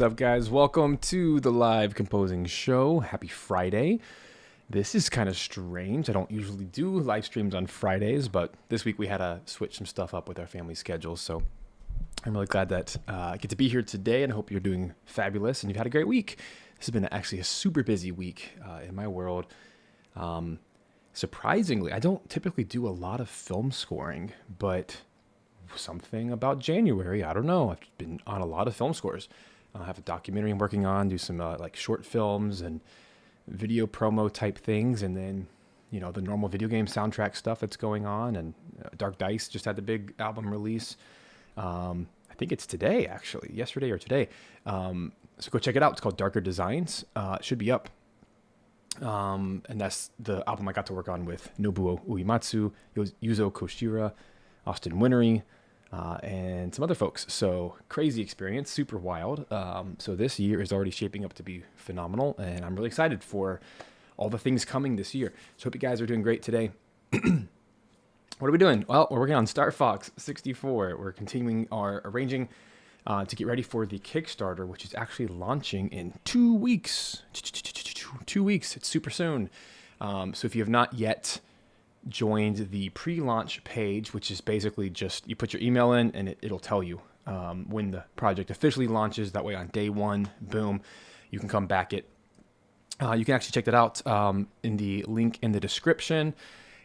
What's up, guys? Welcome to the live composing show. Happy Friday. This is kind of strange. I don't usually do live streams on Fridays, but this week we had to switch some stuff up with our family schedules. So I'm really glad that I get to be here today, and I hope you're doing fabulous and you've had a great week. This has been actually a super busy week in my world. Surprisingly, I don't typically do a lot of film scoring, but something about January, I don't know. I've been on a lot of film scores. I have a documentary I'm working on, do some like short films and video promo type things, and then the normal video game soundtrack stuff that's going on. And Dark Dice just had the big album release. I think it's today, actually, yesterday or today. So go check it out. It's called Darker Designs. It should be up. And that's the album I got to work on with Nobuo Uematsu, Yuzo Koshira, Austin Winery, and some other folks. So crazy experience, super wild. So this year is already shaping up to be phenomenal, and I'm really excited for all the things coming this year. So hope you guys are doing great today. What are we doing? Well, we're working on Star Fox 64. We're continuing our arranging to get ready for the Kickstarter, which is actually launching in 2 weeks. 2 weeks. It's super soon. So if you have not yet joined the pre-launch page, which is basically just you put your email in and it'll tell you when the project officially launches. That way on day one, boom, you can come back it. You can actually check that out in the link in the description.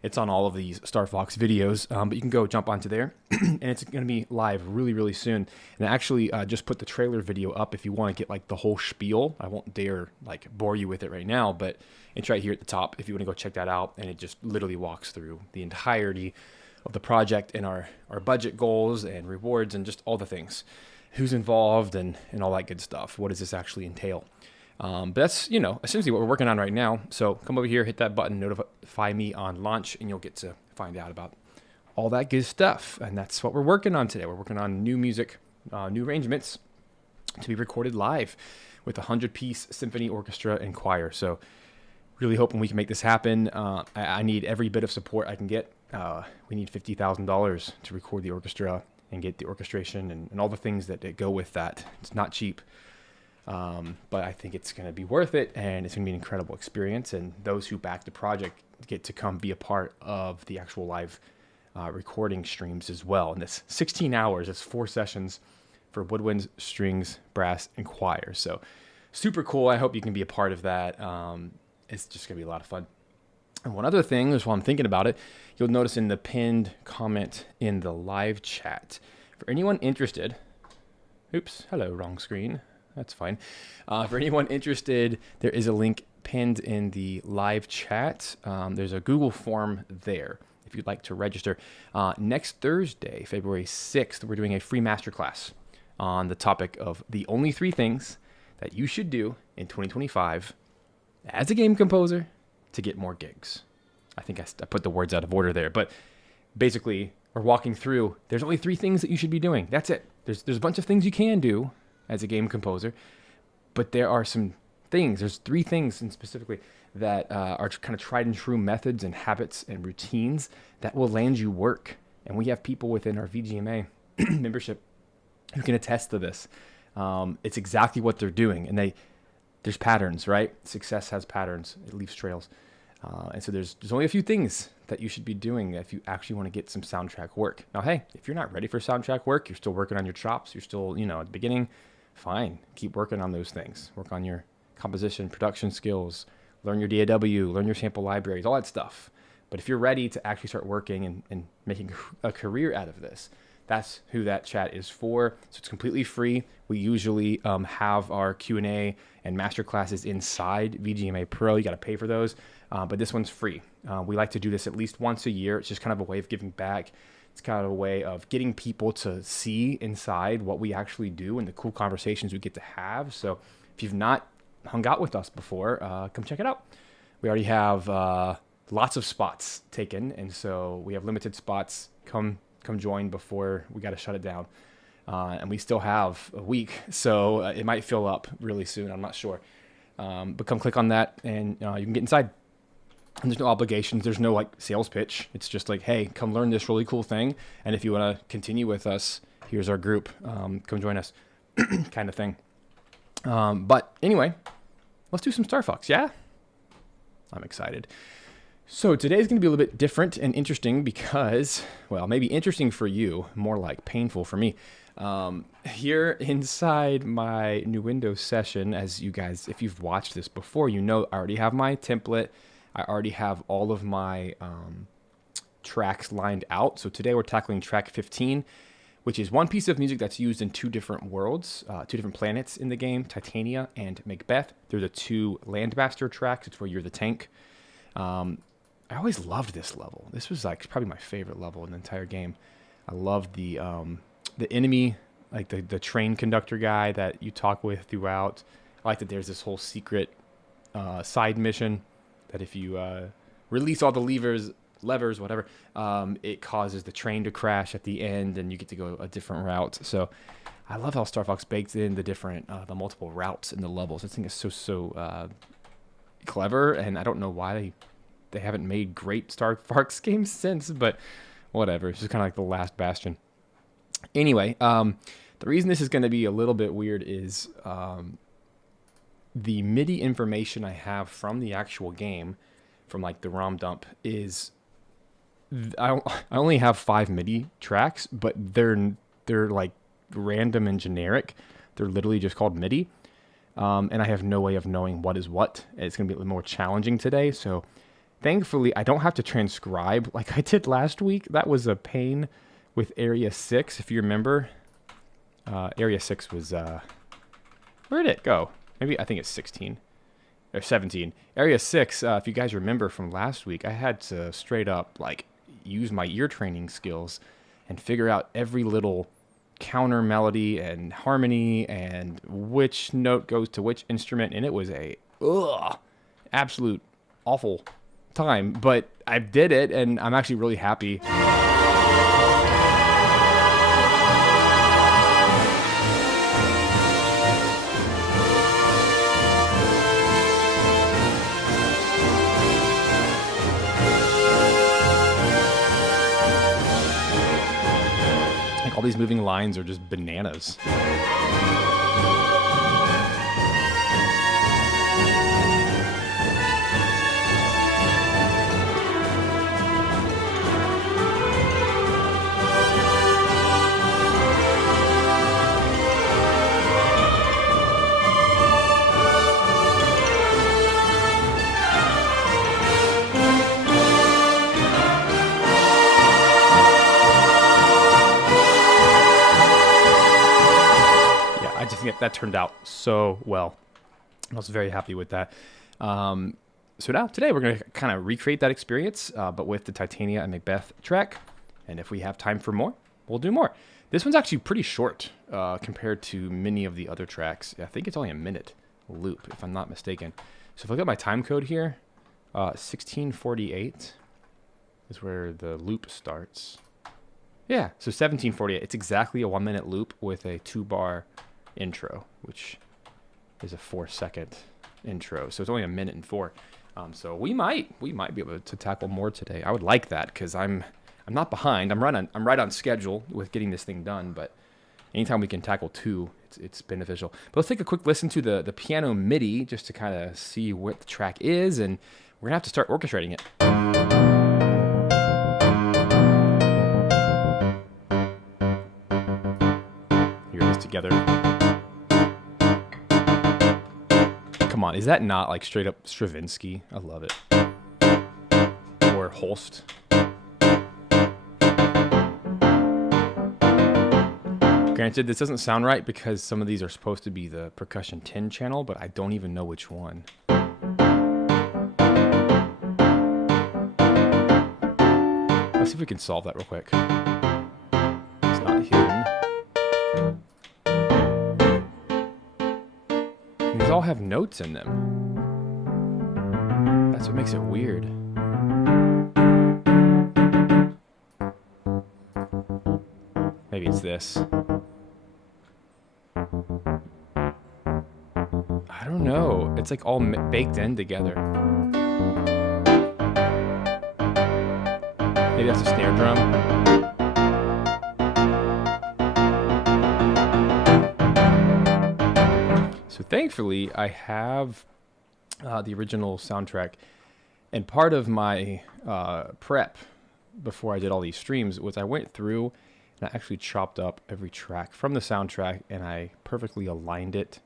It's on all of these Star Fox videos, but you can go jump onto there, and it's going to be live really, really soon. And I actually just put the trailer video up if you want to get like the whole spiel. I won't dare like bore you with it right now, but it's right here at the top if you want to go check that out. And it just literally walks through the entirety of the project and our budget goals and rewards and just all the things, who's involved and all that good stuff. What does this actually entail? But that's, essentially what we're working on right now. So come over here, hit that button, notify me on launch, and you'll get to find out about all that good stuff. And that's what we're working on today. We're working on new music, new arrangements to be recorded live with a 100-piece symphony orchestra and choir. So really hoping we can make this happen. I need every bit of support I can get. We need $50,000 to record the orchestra and get the orchestration and all the things that go with that. It's not cheap. But I think it's going to be worth it, and it's going to be an incredible experience. And those who back the project get to come be a part of the actual live recording streams as well. And it's 16 hours. It's 4 sessions for woodwinds, strings, brass, and choir. So super cool. I hope you can be a part of that. It's just going to be a lot of fun. And one other thing is, while I'm thinking about it, you'll notice in the pinned comment in the live chat, for anyone interested, hello, wrong screen. That's fine. For anyone interested, there is a link pinned in the live chat. There's a Google form there if you'd like to register. Next Thursday, February 6th, we're doing a free masterclass on the topic of the only 3 things that you should do in 2025 as a game composer to get more gigs. I think I put the words out of order there, but basically we're walking through, there's only 3 things that you should be doing. That's it. There's a bunch of things you can do as a game composer, but there are some things, there's 3 things and specifically that are kind of tried and true methods and habits and routines that will land you work. And we have people within our VGMA membership who can attest to this. It's exactly what they're doing, and there's patterns, right? Success has patterns, it leaves trails. And so there's only a few things that you should be doing if you actually want to get some soundtrack work. Now, hey, if you're not ready for soundtrack work, you're still working on your chops, you're still, at the beginning, fine. Keep working on those things. Work on your composition, production skills, learn your DAW, learn your sample libraries, all that stuff. But if you're ready to actually start working and making a career out of this, that's who that chat is for. So it's completely free. We usually have our Q&A and master classes inside VGMA Pro. You got to pay for those, but this one's free. We like to do this at least once a year. It's just kind of a way of giving back. It's kind of a way of getting people to see inside what we actually do and the cool conversations we get to have. So if you've not hung out with us before, come check it out. We already have lots of spots taken, and so we have limited spots. Come join before we got to shut it down. And we still have a week, so it might fill up really soon. I'm not sure. But come click on that, and you can get inside. And there's no obligations. There's no like sales pitch. It's just like, hey, come learn this really cool thing. And if you want to continue with us, here's our group. Come join us kind of thing. But anyway, let's do some Star Fox, yeah? I'm excited. So today's going to be a little bit different and interesting because, well, maybe interesting for you, more like painful for me. Here inside my new Windows session, as you guys, if you've watched this before, you know I already have my template. I already have all of my tracks lined out. So today we're tackling track 15, which is one piece of music that's used in two different worlds, two different planets in the game, Titania and Macbeth. They're the two Landmaster tracks. It's where you're the tank. I always loved this level. This was like probably my favorite level in the entire game. I loved the enemy, like the train conductor guy that you talk with throughout. I like that there's this whole secret side mission that if you release all the levers, whatever, it causes the train to crash at the end, and you get to go a different route. So I love how Star Fox bakes in the multiple routes in the levels. I think it's so clever, and I don't know why they haven't made great Star Fox games since, but whatever. It's just kind of like the last bastion. Anyway, the reason this is going to be a little bit weird is the MIDI information I have from the actual game, from like the ROM dump, is I only have 5 MIDI tracks, but they're like random and generic. They're literally just called MIDI, and I have no way of knowing what is what. It's going to be a little more challenging today, so thankfully I don't have to transcribe like I did last week. That was a pain with Area 6, if you remember. Area 6 was, where did it go? Maybe, I think it's 16, or 17. Area 6, if you guys remember from last week, I had to straight up, like, use my ear training skills and figure out every little counter melody and harmony and which note goes to which instrument, and it was a, absolute awful time, but I did it, and I'm actually really happy. All these moving lines are just bananas. That turned out so well. I was very happy with that. So now today we're going to kind of recreate that experience, but with the Titania and Macbeth track. And if we have time for more, we'll do more. This one's actually pretty short compared to many of the other tracks. I think it's only a minute loop, if I'm not mistaken. So if I look at my time code here, 1648 is where the loop starts. Yeah, so 1748. It's exactly a 1-minute loop with a 2-bar intro, which is a 4-second intro, so it's only 1:04. So we might be able to tackle more today. I would like that because I'm not behind. I'm right on schedule with getting this thing done. But anytime we can tackle 2, it's beneficial. But let's take a quick listen to the piano MIDI just to kind of see what the track is, and we're gonna have to start orchestrating it. Here it is together. Come on, is that not like straight up Stravinsky? I love it. Or Holst. Granted, this doesn't sound right because some of these are supposed to be the percussion 10 channel, but I don't even know which one. Let's see if we can solve that real quick. It's not hidden. These all have notes in them. That's what makes it weird. Maybe it's this. I don't know. It's like all baked in together. Maybe that's a snare drum. So But thankfully, I have the original soundtrack. And part of my prep before I did all these streams was I went through and I actually chopped up every track from the soundtrack and I perfectly aligned it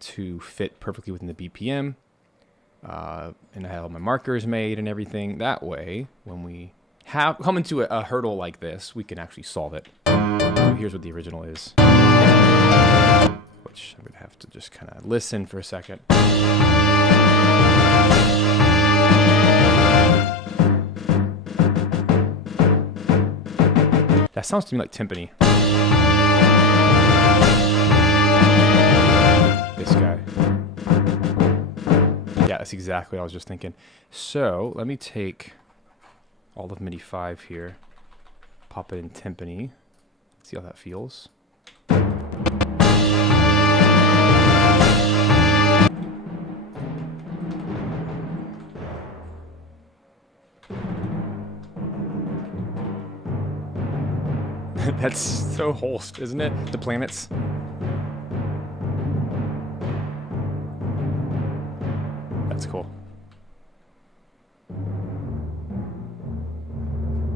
to fit perfectly within the BPM. And I had all my markers made and everything. That way, when we come into a hurdle like this, we can actually solve it. So here's what the original is. Which I'm going to have to just kind of listen for a second. That sounds to me like timpani. This guy. Yeah, that's exactly what I was just thinking. So let me take all of MIDI 5 here, pop it in timpani, see how that feels. That's so Holst, isn't it? The planets. That's cool.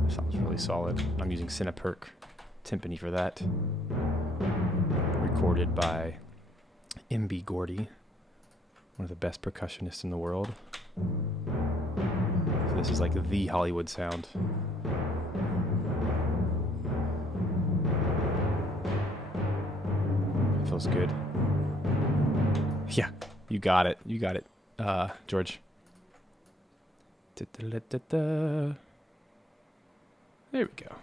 Sounds really solid. I'm using Cineperk timpani for that. Recorded by MB Gordy, one of the best percussionists in the world. So this is like the Hollywood sound. Feels good. Yeah, you got it. You got it, George. There we go.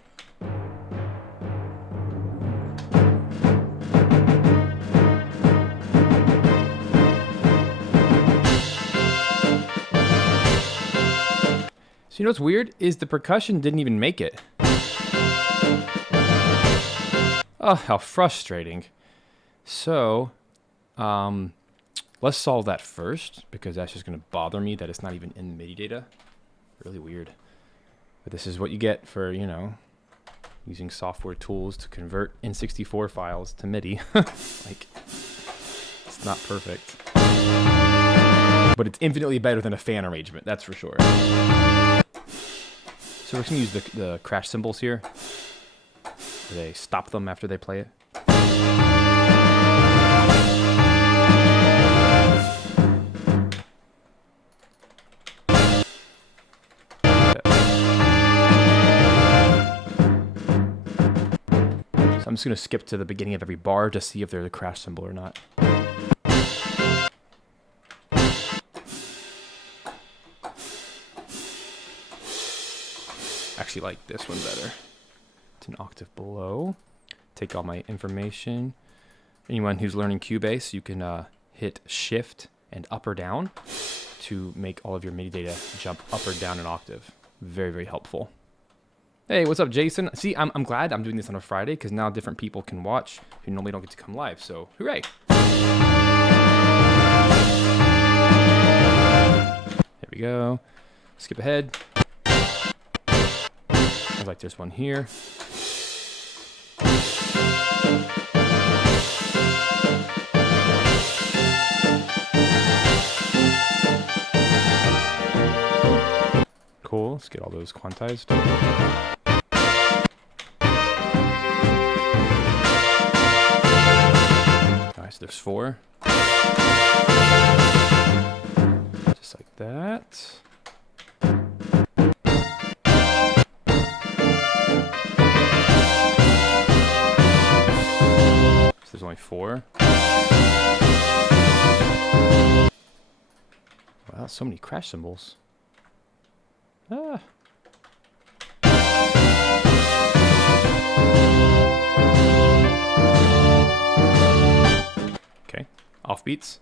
So you know what's weird is the percussion didn't even make it. Oh, how frustrating. So, let's solve that first, because that's just going to bother me that it's not even in MIDI data. Really weird. But this is what you get for, you know, using software tools to convert N64 files to MIDI. Like, it's not perfect. But it's infinitely better than a fan arrangement, that's for sure. So we're going to use the crash cymbals here. They stop them after they play it. I'm just going to skip to the beginning of every bar to see if there's a crash cymbal or not. Actually like this one better. It's an octave below. Take all my information. Anyone who's learning Cubase, you can hit Shift and up or down to make all of your MIDI data jump up or down an octave. Very, very helpful. Hey, what's up, Jason? See, I'm glad I'm doing this on a Friday because now different people can watch who normally don't get to come live. So, hooray! There we go. Skip ahead. Sounds like there's one here. Cool. Let's get all those quantized. Alright, so there's 4. Just like that. So there's only 4. Wow, so many crash cymbals. Ah. Okay, off beats.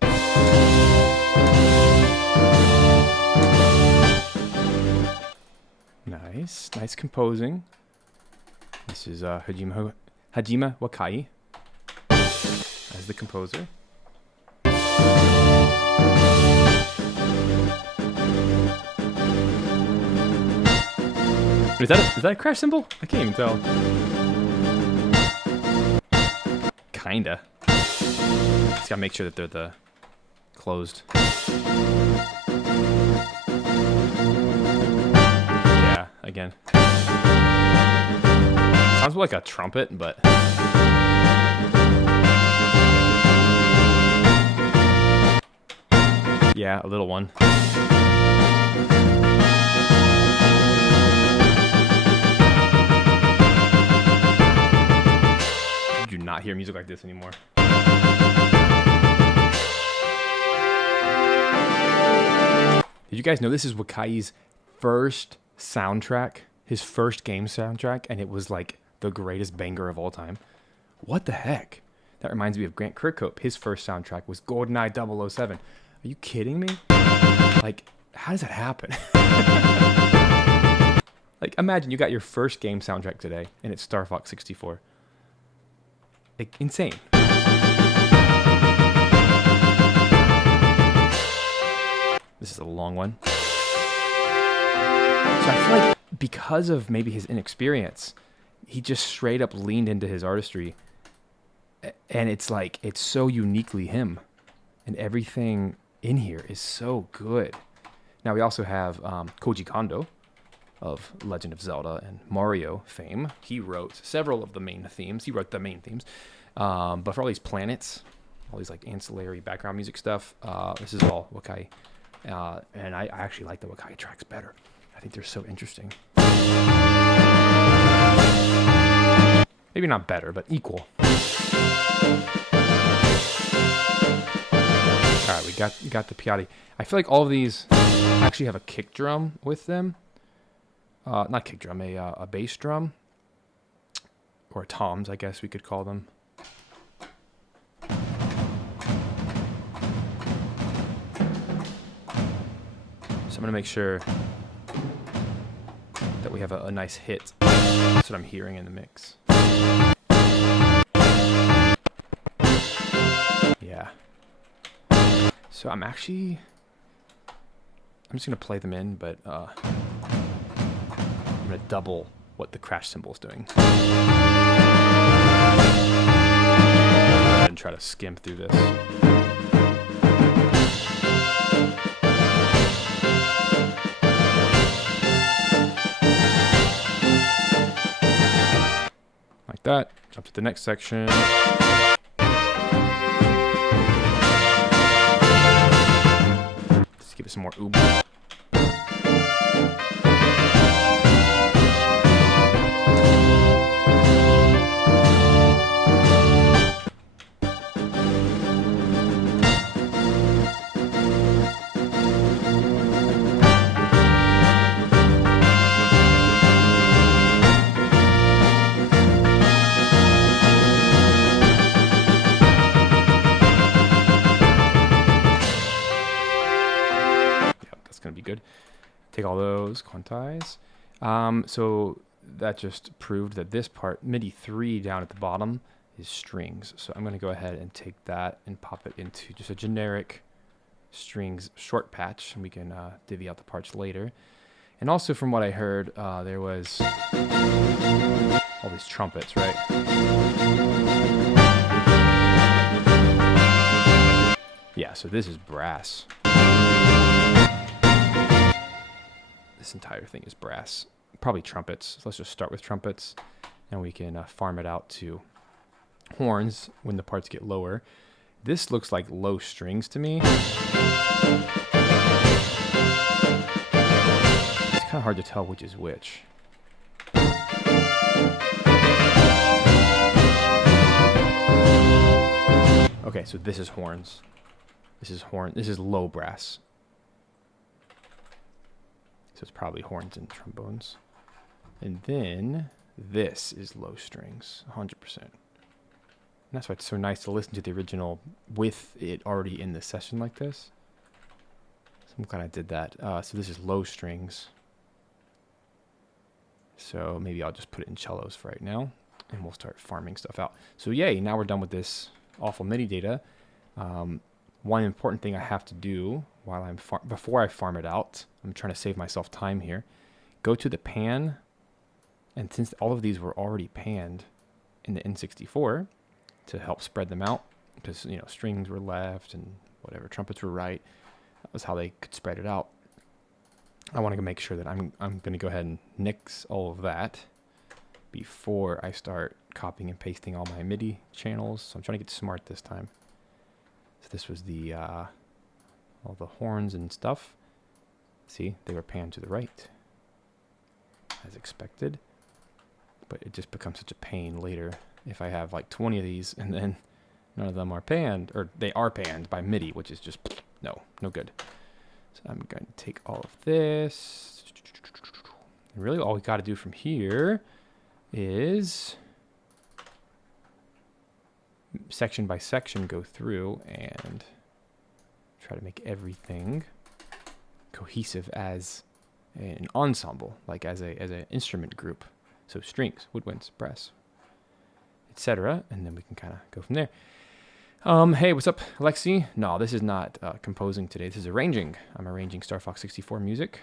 Nice, nice composing. This is Hajime Wakai as the composer. Is that a crash cymbal? I can't even tell. Kinda. Just gotta make sure that they're the closed. Yeah, again. Sounds like a trumpet, but... Yeah, a little one. You do not hear music like this anymore. Did you guys know this is Wakai's first soundtrack? His first game soundtrack, and it was like the greatest banger of all time. What the heck? That reminds me of Grant Kirkhope. His first soundtrack was GoldenEye 007. Are you kidding me? Like, how does that happen? Like, imagine you got your first game soundtrack today, and it's Star Fox 64. Like, insane. This is a long one. So I feel like because of maybe his inexperience, he just straight up leaned into his artistry. And it's like, it's so uniquely him. And everything in here is so good. Now we also have Koji Kondo of Legend of Zelda and Mario fame. He wrote several of the main themes. He wrote the main themes. But for all these planets, all these like ancillary background music stuff, this is all Wakai. And I actually like the Wakai tracks better. I think they're so interesting. Maybe not better, but equal. All right, we got the Piatti. I feel like all of these actually have a kick drum with them. Not kick drum, a bass drum. Or toms, I guess we could call them. So I'm going to make sure that we have a nice hit. That's what I'm hearing in the mix. Yeah. So I'm just going to play them in, but I'm going to double what the crash cymbal is doing. And try to skim through this. Like that. Jump to the next section. Let's give it some more oob. Good. Take all those, quantize. So that just proved that this part, MIDI 3 down at the bottom, is strings. So I'm going to go ahead and take that and pop it into just a generic strings short patch, and we can divvy out the parts later. And also from what I heard, there was all these trumpets, right? Yeah, so this is brass. This entire thing is brass, probably trumpets. So let's just start with trumpets, and we can farm it out to horns when the parts get lower. This looks like low strings to me. It's kind of hard to tell which is which. Okay, so this is horns. This is horn. This is low brass. So it's probably horns and trombones. And then this is low strings, 100%. And that's why it's so nice to listen to the original with it already in the session like this. So I'm glad I did that. So this is low strings. So maybe I'll just put it in cellos for right now, and we'll start farming stuff out. So yay, now we're done with this awful MIDI data. One important thing I have to do while before I farm it out, I'm trying to save myself time here. Go to the pan, and since all of these were already panned in the N64 to help spread them out, because, you know, strings were left and whatever, trumpets were right. That was how they could spread it out. I want to make sure that I'm going to go ahead and nix all of that before I start copying and pasting all my MIDI channels. So I'm trying to get smart this time. So this was the all the horns and stuff. See, they were panned to the right, as expected. But it just becomes such a pain later if I have like 20 of these and then none of them are panned, or they are panned by MIDI, which is just no good. So I'm going to take all of this. And really all we got to do from here is section by section go through and try to make everything cohesive as an ensemble, like as an instrument group. So strings, woodwinds, brass, etc. And then we can kind of go from there. Hey, what's up, Alexi? No, this is not composing today. This is arranging. I'm arranging Star Fox 64 music.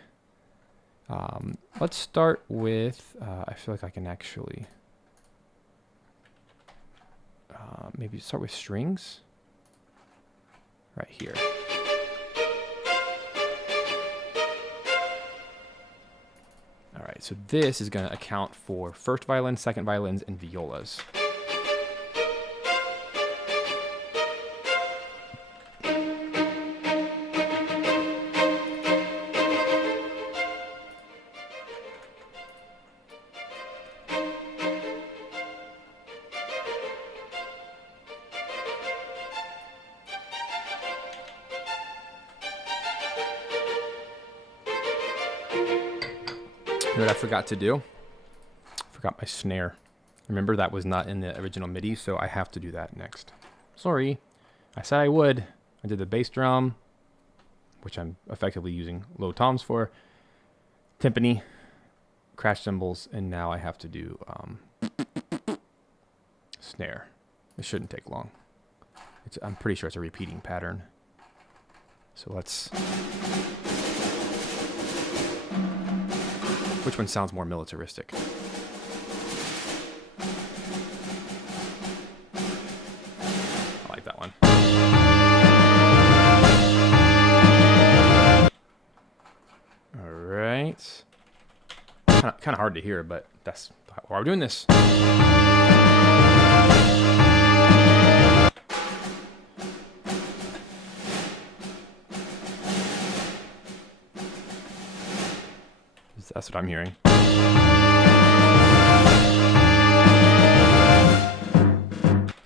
Let's start with, I feel like I can actually maybe start with strings right here. All right, so this is going to account for first violins, second violins, and violas. You know what I forgot to do? Forgot my snare. Remember, that was not in the original MIDI, so I have to do that next. Sorry. I said I would. I did the bass drum, which I'm effectively using low toms for, timpani, crash cymbals, and now I have to do snare. It shouldn't take long. I'm pretty sure it's a repeating pattern. So let's... Which one sounds more militaristic? I like that one. All right. Kind of hard to hear, but that's why we're doing this. That's what I'm hearing.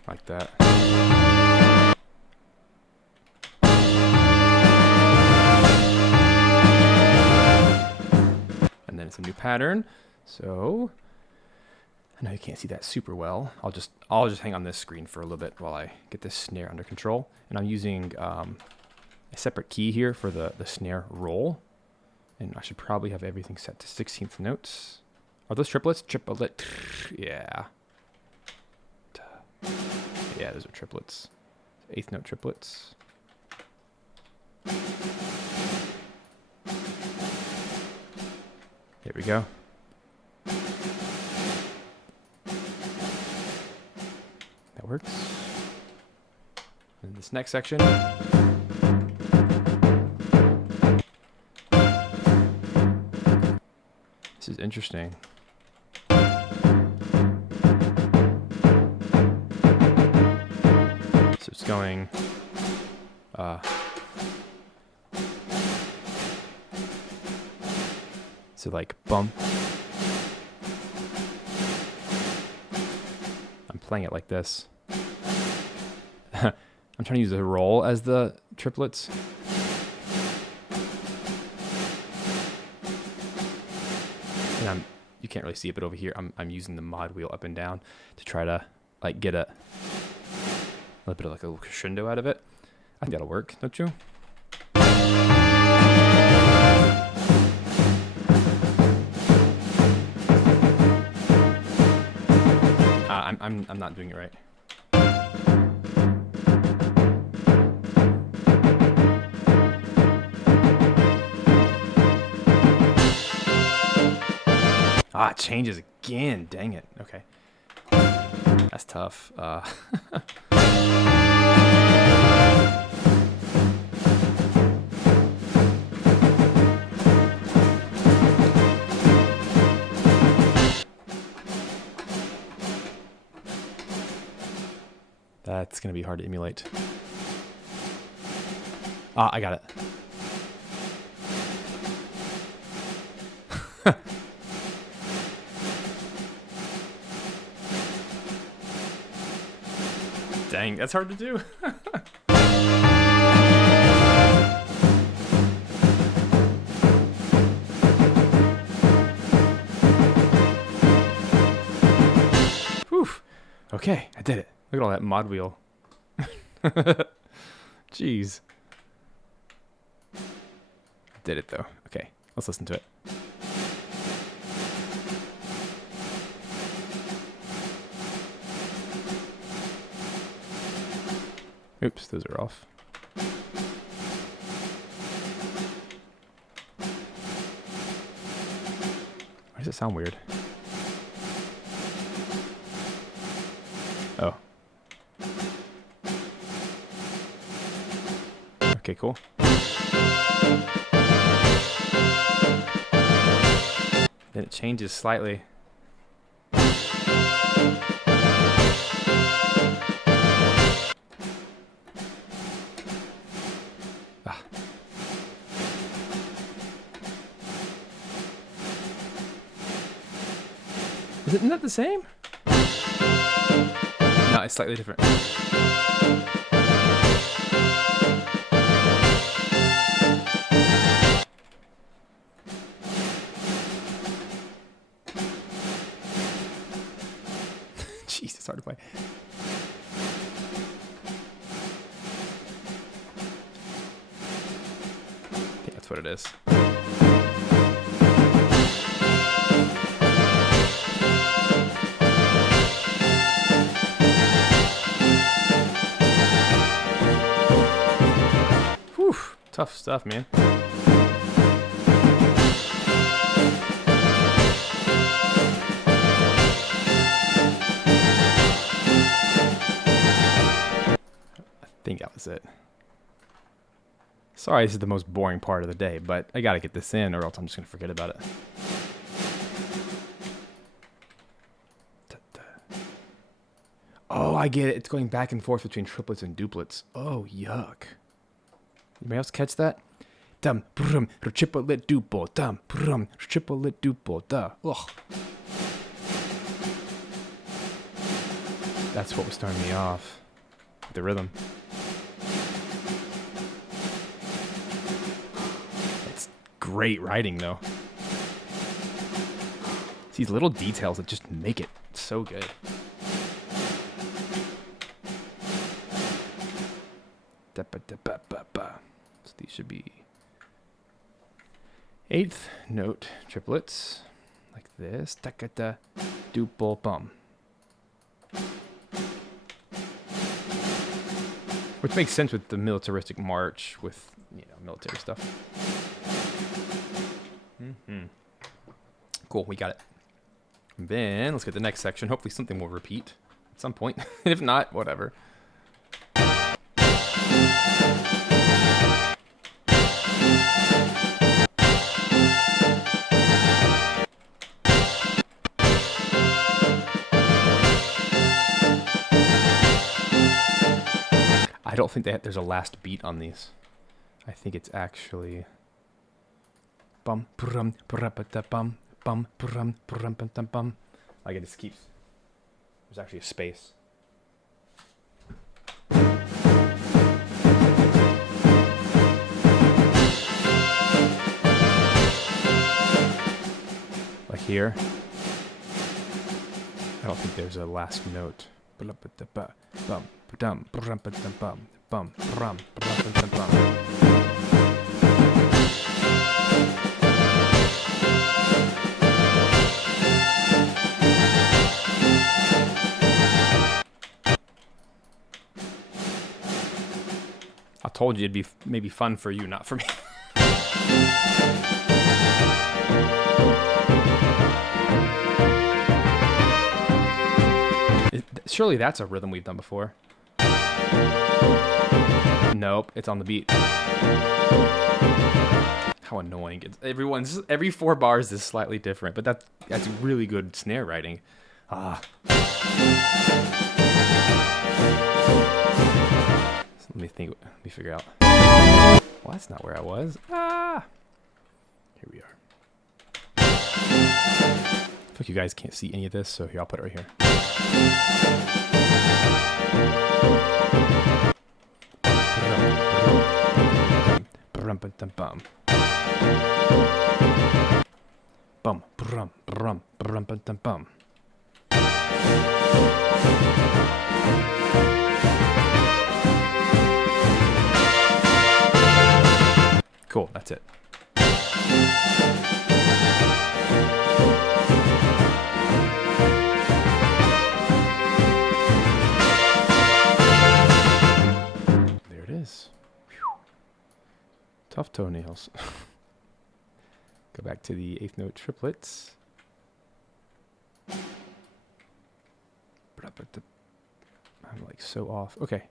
Like that. And then it's a new pattern. So I know you can't see that super well. I'll just hang on this screen for a little bit while I get this snare under control. And I'm using a separate key here for the snare roll. And I should probably have everything set to 16th notes. Are those triplets? Triplet. Yeah. Yeah, those are triplets. 8th note triplets. Here we go. That works. And this next section. This is interesting. So it's going so like bump. I'm playing it like this. I'm trying to use the roll as the triplets. And you can't really see it, but over here I'm using the mod wheel up and down to try to like get a little bit of like a little crescendo out of it. I think that'll work, don't you? I'm not doing it right. Ah, it changes again. Dang it. Okay. That's tough. That's going to be hard to emulate. Ah, I got it. Dang, that's hard to do. Whew. Okay, I did it. Look at all that mod wheel. Jeez. Did it though. Okay, let's listen to it. Oops, those are off. Why does it sound weird? Oh. Okay, cool. Then it changes slightly. Ah. Isn't that the same? No, it's slightly different. Jeez, it's hard to play. I think that's what it is. Whew, tough stuff, man. I think that was it. Sorry, this is the most boring part of the day, but I gotta get this in or else I'm just gonna forget about it. Oh, I get it. It's going back and forth between triplets and duplets. Oh, yuck. Anybody else catch that? Dum brum triplet duple dum brum triplet duple da. Ugh. That's what was throwing me off. The rhythm. It's great writing though. It's these little details that just make it so good. So these should be 8th note triplets like this. Takata duple bum. Which makes sense with the militaristic march with, you know, military stuff. Cool, we got it. And then let's get the next section. Hopefully something will repeat at some point. If not, whatever. I don't think there's a last beat on these. I think it's actually bum bum bum bum bum bum. Like it just keeps. There's actually a space. Like here. I don't think there's a last note. Bum. Bum, bum, bum, bum, bum, bum. I told you it'd be maybe fun for you, not for me. Surely that's a rhythm we've done before. Nope, it's on the beat. How annoying. Every 4 bars is slightly different, but that's really good snare writing. Ah. Let me think. Let me figure out. Well, that's not where I was. Ah! Here we are. I feel like you guys can't see any of this, so here, I'll put it right here. Bum, brum, brum, brum, bum, bum. Cool, that's it. There it is. Whew. Tough toenails. Go back to the eighth note triplets. I'm like so off. Okay.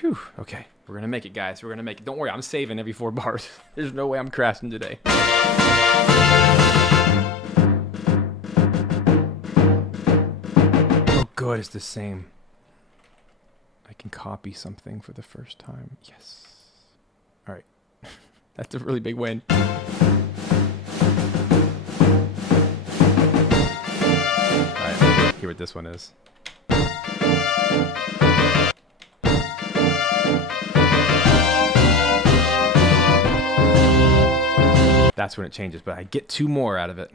Phew. Okay. We're going to make it, guys. We're going to make it. Don't worry. I'm saving every 4 bars. There's no way I'm crashing today. Oh, good. It's the same. I can copy something for the first time. Yes. All right. That's a really big win. All right. Hear what this one is. That's when it changes, but I get 2 more out of it.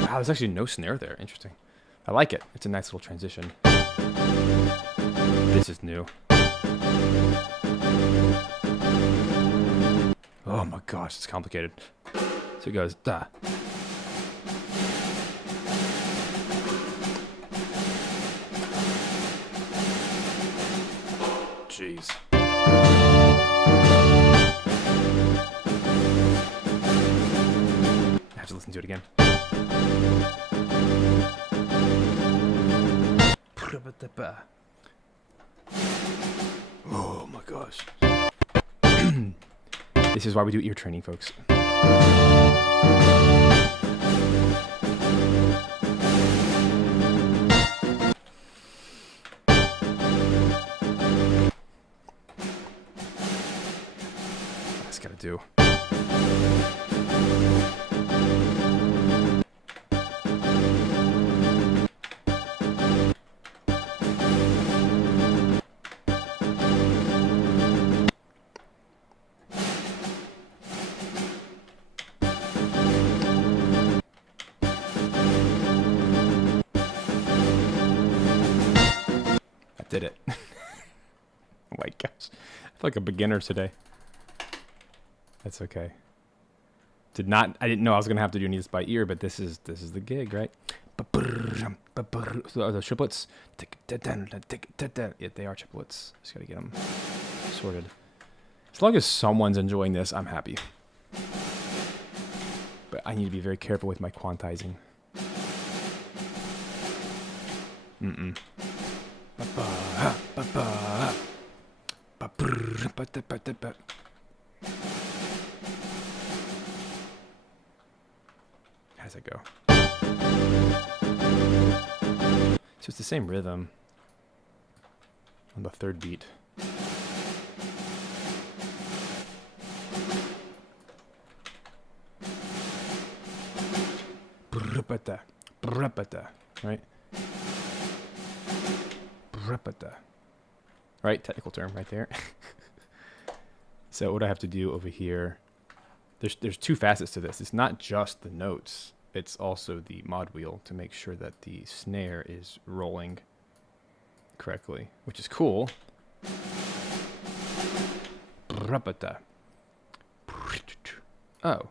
Wow, there's actually no snare there. Interesting. I like it. It's a nice little transition. This is new. Oh my gosh, it's complicated. So it goes da. Jeez. I have to listen to it again. Oh my gosh. This is why we do ear training, folks. That's gotta do. Did it. Oh my gosh. I feel like a beginner today. That's okay. I didn't know I was gonna have to do any of this by ear, but this is the gig, right? So the triplets. Yeah, they are triplets. Just gotta get them sorted. As long as someone's enjoying this, I'm happy. But I need to be very careful with my quantizing. How does it go? So it's the same rhythm on the 3rd beat. Right? Right, technical term right there. So what I have to do over here, there's 2 facets to this. It's not just the notes, it's also the mod wheel to make sure that the snare is rolling correctly, which is cool. Oh,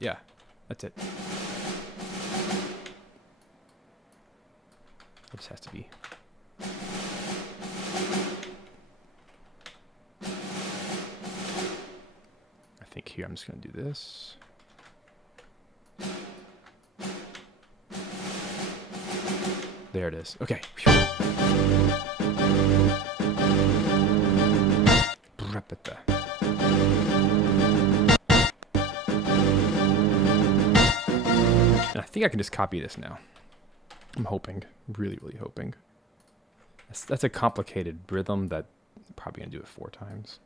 yeah, that's it. It just has to be. I think here I'm just going to do this. There it is. Okay. Whew. Repeta. And I think I can just copy this now. I'm hoping, really, really hoping. That's a complicated rhythm that I'm probably gonna do it 4 times.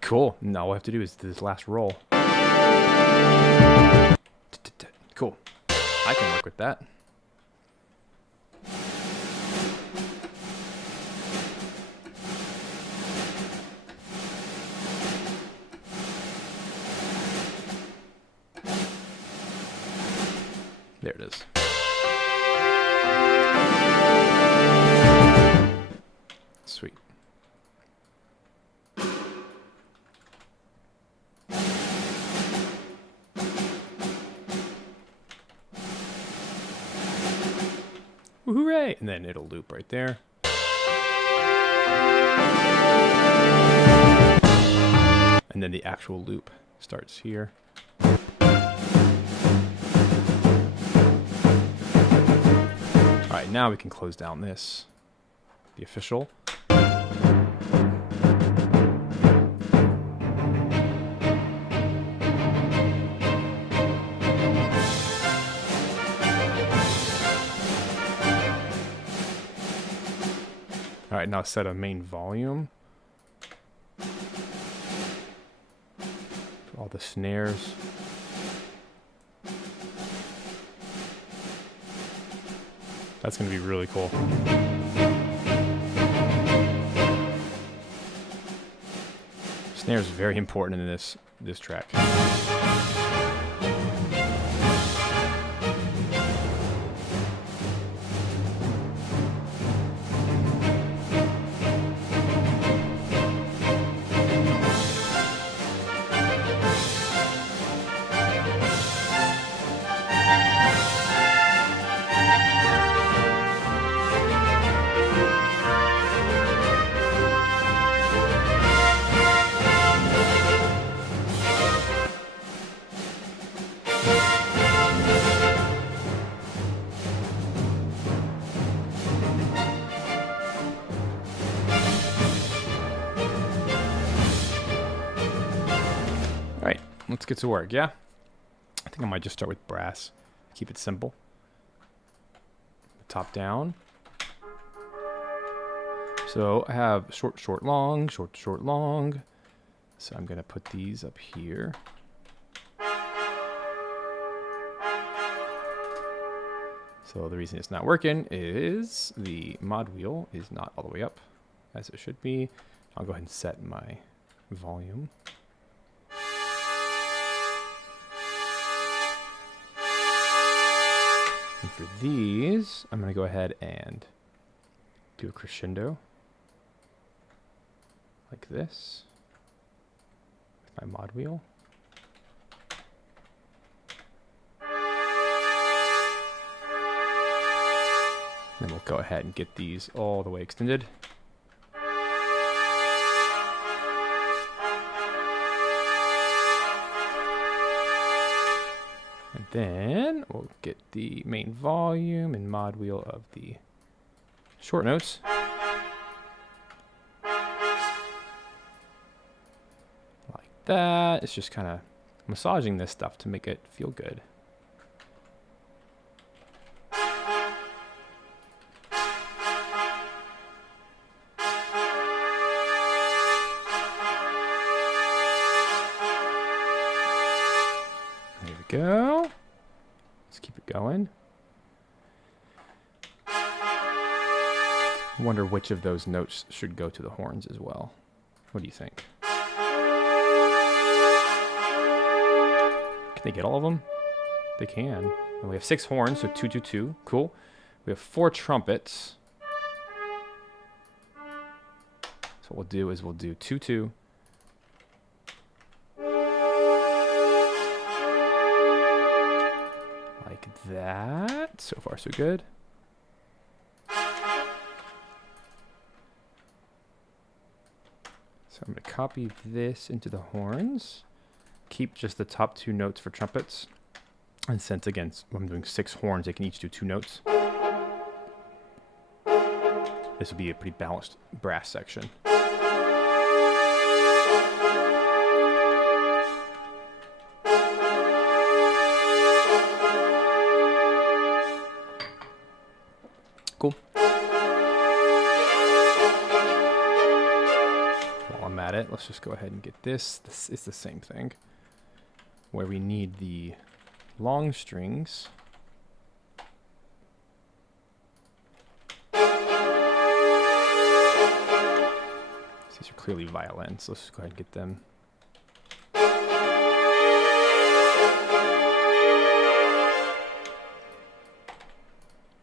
Cool. Now all I have to do is do this last roll. Cool. I can work with that. There it is. Sweet. Hooray! And then it'll loop right there. And then the actual loop starts here. Alright, now we can close down this. The official. Alright, now set a main volume. For all the snares. That's going to be really cool. Snare is very important in this track. Let's get to work, yeah? I think I might just start with brass. Keep it simple. Top down. So I have short, short, long, short, short, long. So I'm going to put these up here. So the reason it's not working is the mod wheel is not all the way up as it should be. I'll go ahead and set my volume. And for these, I'm going to go ahead and do a crescendo like this with my mod wheel. Then we'll go ahead and get these all the way extended. And then we'll get the main volume and mod wheel of the short notes. Like that. It's just kind of massaging this stuff to make it feel good. Go. Let's keep it going. I wonder which of those notes should go to the horns as well. What do you think? Can they get all of them? They can. And we have 6 horns, so 2, 2, 2. Cool. We have 4 trumpets. So what we'll do is we'll do 2, 2. So far, so good. So I'm going to copy this into the horns. Keep just the top 2 notes for trumpets. And since, again, I'm doing 6 horns, they can each do 2 notes. This will be a pretty balanced brass section. Cool. While I'm at it, let's just go ahead and get this. This is the same thing, where we need the long strings. These are clearly violins, so let's just go ahead and get them.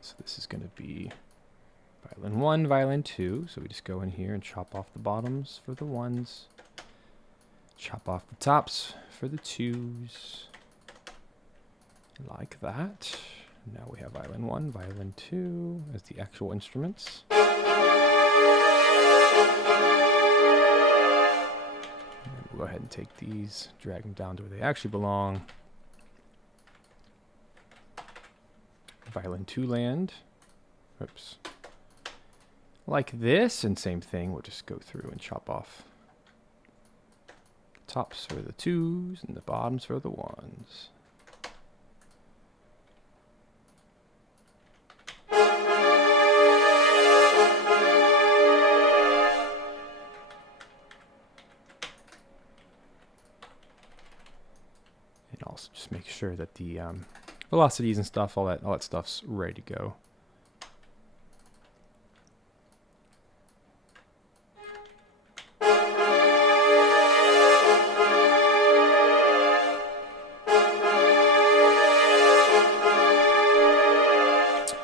So this is going to be violin 1, violin 2. So we just go in here and chop off the bottoms for the 1s. Chop off the tops for the 2s. Like that. Now we have violin 1, violin 2 as the actual instruments. And we'll go ahead and take these, drag them down to where they actually belong. Violin 2 land. Oops. Like this, and same thing, we'll just go through and chop off the tops for the 2s and the bottoms for the 1s. And also just make sure that the velocities and stuff, all that stuff's ready to go.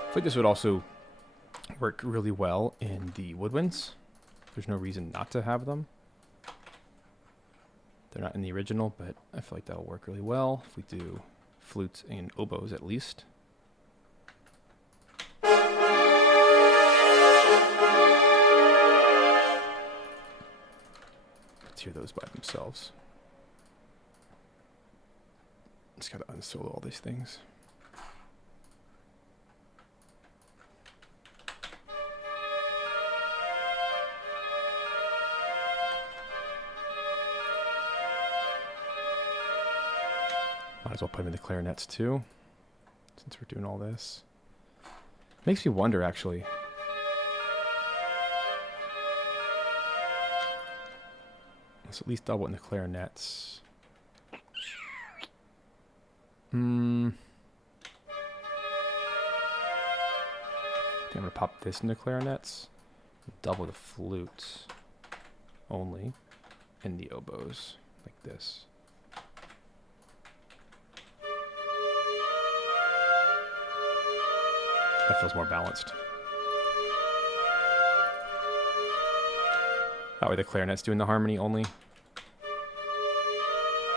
I think this would also work really well in the woodwinds. There's no reason not to have them. They're not in the original, but I feel like that'll work really well if we do flutes and oboes at least. Let's hear those by themselves. Just gotta unsolo all these things. Might as well put them in the clarinets too, since we're doing all this. Makes me wonder, actually. Let's at least double it in the clarinets. I think I'm gonna pop this into clarinets. Double the flutes only, and the oboes, like this. That feels more balanced. That way the clarinet's doing the harmony only.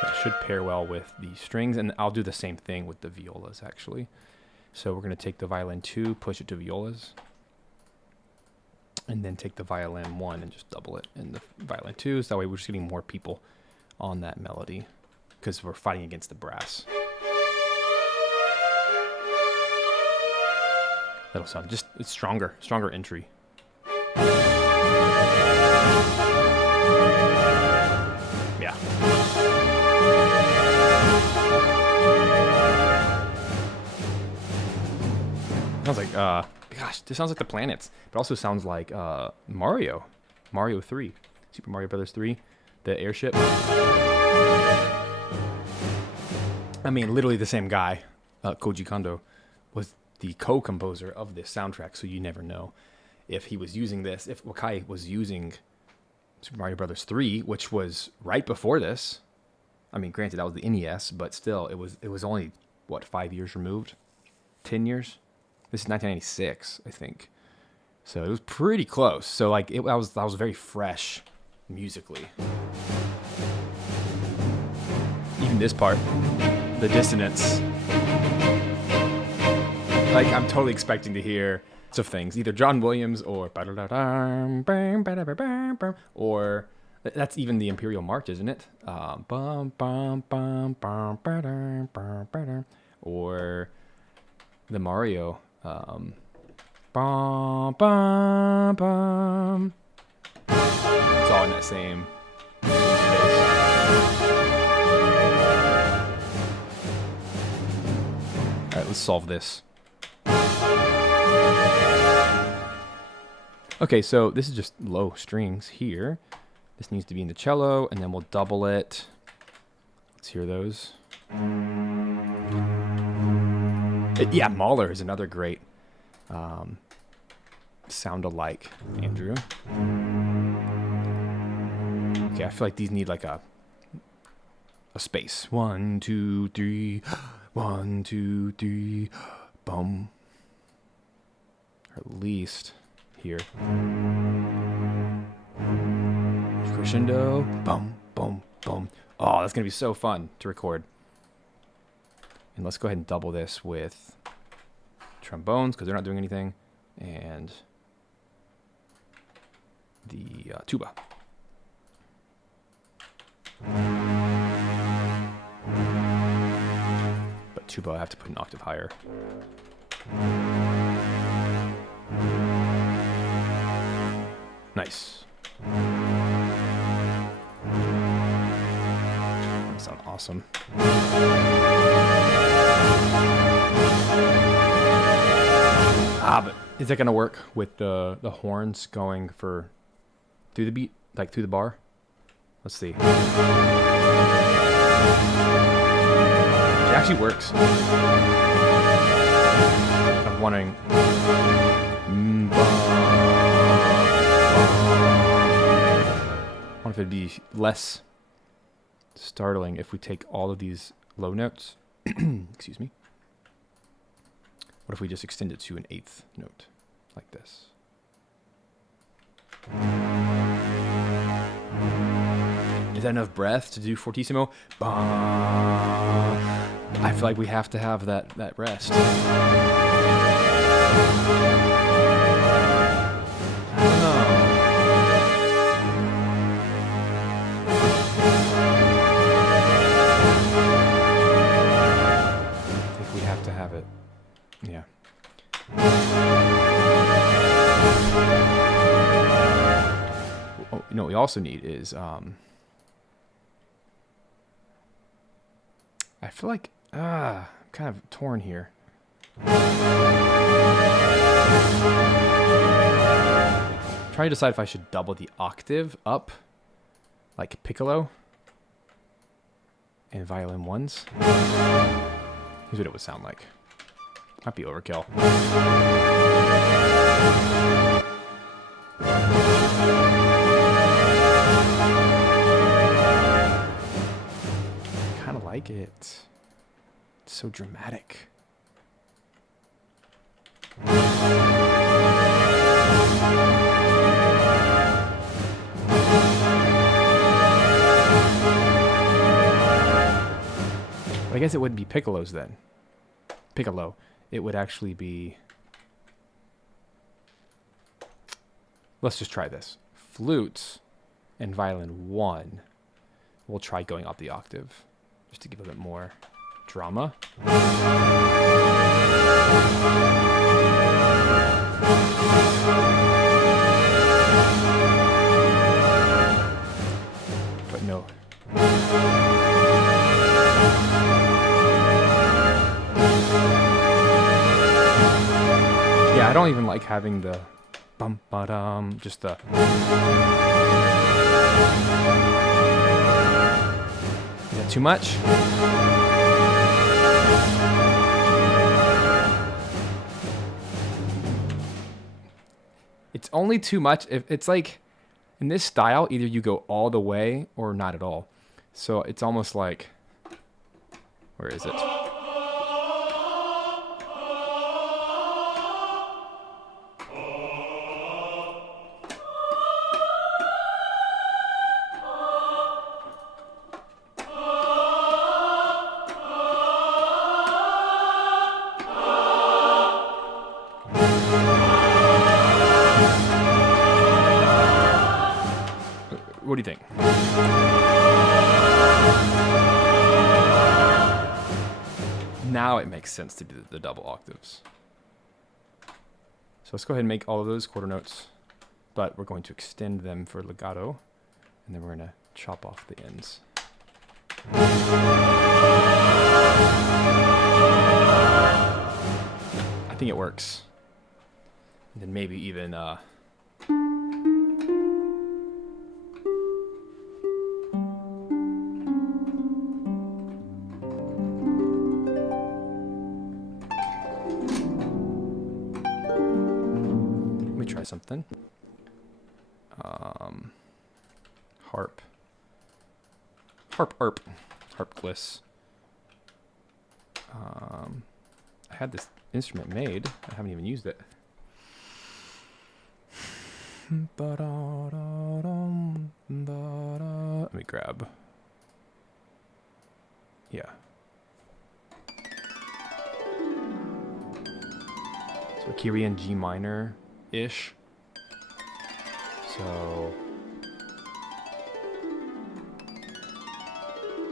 That should pair well with the strings, and I'll do the same thing with the violas, actually. So we're going to take the violin 2, push it to violas, and then take the violin 1 and just double it in the violin 2s. That way we're just getting more people on that melody, because we're fighting against the brass. That'll sound just, it's stronger entry. Yeah. Sounds like, gosh, this sounds like the planets, but also sounds like Mario 3, Super Mario Brothers 3, the airship. I mean, literally the same guy, Koji Kondo, was the co-composer of this soundtrack, so you never know if he was using this, if Wakai was using Super Mario Brothers 3, which was right before this. I mean, granted, that was the NES, but still, it was only, what, 5 years removed? 10 years? This is 1996, I think. So it was pretty close. So, like, that was very fresh musically. Even this part, the dissonance. Like, I'm totally expecting to hear of things, either John Williams or that's even the Imperial March, isn't it? Or the Mario. It's all in that same space. All right, let's solve this. Okay, so this is just low strings here. This needs to be in the cello, and then we'll double it. Let's hear those. Yeah, Mahler is another great sound alike, Andrew. Okay, I feel like these need like a space. 1, 2, 3, 1, 2, 3, boom. Or at least here. Crescendo, boom, boom, boom. Oh, that's gonna be so fun to record. And let's go ahead and double this with trombones because they're not doing anything, and the tuba. But tuba I have to put an octave higher. Nice. That sounds awesome. But is that gonna work with the horns going for through the beat, like through the bar? Let's see. It actually works. I'm wondering. I wonder if it'd be less startling if we take all of these low notes. Excuse me. What if we just extend it to an 8th note, like this? Is that enough breath to do fortissimo? I feel like we have to have that rest. I don't know. I think we have to have it. Yeah. Oh, you know what we also need is I feel like I'm kind of torn here. Trying to decide if I should double the octave up like piccolo and violin ones. Here's what it would sound like. Might be overkill. Kind of like it. It's so dramatic. But I guess it wouldn't be piccolos then. Piccolo. It would actually be... Let's just try this. Flutes and violin 1. We'll try going up the octave just to give a bit more drama. But no. Yeah, I don't even like having the bum ba dum, just the. Is that too much? It's only too much if it's like in this style, either you go all the way or not at all. So it's almost like, where is it? it makes sense to do the double octaves. So let's go ahead and make all of those quarter notes, but we're going to extend them for legato, and then we're going to chop off the ends. I think it works. And then maybe even let me try something. Harp gliss. I had this instrument made. I haven't even used it. Let me grab. Yeah. So Kyrian G minor-ish. So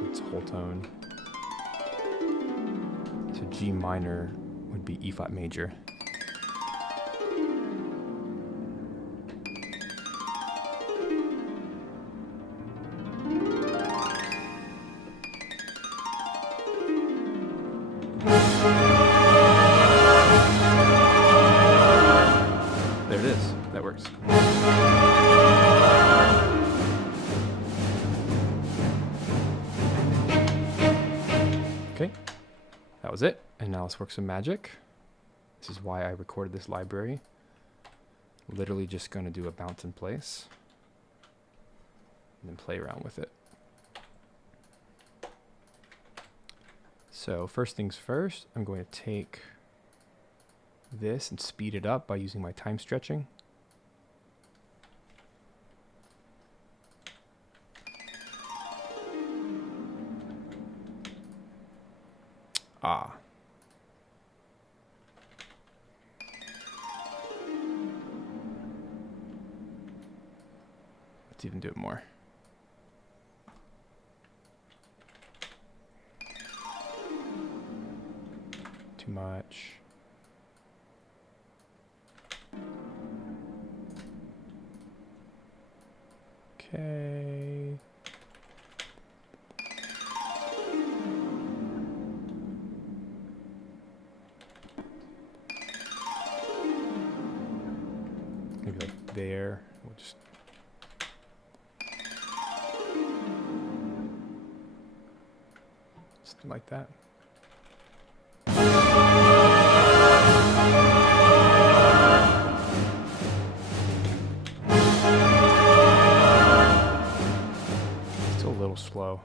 it's a whole tone. So G minor would be E flat major. There it is. That works. Okay, that was it. And now let's work some magic. This is why I recorded this library. Literally just going to do a bounce in place and then play around with it. So first things first, I'm going to take this and speed it up by using my time stretching. Ah. Let's even do it more. Too much. Okay. Maybe like there. We'll just something like that. Still a little slow.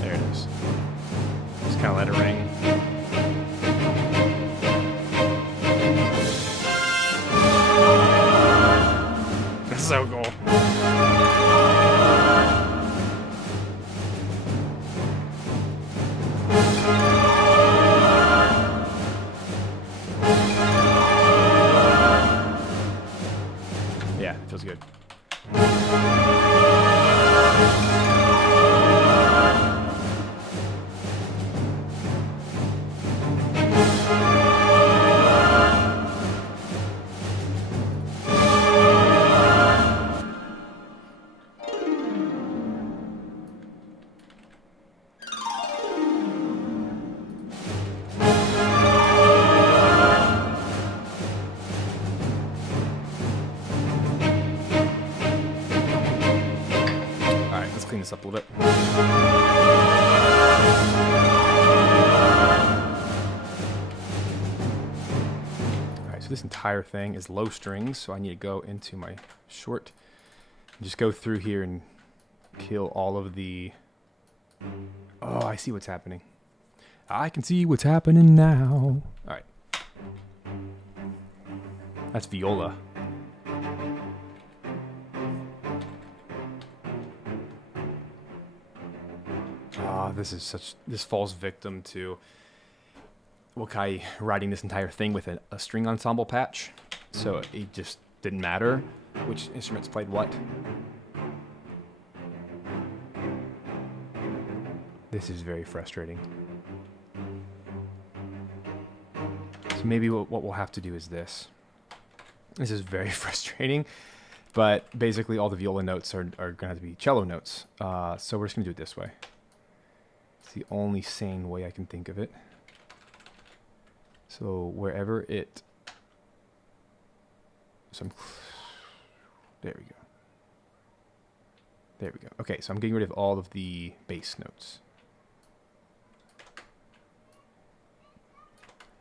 There it is. Just kind of let it ring. That's so cool. Yeah, it feels good. Clean this up a little bit. Alright, so this entire thing is low strings, so I need to go into my short and just go through here and kill all of the... Oh, I see what's happening. I can see what's happening now. Alright. That's viola. This falls victim to Wakai writing this entire thing with a string ensemble patch, so it just didn't matter which instruments played what. This is very frustrating. So maybe what we'll have to do is this. This is very frustrating, but basically all the viola notes are going to have to be cello notes. So we're just going to do it this way. It's the only sane way I can think of it. So wherever it... There we go. There we go. Okay, so I'm getting rid of all of the bass notes.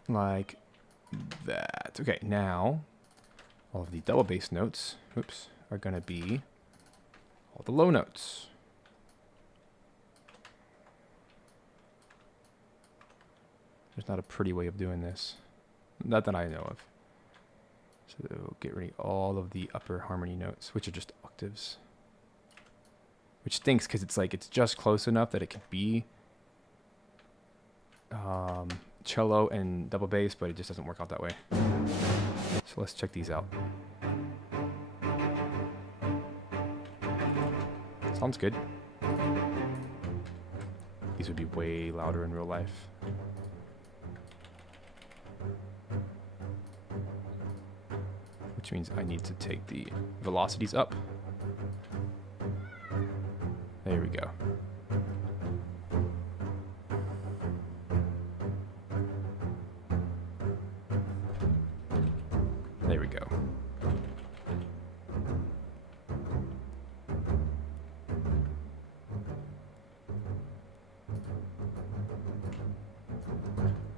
Like that. Okay, now all of the double bass notes, oops, are going to be all the low notes. There's not a pretty way of doing this. Not that I know of. So get rid of all of the upper harmony notes, which are just octaves. Which stinks because it's like it's just close enough that it could be cello and double bass, but it just doesn't work out that way. So let's check these out. Sounds good. These would be way louder in real life. Which means I need to take the velocities up. There we go. There we go.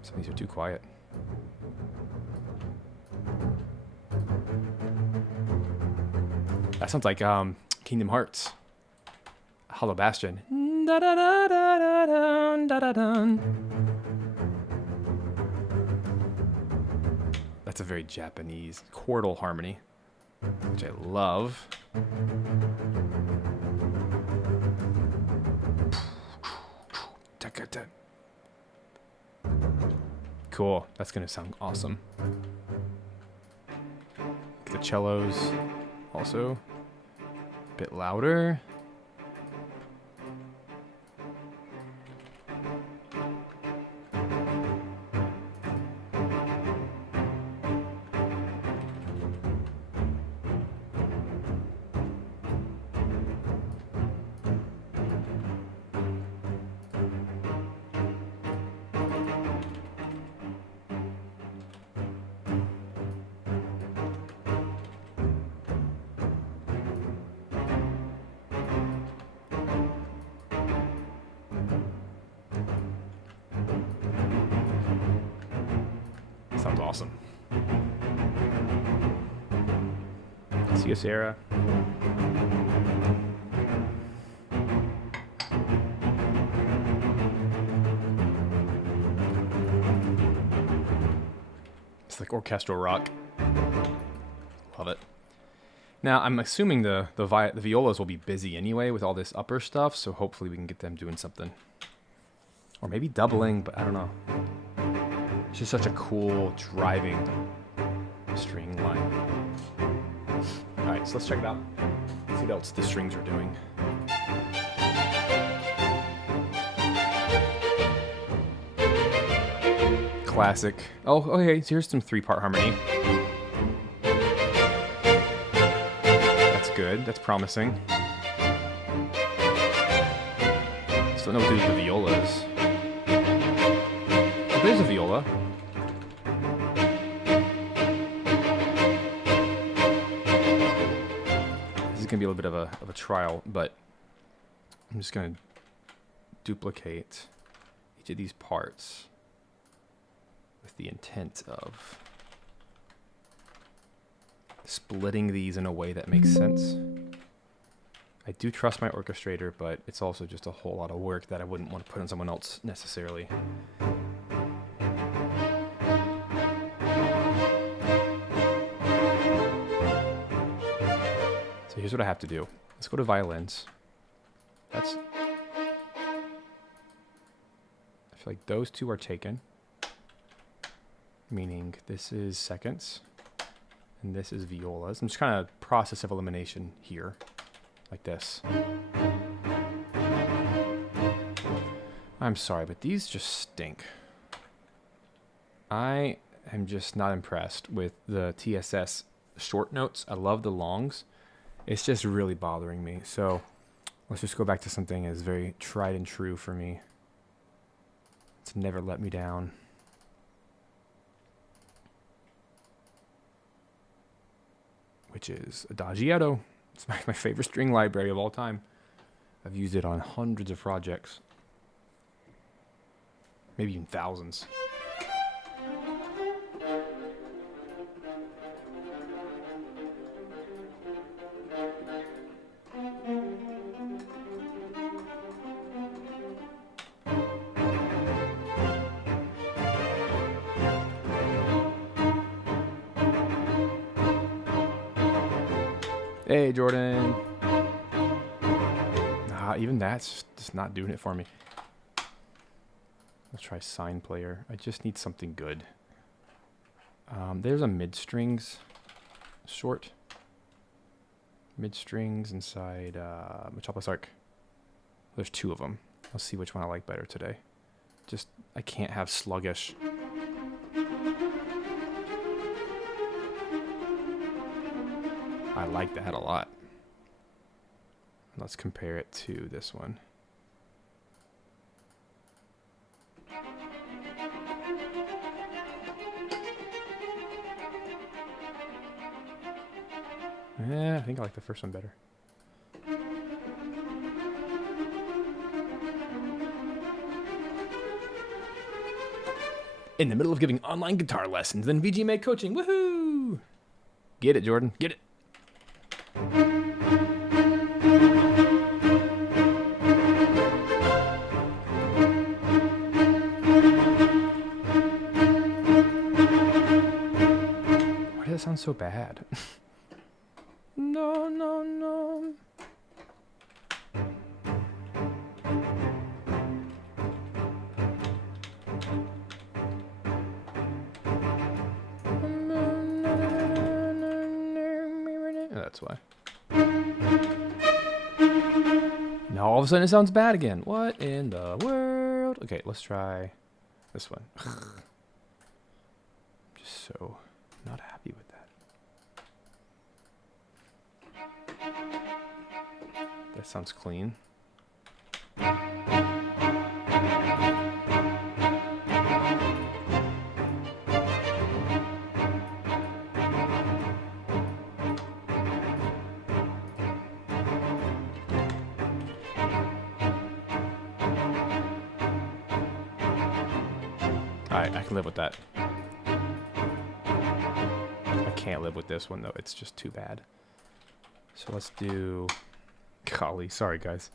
Some of these are too quiet. That sounds like Kingdom Hearts. Hollow Bastion. That's a very Japanese chordal harmony, which I love. Cool. That's going to sound awesome. The cellos also a bit louder. Sounds awesome. See you, Sarah. It's like orchestral rock. Love it. Now, I'm assuming the violas will be busy anyway with all this upper stuff, so hopefully we can get them doing something. Or maybe doubling, but I don't know. It's just such a cool driving string line. All right, so let's check it out. See what else the strings are doing. Classic. Oh, okay, so here's some 3-part harmony. That's good, that's promising. Still don't know what to do with the violas. Oh, there's a viola. Gonna be a little bit of a trial, but I'm just gonna duplicate each of these parts with the intent of splitting these in a way that makes sense. I do trust my orchestrator, but it's also just a whole lot of work that I wouldn't want to put on someone else necessarily. So here's what I have to do. Let's go to violins. I feel like those two are taken. Meaning this is seconds. And this is violas. I'm just kind of process of elimination here. Like this. I'm sorry, but these just stink. I am just not impressed with the TSS short notes. I love the longs. It's just really bothering me. So let's just go back to something that's very tried and true for me. It's never let me down. Which is Adagietto. It's my favorite string library of all time. I've used it on hundreds of projects. Maybe even thousands. Hey, Jordan. Even that's just not doing it for me. Let's try Sign Player. I just need something good. There's a mid-strings short. Mid-strings inside Macbeth Arc. There's 2 of them. I'll see which one I like better today. Just, I can't have sluggish. I like that a lot. Let's compare it to this one. Yeah, I think I like the first one better. In the middle of giving online guitar lessons, then VGMA coaching. Woohoo! Get it, Jordan. Get it. Why does that sound so bad? No, no, no. That's why. Now all of a sudden it sounds bad again. What in the world? Okay, let's try this one. I'm just so not happy with that. That sounds clean. Alright, I can live with that. I can't live with this one though, it's just too bad. So let's do... Golly, sorry guys.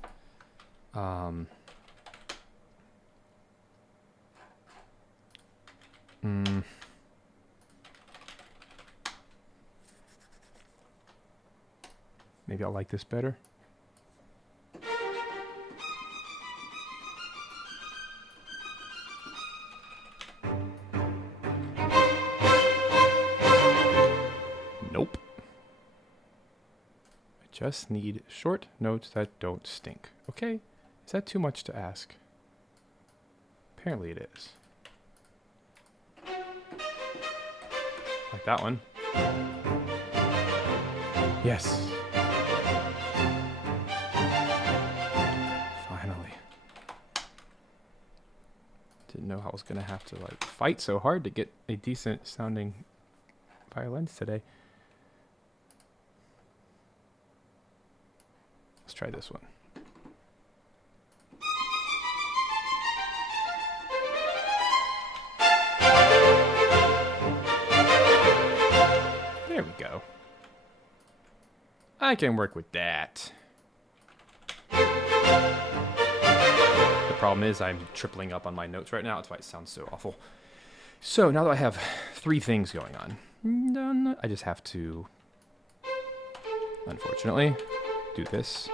Maybe I'll like this better. Nope. I just need short notes that don't stink. Okay? Is that too much to ask? Apparently it is. Like that one. Yes. Finally. Didn't know I was gonna have to like fight so hard to get a decent sounding violins today. Let's try this one. There we go. I can work with that. The problem is I'm tripling up on my notes right now. That's why it sounds so awful. So now that I have 3 things going on, I just have to, unfortunately, do this.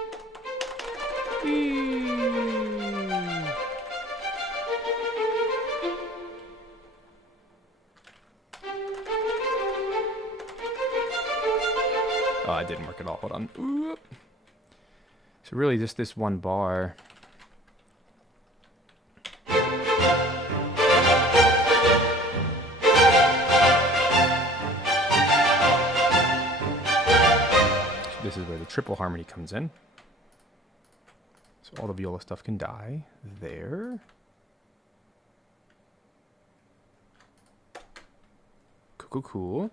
Oh, it didn't work at all. Hold on. Oop. So really just this one bar. this is where the triple harmony comes in. So all the viola stuff can die there. Cool, cool, cool.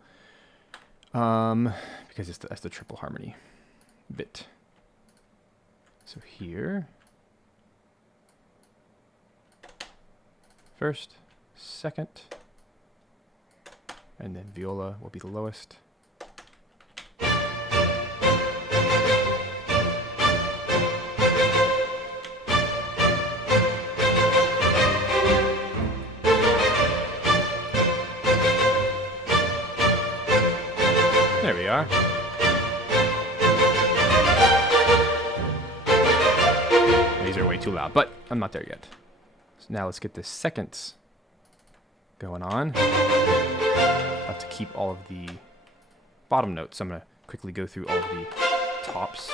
Because that's the triple harmony bit. So here, first, second, and then viola will be the lowest. There we are. These are way too loud, but I'm not there yet. So now let's get the seconds going on. I have to keep all of the bottom notes. So I'm going to quickly go through all of the tops.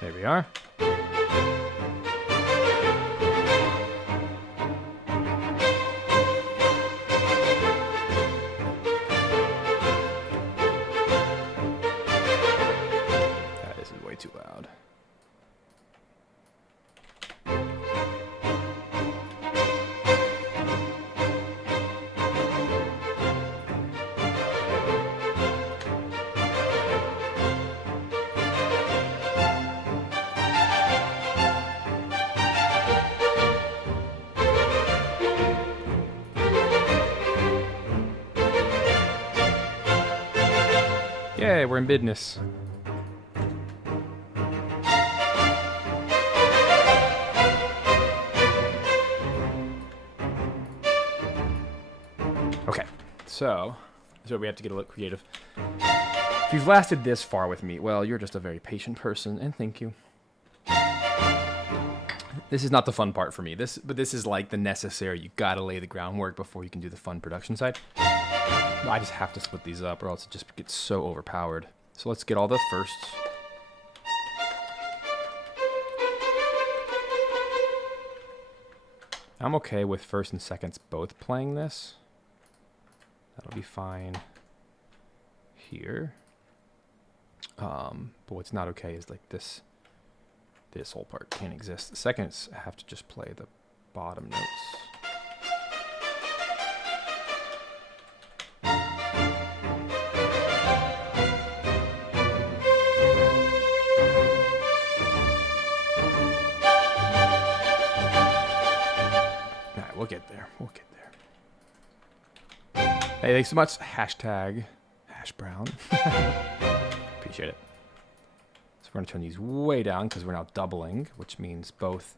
There we are. This is way too loud. Yay, we're in business. Okay, so we have to get a little creative. If you've lasted this far with me, well, you're just a very patient person, and thank you. This is not the fun part for me. But this is like the necessary. You gotta lay the groundwork before you can do the fun production side. I just have to split these up or else it just gets so overpowered. So let's get all the firsts. I'm okay with first and seconds both playing this. That'll be fine here. But what's not okay is like this whole part can't exist. The seconds have to just play the bottom notes. We'll get there. We'll get there. Hey, thanks so much. Hashtag hash brown. Appreciate it. So we're going to turn these way down because we're now doubling, which means both.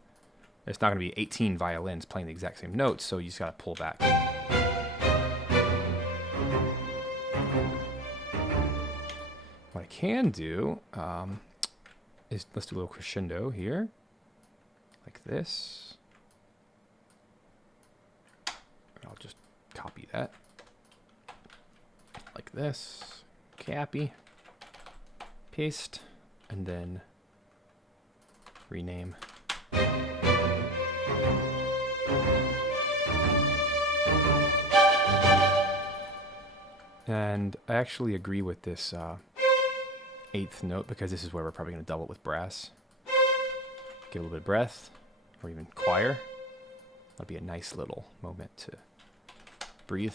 It's not going to be 18 violins playing the exact same notes, so you just got to pull back. What I can do is let's do a little crescendo here, like this. I'll just copy that like this, copy, paste, and then rename. And I actually agree with this eighth note because this is where we're probably going to double it with brass. Get a little bit of breath, or even choir. That'll be a nice little moment to breathe.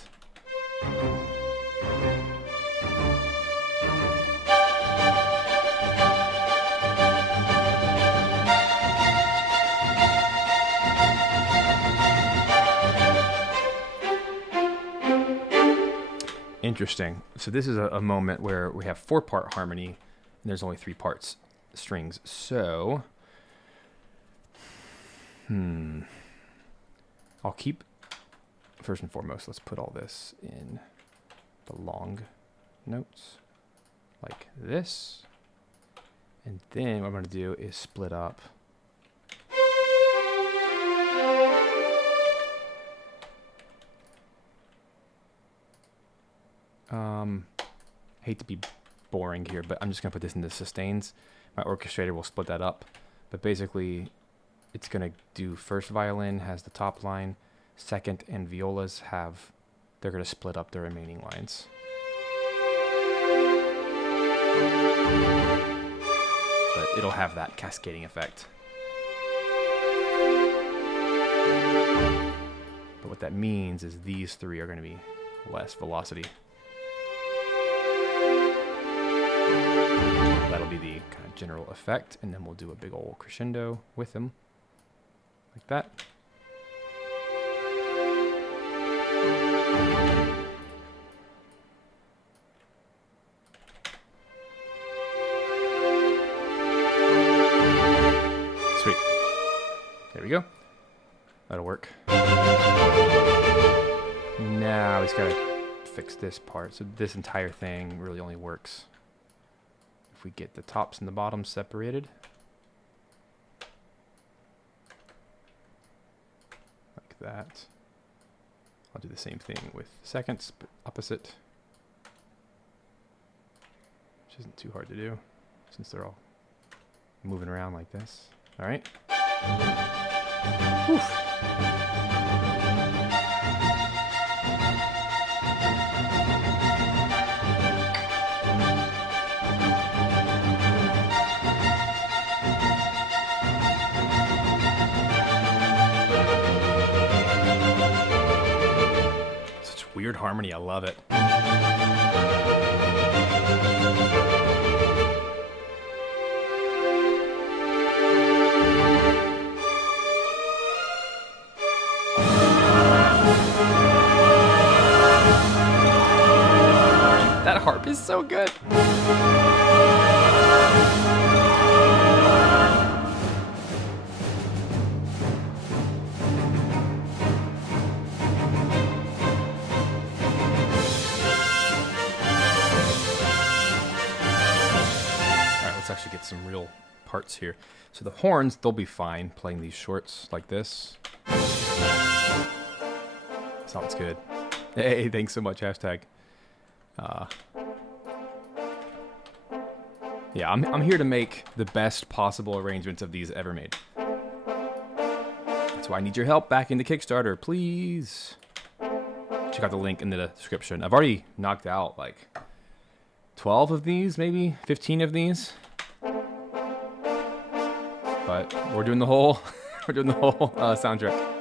Interesting. So this is a moment where we have 4-part harmony, and there's only 3 parts strings. So, I'll keep, first and foremost, let's put all this in the long notes, like this. And then what I'm going to do is split up. Hate to be boring here, but I'm just going to put this into sustains. My orchestrator will split that up. But basically, it's going to do first violin has the top line, second and violas have, they're going to split up the remaining lines. But it'll have that cascading effect. But what that means is these three are going to be less velocity. That'll be the kind of general effect, and then we'll do a big old crescendo with them, like that. Sweet. There we go. That'll work. Now he's got to fix this part. So this entire thing really only works if we get the tops and the bottoms separated. Like that. I'll do the same thing with seconds, but opposite. Which isn't too hard to do since they're all moving around like this. All right. Oof. Such weird harmony. I love it. That harp is so good. Let's actually get some real parts here. So the horns, they'll be fine playing these shorts like this. Sounds good. Hey, thanks so much, hashtag. Yeah, I'm here to make the best possible arrangements of these ever made. That's why I need your help back in the Kickstarter, please. Check out the link in the description. I've already knocked out like 12 of these, maybe 15 of these. But we're doing the whole, soundtrack.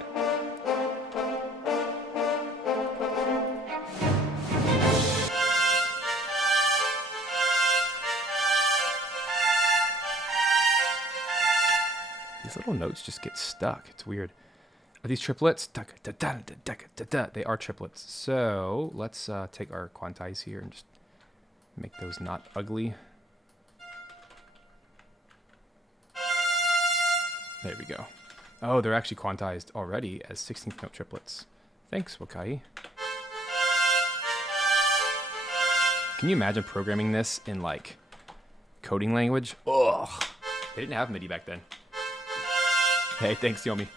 These little notes just get stuck. It's weird. Are these triplets? They are triplets. So let's take our quantize here and just make those not ugly. There we go. Oh, they're actually quantized already as 16th note triplets. Thanks, Wakai. Can you imagine programming this in like coding language? Ugh. They didn't have MIDI back then. Hey, thanks, Yomi.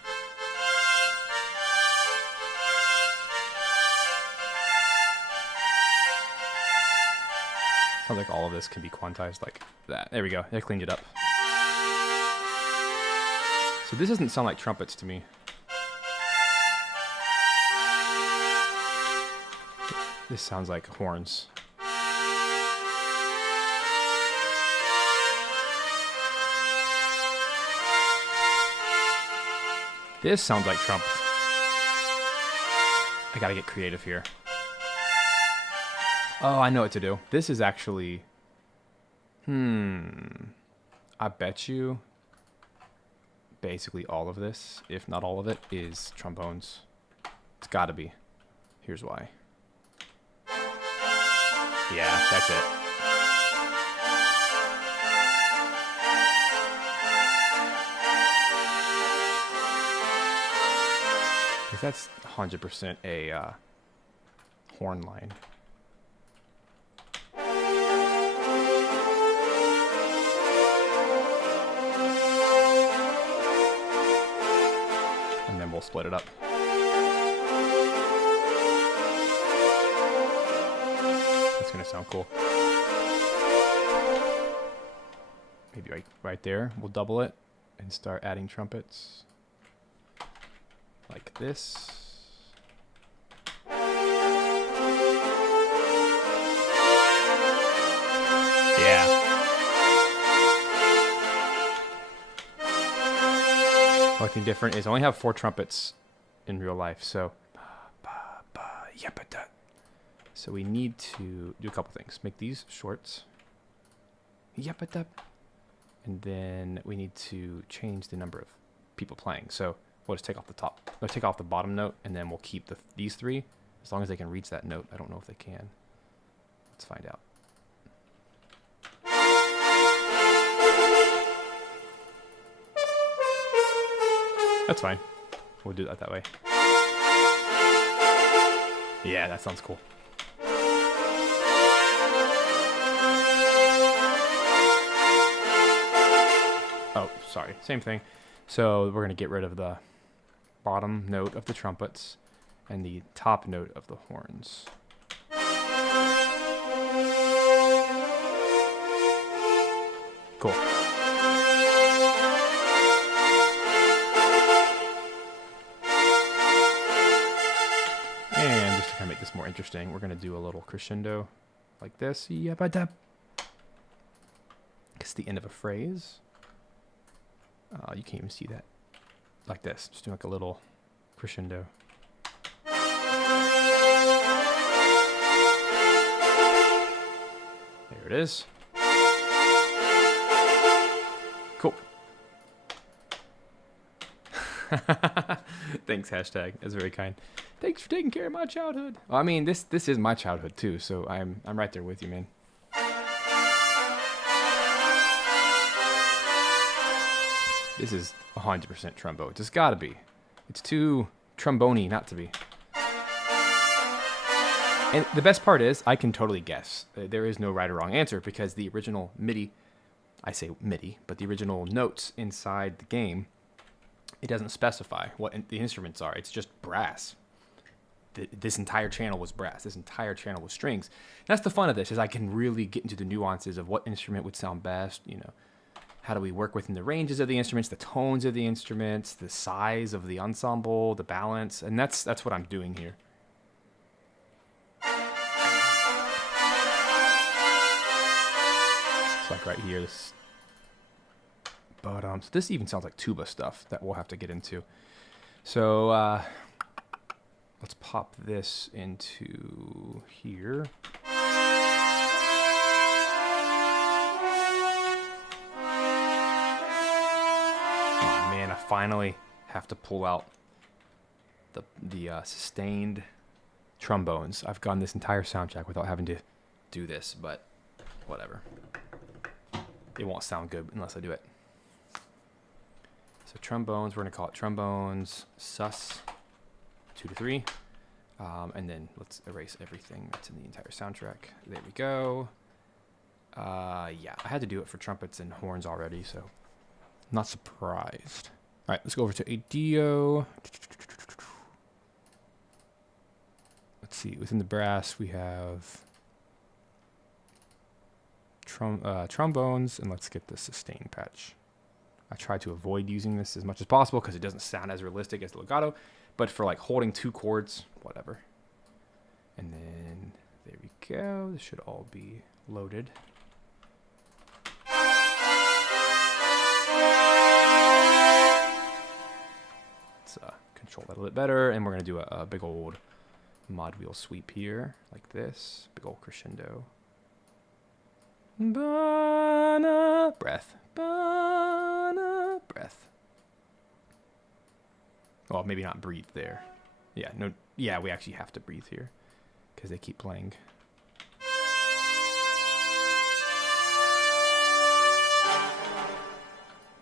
Sounds like all of this can be quantized like that. There we go. I cleaned it up. So this doesn't sound like trumpets to me. This sounds like horns. This sounds like trumpets. I gotta get creative here. Oh, I know what to do. This is actually... I bet you basically all of this, if not all of it, is trombones. It's gotta be. Here's why. Yeah, that's it. Because that's 100% a horn line. And then we'll split it up. That's gonna sound cool. Maybe right there, we'll double it and start adding trumpets like this. Yeah. Only thing different is I only have 4 trumpets in real life, so so we need to do a couple things. Make these shorts. And then we need to change the number of people playing. So we'll just take off the top. We'll take off the bottom note, and then we'll keep these 3 as long as they can reach that note. I don't know if they can. Let's find out. That's fine. We'll do that way. Yeah, that sounds cool. Oh, sorry. Same thing. So we're going to get rid of the bottom note of the trumpets and the top note of the horns. Cool. And just to kind of make this more interesting, we're going to do a little crescendo like this. It's the end of a phrase. You can't even see that. Like this. Just doing like a little crescendo. There it is. Cool. Thanks, hashtag. That's very kind. Thanks for taking care of my childhood. Well, I mean, this is my childhood too, so I'm right there with you, man. This is 100% trombone. It's just gotta be. It's too trombone-y not to be. And the best part is, I can totally guess. There is no right or wrong answer because the original MIDI, I say MIDI, but the original notes inside the game, it doesn't specify what the instruments are. It's just brass. This entire channel was brass. This entire channel was strings. And that's the fun of this, is I can really get into the nuances of what instrument would sound best, you know. How do we work within the ranges of the instruments, the tones of the instruments, the size of the ensemble, the balance, and that's what I'm doing here. It's like right here, this. But so this even sounds like tuba stuff that we'll have to get into. So let's pop this into here. I finally have to pull out the sustained trombones. I've gone this entire soundtrack without having to do this, but whatever. It won't sound good unless I do it. So trombones, we're going to call it trombones sus 2 to 3. And then let's erase everything that's in the entire soundtrack. There we go. Yeah, I had to do it for trumpets and horns already, so I'm not surprised. All right, let's go over to ADO. Let's see, within the brass we have trombones, and let's get the sustain patch. I try to avoid using this as much as possible because it doesn't sound as realistic as the legato, but for like holding 2 chords, whatever. And then there we go. This should all be loaded. Control that a little bit better, and we're going to do a big old mod wheel sweep here, like this. Big old crescendo. Bana, breath. Bana, breath. Well, maybe not breathe there. Yeah, no. Yeah, we actually have to breathe here because they keep playing.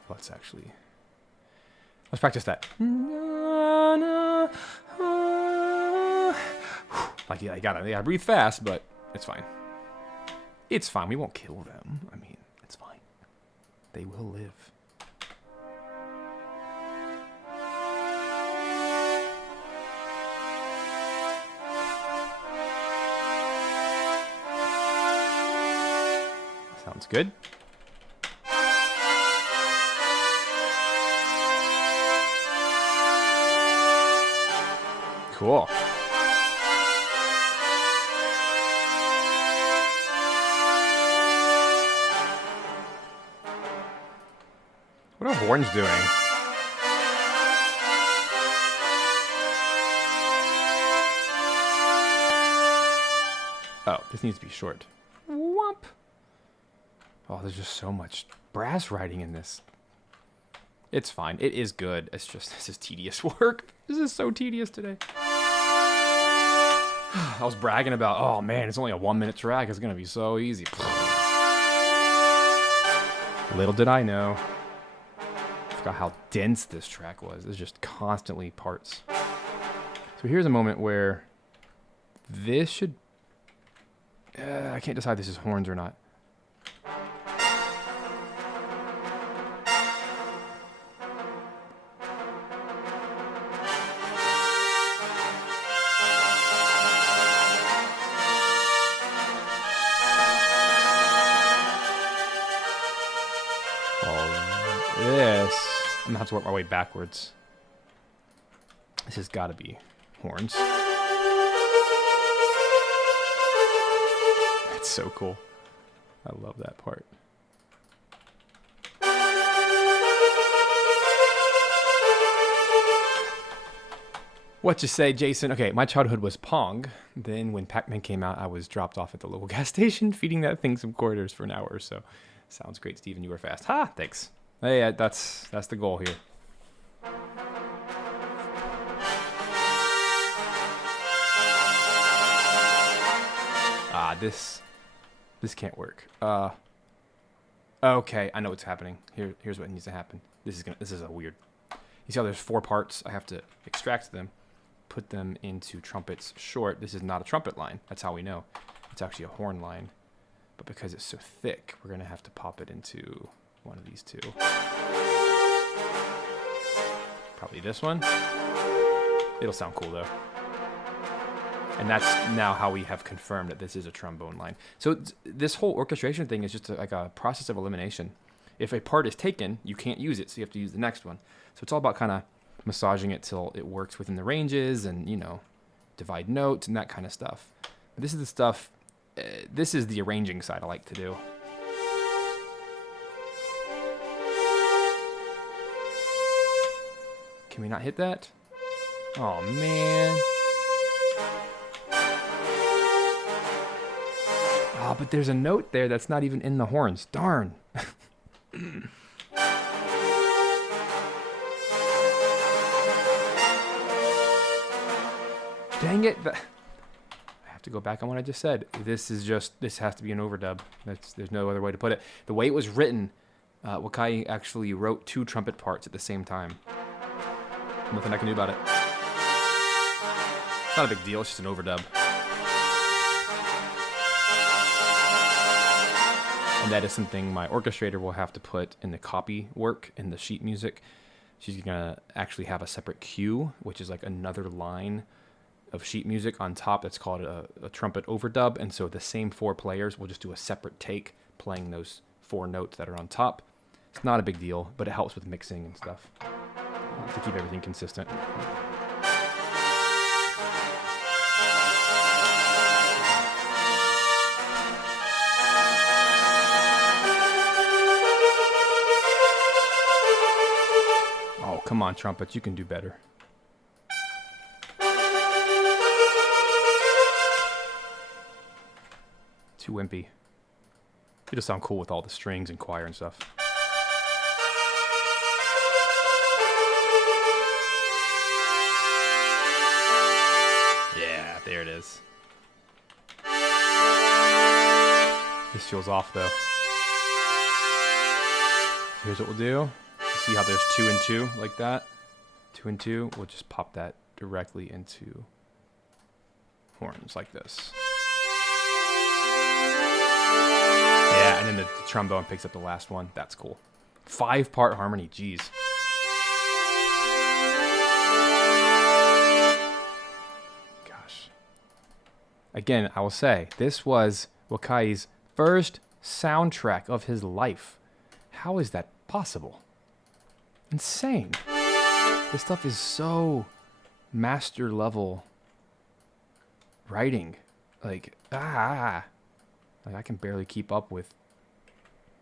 Let's practice that. Like, yeah, you gotta breathe fast, but it's fine. It's fine. We won't kill them. I mean, it's fine. They will live. Cool. What are horns doing? Oh, this needs to be short. Whomp. Oh, there's just so much brass writing in this. It's fine. It is good. It's just, this is tedious work. This is so tedious today. I was bragging about, oh man, it's only a 1 minute track. It's going to be so easy. Little did I know. I forgot how dense this track was. It's just constantly parts. So here's a moment where this should... I can't decide if this is horns or not. This, I'm gonna have to work my way backwards. This has got to be horns. That's so cool. I love that part. What you say, Jason? Okay, my childhood was Pong. Then when Pac-Man came out, I was dropped off at the local gas station, feeding that thing some quarters for an hour or so. Sounds great, Steven. You were fast. Ha! Thanks. Hey, that's the goal here. This can't work. Okay, I know what's happening. Here's what needs to happen. This is a weird. You see how there's 4 parts? I have to extract them, put them into trumpets short. This is not a trumpet line. That's how we know. It's actually a horn line. But because it's so thick, we're gonna have to pop it into one of these 2. Probably this one. It'll sound cool though. And that's now how we have confirmed that this is a trombone line. So this whole orchestration thing is just like a process of elimination. If a part is taken, you can't use it, so you have to use the next one. So it's all about kind of massaging it till it works within the ranges and, you know, divide notes and that kind of stuff. But this is the stuff, this is the arranging side I like to do. Can we not hit that? Oh, man. Oh, but there's a note there that's not even in the horns. Darn. Dang it. I have to go back on what I just said. This has to be an overdub. There's no other way to put it. The way it was written, Wakai actually wrote 2 trumpet parts at the same time. Nothing I can do about it. It's not a big deal, it's just an overdub. And that is something my orchestrator will have to put in the copy work in the sheet music. She's gonna actually have a separate cue, which is like another line of sheet music on top. That's called a trumpet overdub. And so the same 4 players will just do a separate take playing those 4 notes that are on top. It's not a big deal, but it helps with mixing and stuff to keep everything consistent. Oh, come on, trumpets, you can do better. Too wimpy. It'll sound cool with all the strings and choir and stuff. Yeah, there it is. This feels off though. Here's what we'll do. You see how there's 2 and 2 like that? 2 and 2. We'll just pop that directly into horns like this. Yeah, and then the trombone picks up the last one. That's cool. 5-part harmony, jeez. Gosh. Again, I will say, this was Wakai's first soundtrack of his life. How is that possible? Insane. This stuff is so master level writing. Like, like I can barely keep up with,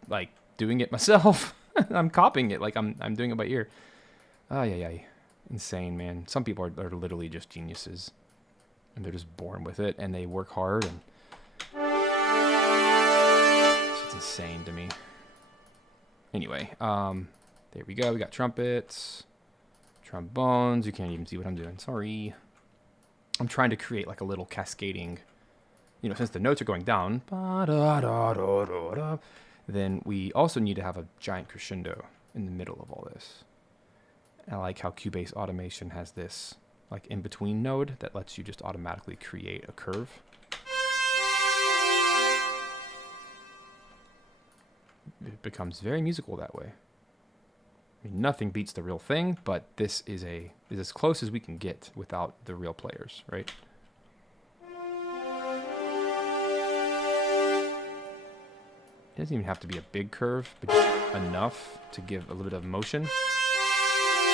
like, doing it myself. I'm copying it. Like, I'm doing it by ear. Yeah. Insane, man. Some people are literally just geniuses. And they're just born with it. And they work hard. And it's insane to me. Anyway, there we go. We got trumpets, trombones. You can't even see what I'm doing. Sorry. I'm trying to create like a little cascading, since the notes are going down, then we also need to have a giant crescendo in the middle of all this. I like how Cubase Automation has this like in-between node that lets you just automatically create a curve. It becomes very musical that way. I mean, nothing beats the real thing, but this is as close as we can get without the real players, right? It doesn't even have to be a big curve, but just enough to give a little bit of motion.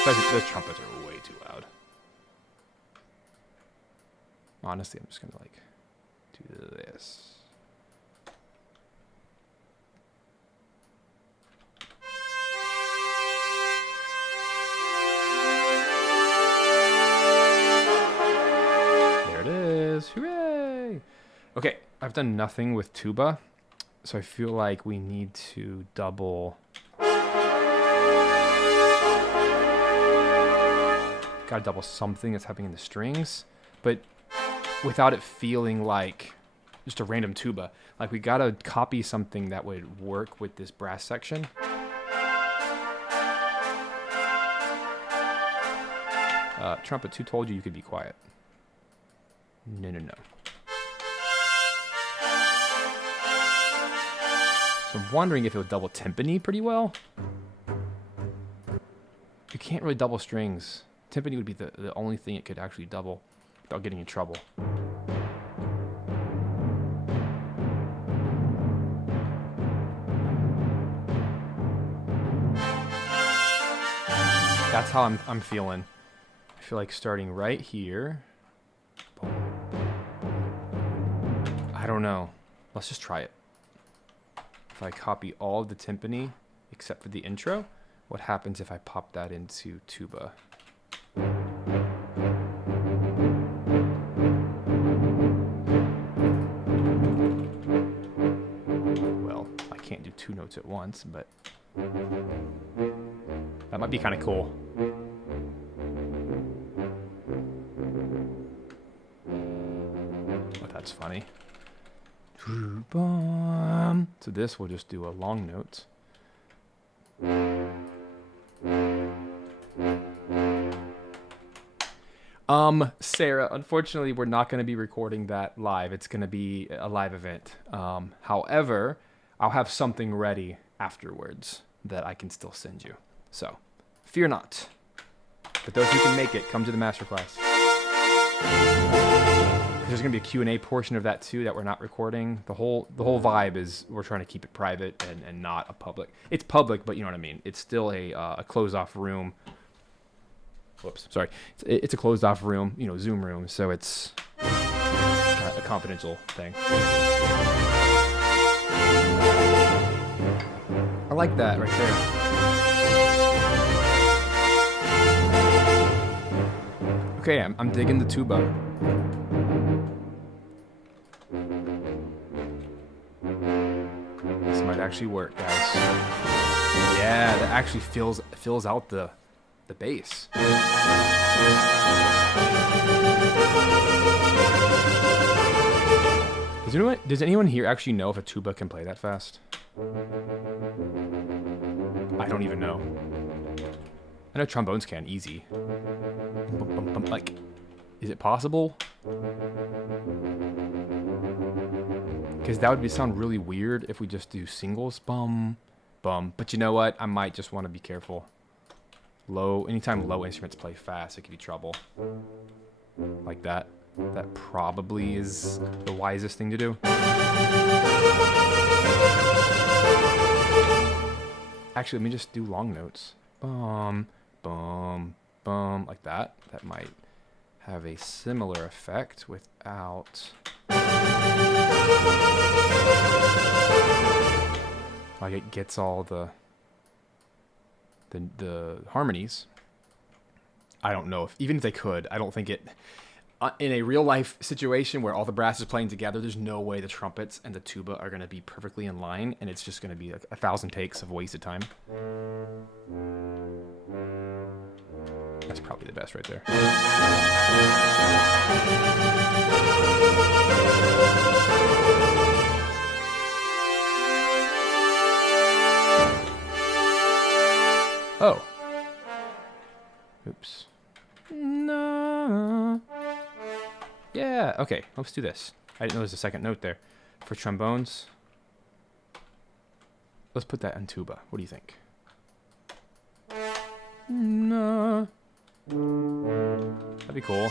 Especially those trumpets are way too loud. Honestly, I'm just gonna like do this. Hooray! Okay, I've done nothing with tuba, so I feel like we need to double. Gotta double something that's happening in the strings, but without it feeling like just a random tuba. Like we gotta copy something that would work with this brass section. Trumpets, who told you could be quiet? No. So I'm wondering if it would double timpani pretty well. You can't really double strings. Timpani would be the only thing it could actually double without getting in trouble. That's how I'm feeling. I feel like starting right here. I don't know. Let's just try it. If I copy all of the timpani except for the intro, what happens if I pop that into tuba? Well, I can't do two notes at once, but that might be kind of cool. Oh, that's funny. So this will just do a long note. Sarah, unfortunately, we're not going to be recording that live. It's going to be a live event. However, I'll have something ready afterwards that I can still send you. So, fear not. But those who can make it, come to the masterclass. There's going to be a Q&A portion of that too that we're not recording. The whole vibe is we're trying to keep it private and not a public. It's public, but you know what I mean. It's still a closed off room. Whoops, sorry. It's a closed off room, Zoom room. So it's kind of a confidential thing. I like that right there. Okay, I'm digging the tuba. This might actually work, guys. Yeah, that actually fills out the bass. Does anyone here actually know if a tuba can play that fast? I don't even know. I know trombones can, easy. Like, is it possible? Because that would sound really weird if we just do singles, bum, bum. But you know what? I might just want to be careful. Anytime low instruments play fast, it could be trouble. Like that. That probably is the wisest thing to do. Actually, let me just do long notes. Bum, bum, bum, like that. That might have a similar effect without... Like it gets all the harmonies. I don't know if, even if they could, I don't think it, in a real life situation where all the brass is playing together, there's no way the trumpets and the tuba are going to be perfectly in line, and it's just going to be like 1,000 takes of wasted time. That's probably the best right there. Oh. Oops. No. Yeah, okay, let's do this. I didn't know there's a second note there. For trombones, let's put that on tuba. What do you think? No. That'd be cool.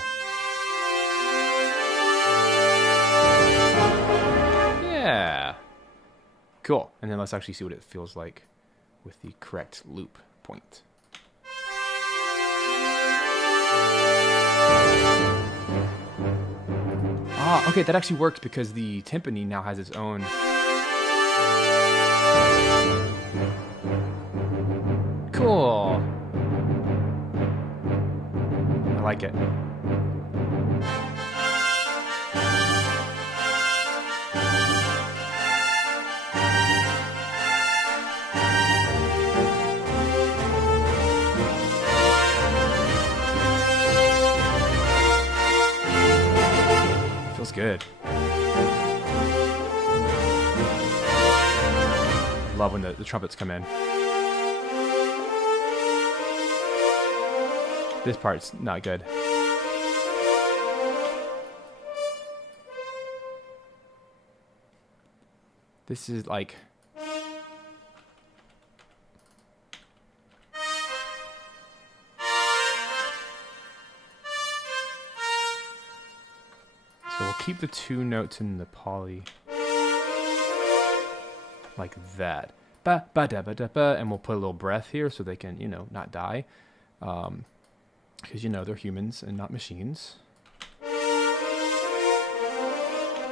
Yeah. Cool. And then let's actually see what it feels like with the correct loop point. Ah, okay, that actually works because the timpani now has its own. Cool. I like it. Feels good. Love when the trumpets come in. This part's not good. This is like... So we'll keep the two notes in the poly like that. Ba ba da ba da ba, and we'll put a little breath here so they can, you know, not die. Because, you know, they're humans and not machines.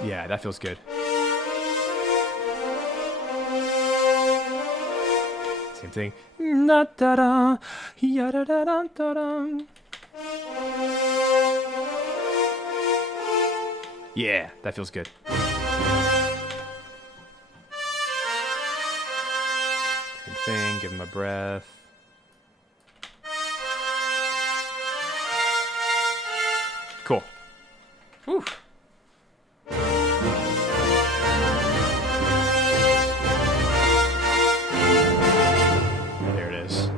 Yeah, that feels good. Same thing. Na da da, ya da da da da da. Yeah, that feels good. Same thing, give him a breath. Cool. Whew. There it is.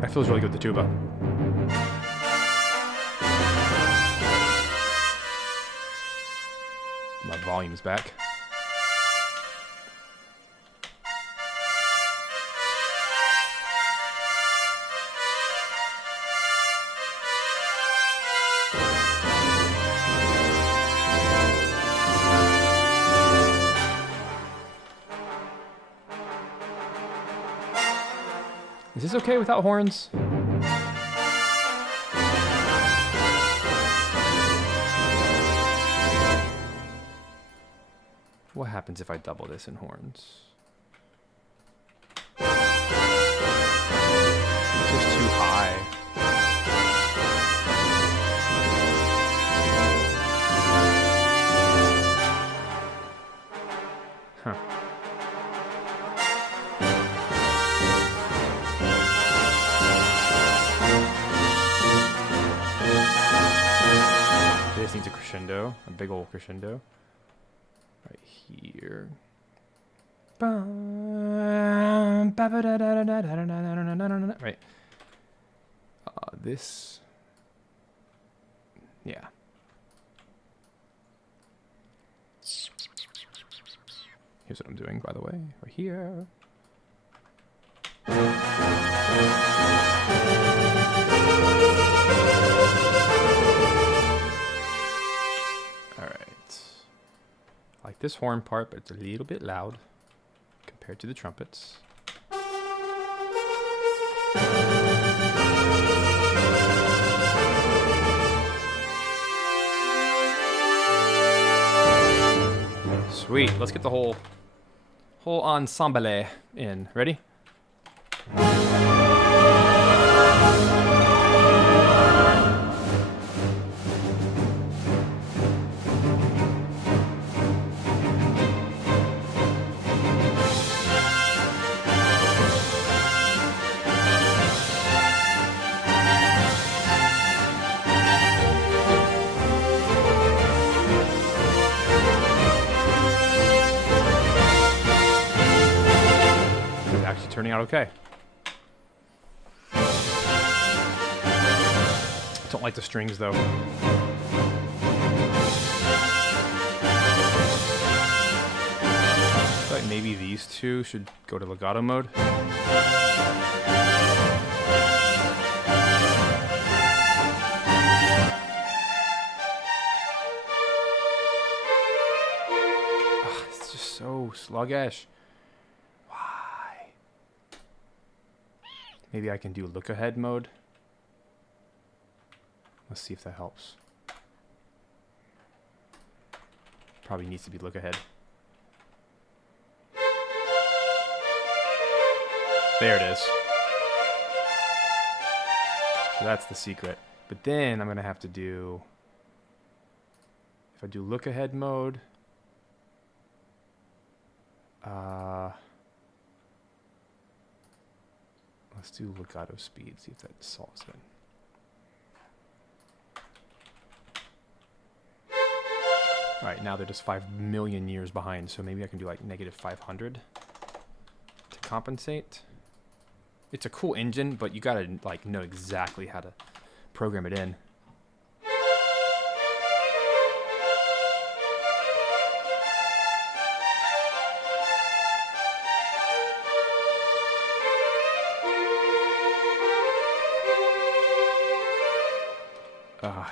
That feels really good with the tuba. My volume's back. Is this okay without horns? What happens if I double this in horns? It's just too high. Huh. This needs a crescendo, a big old crescendo. Right here. Right. This. Yeah. Here's what I'm doing, by the way. Right here. I like this horn part, but it's a little bit loud compared to the trumpets. Sweet. Let's get the whole ensemble in. Ready? Turning out okay. Don't like the strings though. I feel like maybe these two should go to legato mode. Oh, it's just so sluggish. Maybe I can do look ahead mode. Let's see if that helps. Probably needs to be look ahead. There it is. So that's the secret. But then I'm gonna have to do, if I do look ahead mode, let's do legato speed, see if that solves it. Alright, now they're just 5 million years behind, so maybe I can do like -500 to compensate. It's a cool engine, but you gotta like know exactly how to program it in.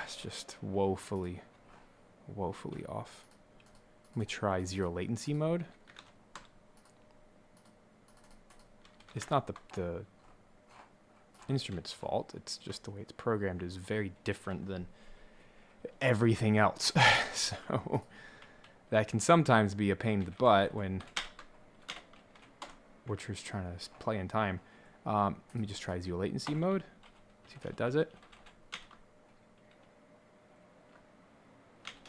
It's just woefully off. Let me try zero latency mode. It's not the instrument's fault. It's just the way it's programmed is very different than everything else. So that can sometimes be a pain in the butt when we're just trying to play in time. Let me just try zero latency mode. See if that does it.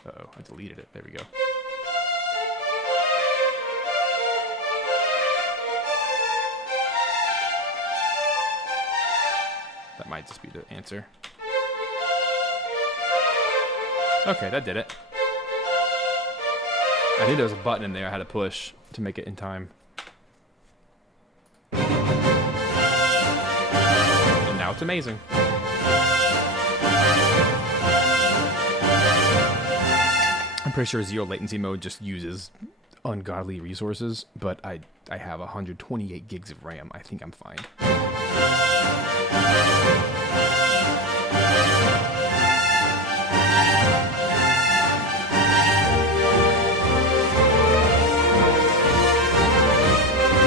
Uh-oh, I deleted it. There we go. That might just be the answer. Okay, that did it. I knew there was a button in there I had to push to make it in time. And now it's amazing. I'm pretty sure zero latency mode just uses ungodly resources, but I have 128 gigs of RAM. I think I'm fine.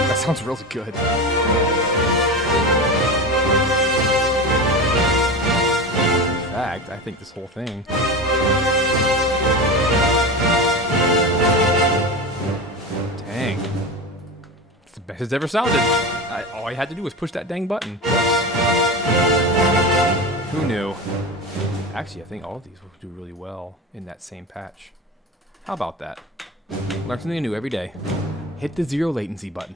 That sounds really good. In fact, I think this whole thing. Dang. It's the best it's ever sounded. All I had to do was push that dang button. Who knew? Actually, I think all of these will do really well in that same patch. How about that? Learn something new every day. Hit the zero latency button.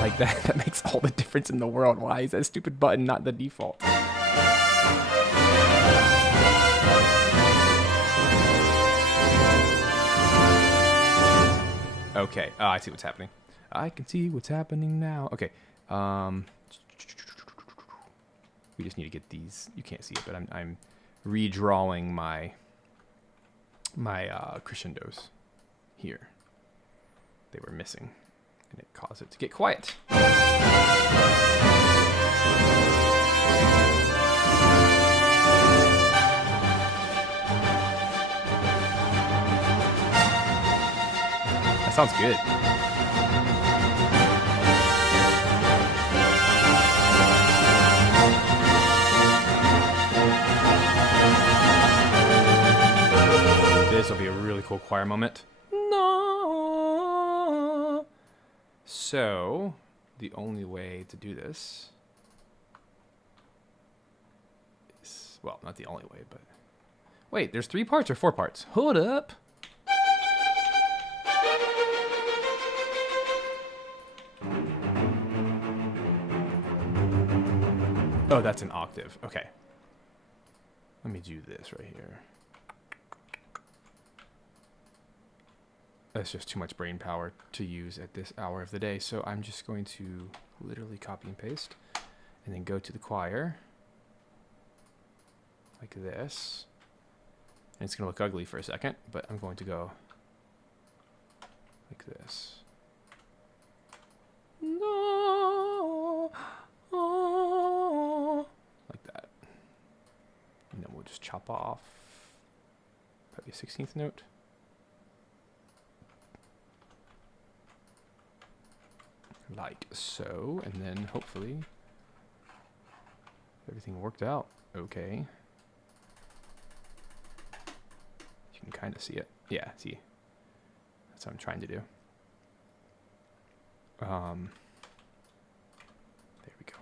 Like that, that makes all the difference in the world. Why is that stupid button not the default? Okay, I see what's happening. I can see what's happening now. Okay, we just need to get these. You can't see it, but I'm redrawing my crescendos here. They were missing, and it caused it to get quiet. That sounds good. This will be a really cool choir moment. No. So, the only way to do this is, well, not the only way, but wait, there's 3 parts or 4 parts? Hold up. Oh, that's an octave. Okay. Let me do this right here. That's just too much brain power to use at this hour of the day. So I'm just going to literally copy and paste and then go to the choir like this. And it's going to look ugly for a second, but I'm going to go like this. No. Oh. Like that. And then we'll just chop off probably a 16th note. Like so, and then hopefully everything worked out okay. You can kind of see it. Yeah, see. That's what I'm trying to do. There we go.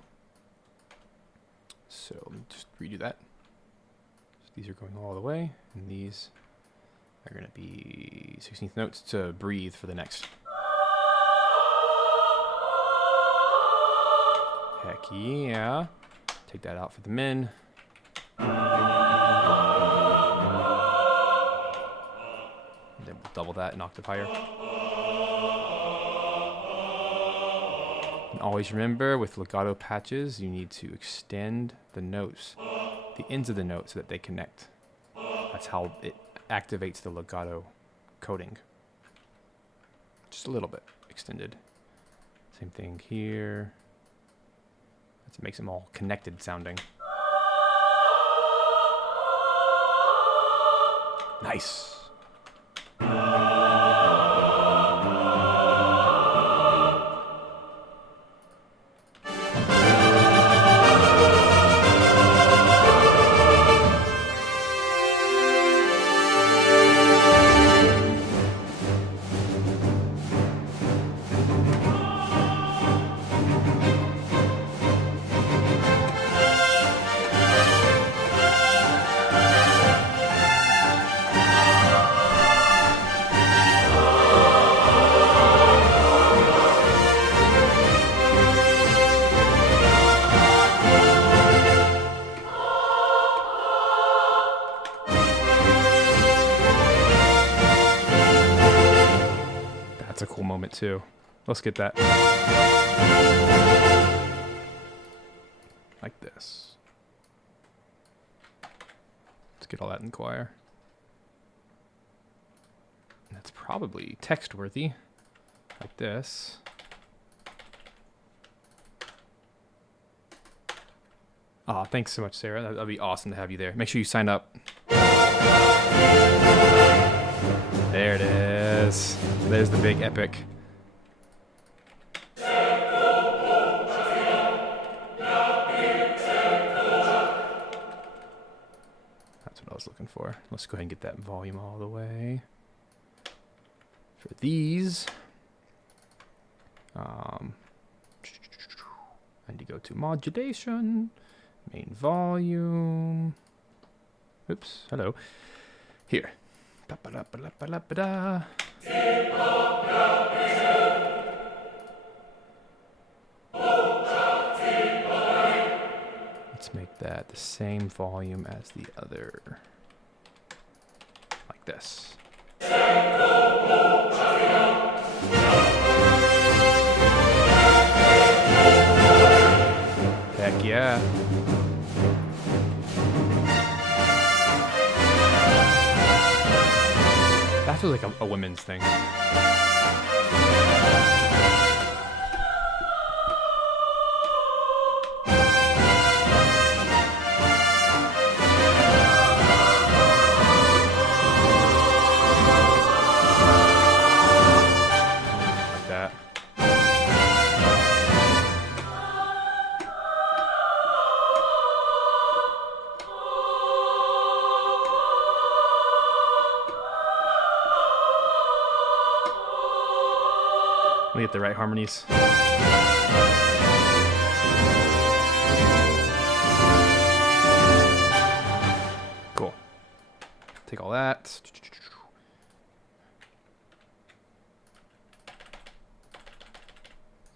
So let me just redo that. So these are going all the way, and these are going to be 16th notes to breathe for the next. Heck yeah. Take that out for the men. And then we'll double that an octave higher. And always remember, with legato patches, you need to extend the notes, the ends of the notes, so that they connect. That's how it activates the legato coding. Just a little bit extended. Same thing here. It makes them all connected sounding. Nice. That's a cool moment too. Let's get that. Like this. Let's get all that in the choir. And that's probably text worthy. Like this. Aw, thanks so much, Sarah. That'd be awesome to have you there. Make sure you sign up. There it is. There's the big epic. That's what I was looking for. Let's go ahead and get that volume all the way. For these, I need to go to modulation, main volume. Oops, hello. Here. Ba-ba-da-ba-da-ba-da-ba-da. Let's make that the same volume as the other. Like this. Heck yeah. That feels like a women's thing. Like that. Let me get the right harmonies. Cool. Take all that.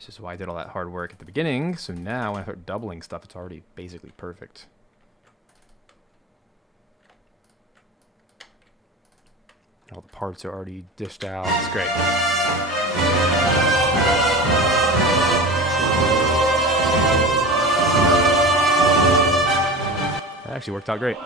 This is why I did all that hard work at the beginning. So now when I start doubling stuff, it's already basically perfect. All the parts are already dished out. It's great. That actually worked out great.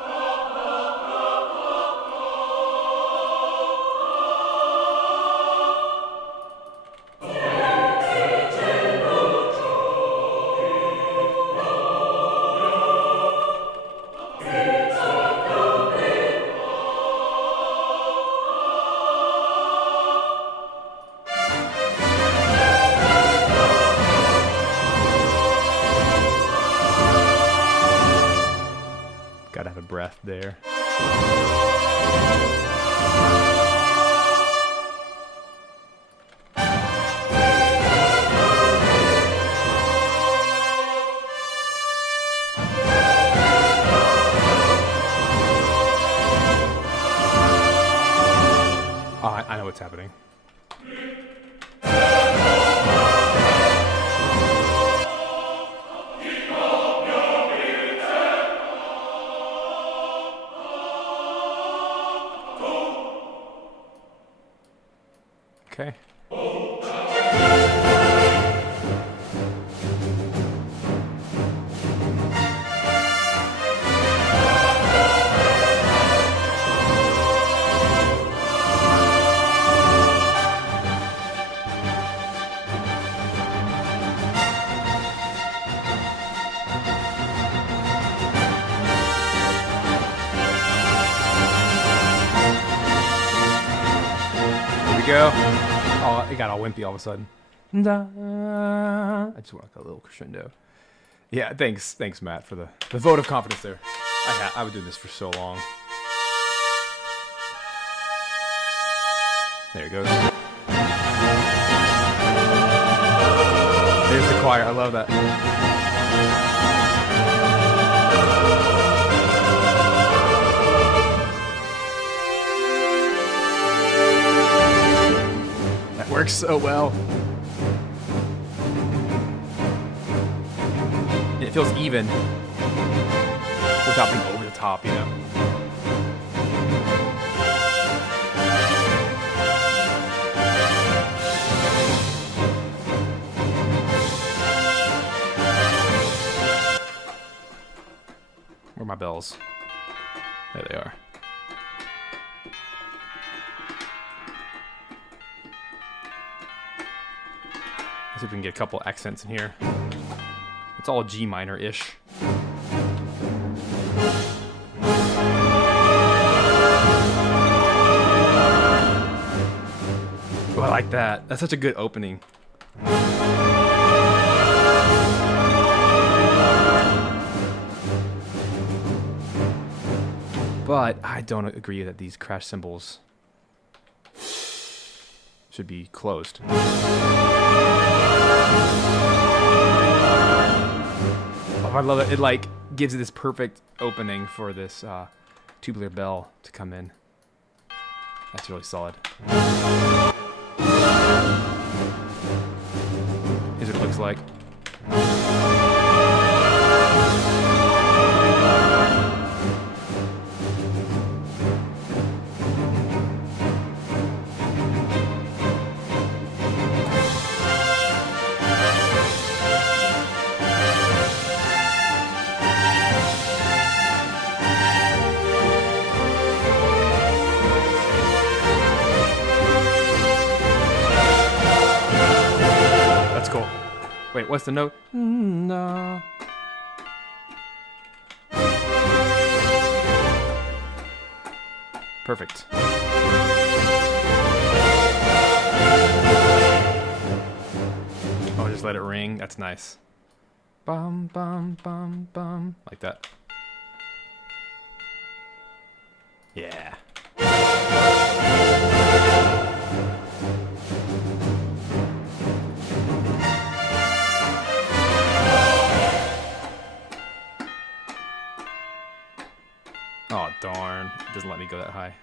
Gotta have a breath there. Oh, I know what's happening. Okay. Here we go. Oh, it got all wimpy all of a sudden. I just want like a little crescendo. Yeah, thanks, Matt, for the vote of confidence there. I've been doing this for so long. There it goes. There's the choir. I love that. Works so well. And it feels even without being over the top, you know. Where are my bells? There they are. See if we can get a couple accents in here. It's all G minor-ish. Oh, I like that. That's such a good opening. But I don't agree that these crash cymbals should be closed. Oh, I love it. It like gives it this perfect opening for this tubular bell to come in. That's really solid. Here's what it looks like. Wait, what's the note? No. Perfect. Oh, just let it ring. That's nice. Bum, bum, bum, bum. Like that. Yeah. turn. It doesn't let me go that high.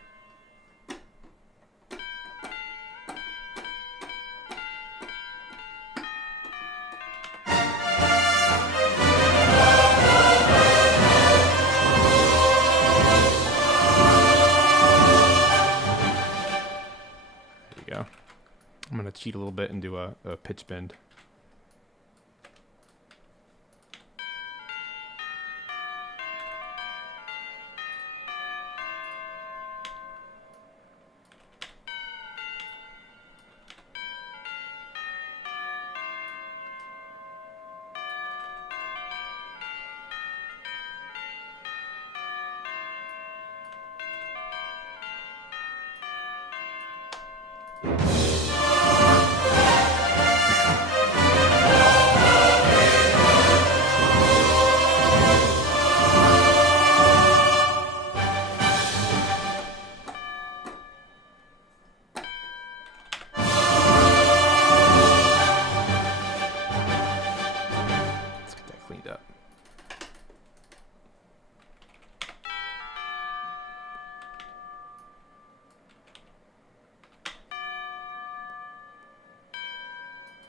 There you go. I'm going to cheat a little bit and do a pitch bend.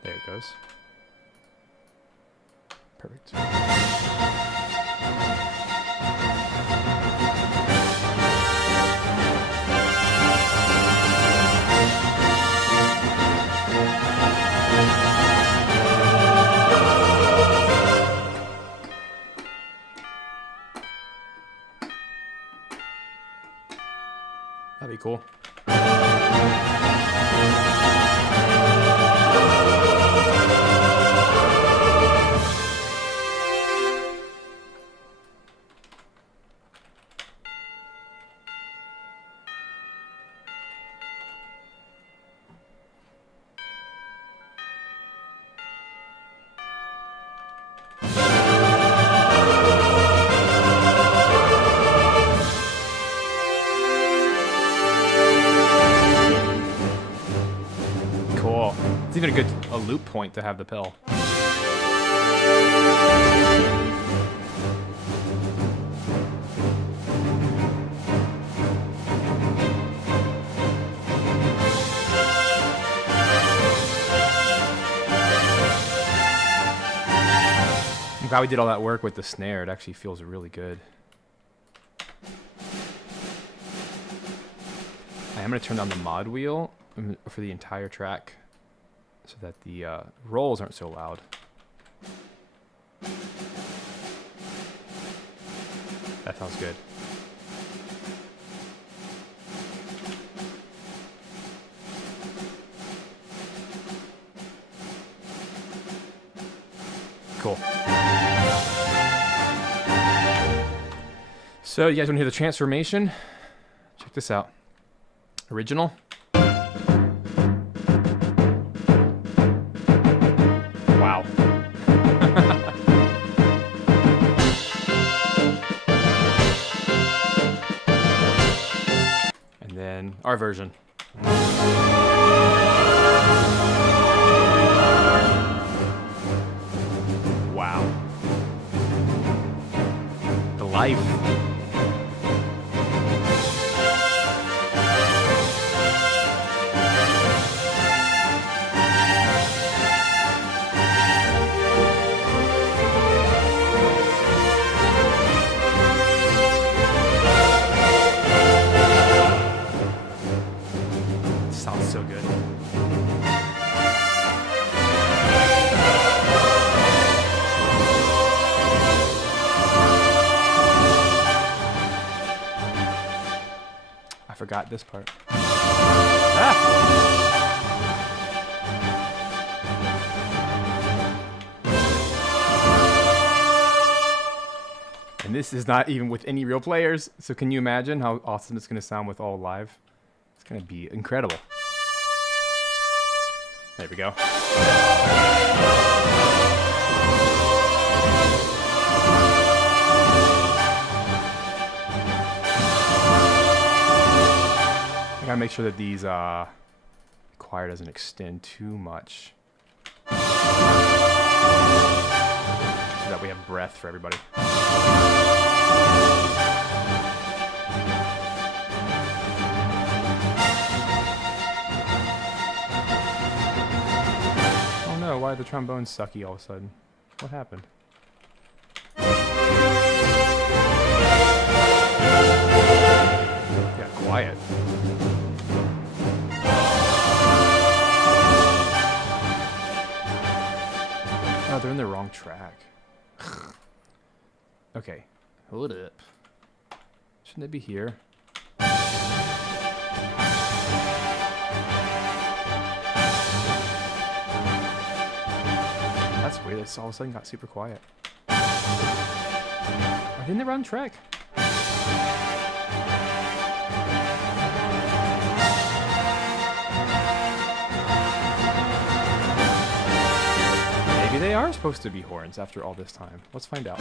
There it goes. Perfect. That'd be cool. It's even a loop point to have the pill. I'm glad we did all that work with the snare. It actually feels really good. I am going to turn down the mod wheel for the entire track, so that the rolls aren't so loud. That sounds good. Cool. So you guys want to hear the transformation? Check this out. Original. Wow. And then our version. Wow. The life. Sounds so good. I forgot this part. And this is not even with any real players, so can you imagine how awesome it's going to sound with all live? It's going to be incredible. There we go. I gotta make sure that these choir doesn't extend too much, so that we have breath for everybody. why the trombone's sucky all of a sudden. What happened? Yeah, quiet. Oh, they're in the wrong track. Okay, hold up. Shouldn't they be here? That's weird. It's all of a sudden got super quiet. Are they in the wrong track? Maybe they are supposed to be horns after all this time. Let's find out.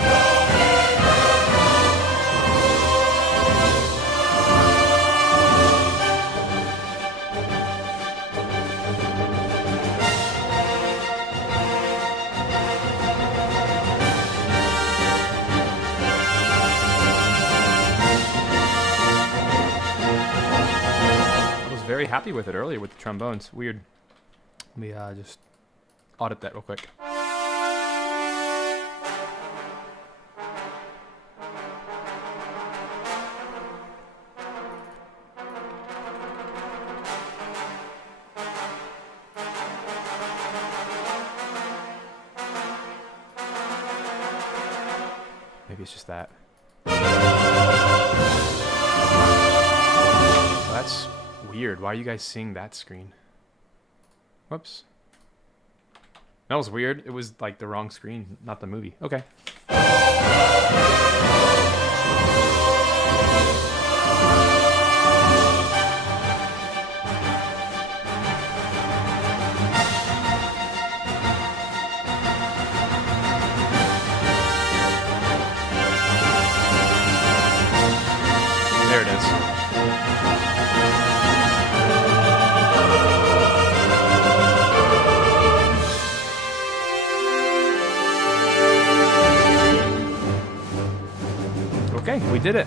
Very happy with it earlier with the trombones. Weird. Let me just audit that real quick. Maybe it's just that. Well, that's weird. Why are you guys seeing that screen? Whoops. That was weird. It was like the wrong screen, not the movie. Okay. There it is. Okay, we did it.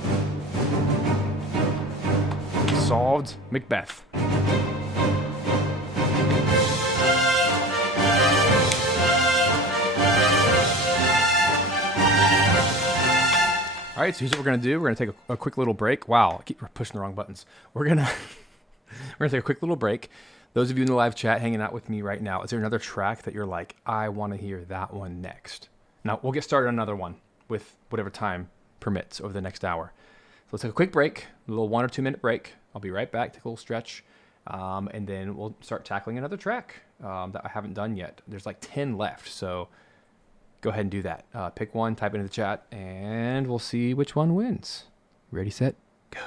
We solved Macbeth. All right, so here's what we're gonna do. We're gonna take a quick little break. Wow, I keep pushing the wrong buttons. We're gonna take a quick little break. Those of you in the live chat hanging out with me right now, is there another track that you're like, I want to hear that one next? Now we'll get started on another one with whatever time permits over the next hour. So let's take a quick break, a little 1 or 2 minute break. I'll be right back, take a little stretch, and then we'll start tackling another track that I haven't done yet. There's like 10 left, so go ahead and do that. Pick one, type it into the chat, and we'll see which one wins. Ready, set, go.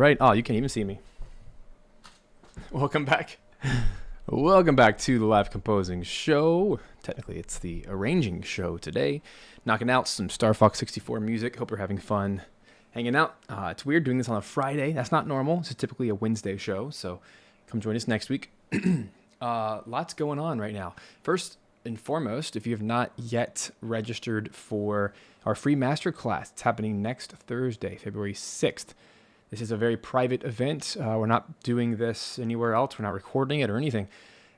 right. Oh, you can't even see me. Welcome back. Welcome back to the live composing show. Technically, it's the arranging show today. Knocking out some Star Fox 64 music. Hope you're having fun hanging out. It's weird doing this on a Friday. That's not normal. This is typically a Wednesday show, so come join us next week. Lots going on right now. First and foremost, if you have not yet registered for our free masterclass, it's happening next Thursday, February 6th. This is a very private event. We're not doing this anywhere else. We're not recording it or anything.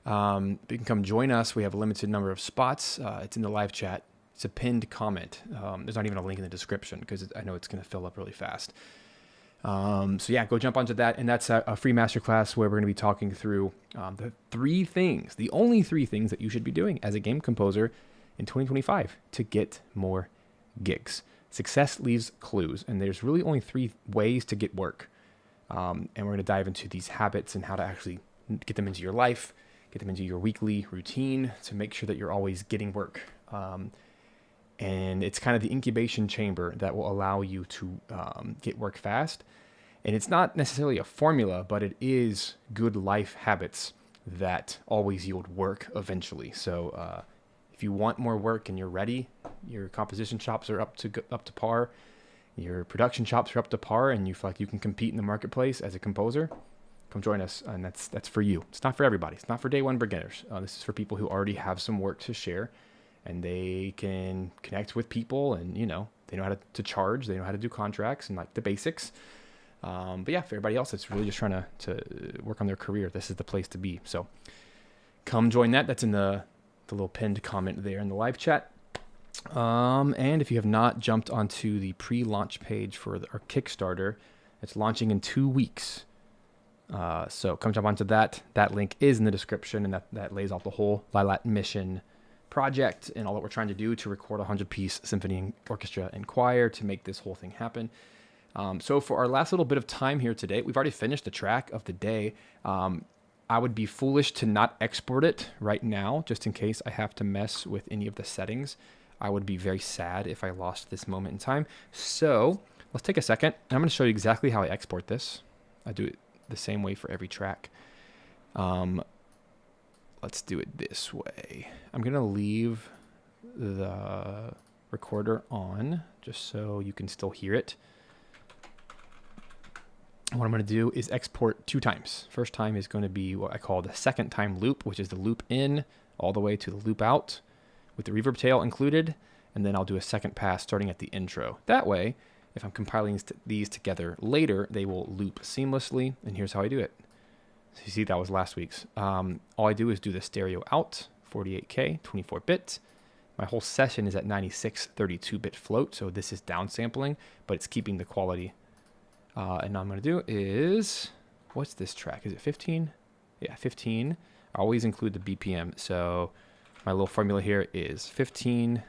But you can come join us. We have a limited number of spots. It's in the live chat. It's a pinned comment. There's not even a link in the description because I know it's going to fill up really fast. So yeah, go jump onto that. And that's a free masterclass where we're going to be talking through the only three things that you should be doing as a game composer in 2025 to get more gigs. Success leaves clues, and there's really only three ways to get work. And we're going to dive into these habits and how to actually get them into your life, get them into your weekly routine to make sure that you're always getting work. And it's kind of the incubation chamber that will allow you to get work fast. And it's not necessarily a formula, but it is good life habits that always yield work eventually. So if you want more work and you're ready, your composition chops are up to par, your production chops are up to par, and you feel like you can compete in the marketplace as a composer, come join us. And that's for you. It's not for everybody. It's not for day one beginners. This is for people who already have some work to share, and they can connect with people, and they know how to charge, they know how to do contracts and like the basics. But yeah, for everybody else that's really just trying to work on their career, this is the place to be. So come join that. That's in the little pinned comment there in the live chat. And if you have not jumped onto the pre-launch page for our Kickstarter, it's launching in 2 weeks. So come jump onto that. That link is in the description, and that lays out the whole Lylat mission project and all that we're trying to do to record a 100-piece symphony, orchestra, and choir to make this whole thing happen. So for our last little bit of time here today, we've already finished the track of the day. I would be foolish to not export it right now, just in case I have to mess with any of the settings. I would be very sad if I lost this moment in time. So let's take a second. I'm going to show you exactly how I export this. I do it the same way for every track. Let's do it this way. I'm going to leave the recorder on just so you can still hear it. What I'm going to do is export 2 times. First time is going to be what I call the second time loop, which is the loop in all the way to the loop out with the reverb tail included. And then I'll do a second pass starting at the intro. That way, if I'm compiling these together later, they will loop seamlessly. And here's how I do it. So you see, that was last week's. All I do is do the stereo out, 48K, 24-bit. My whole session is at 96, 32-bit float. So this is downsampling, but it's keeping the quality. And all I'm going to do is, what's this track? Is it 15? Yeah, 15. I always include the BPM. So my little formula here is 15,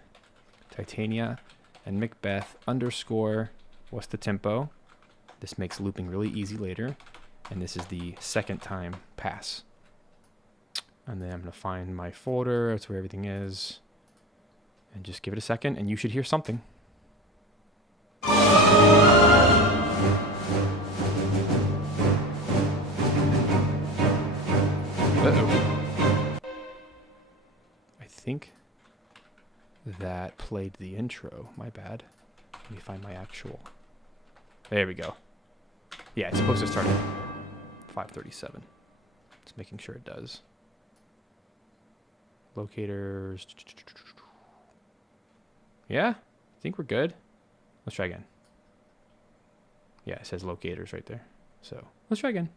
Titania, and Macbeth underscore, what's the tempo? This makes looping really easy later. And this is the second time pass. And then I'm going to find my folder. That's where everything is. And just give it a second, and you should hear something. Uh-oh. I think that played the intro. My bad. Let me find my actual. There we go. Yeah, it's supposed to start at 5:37. Just making sure it does. Locators. Yeah, I think we're good. Let's try again. Yeah, it says locators right there. So let's try again.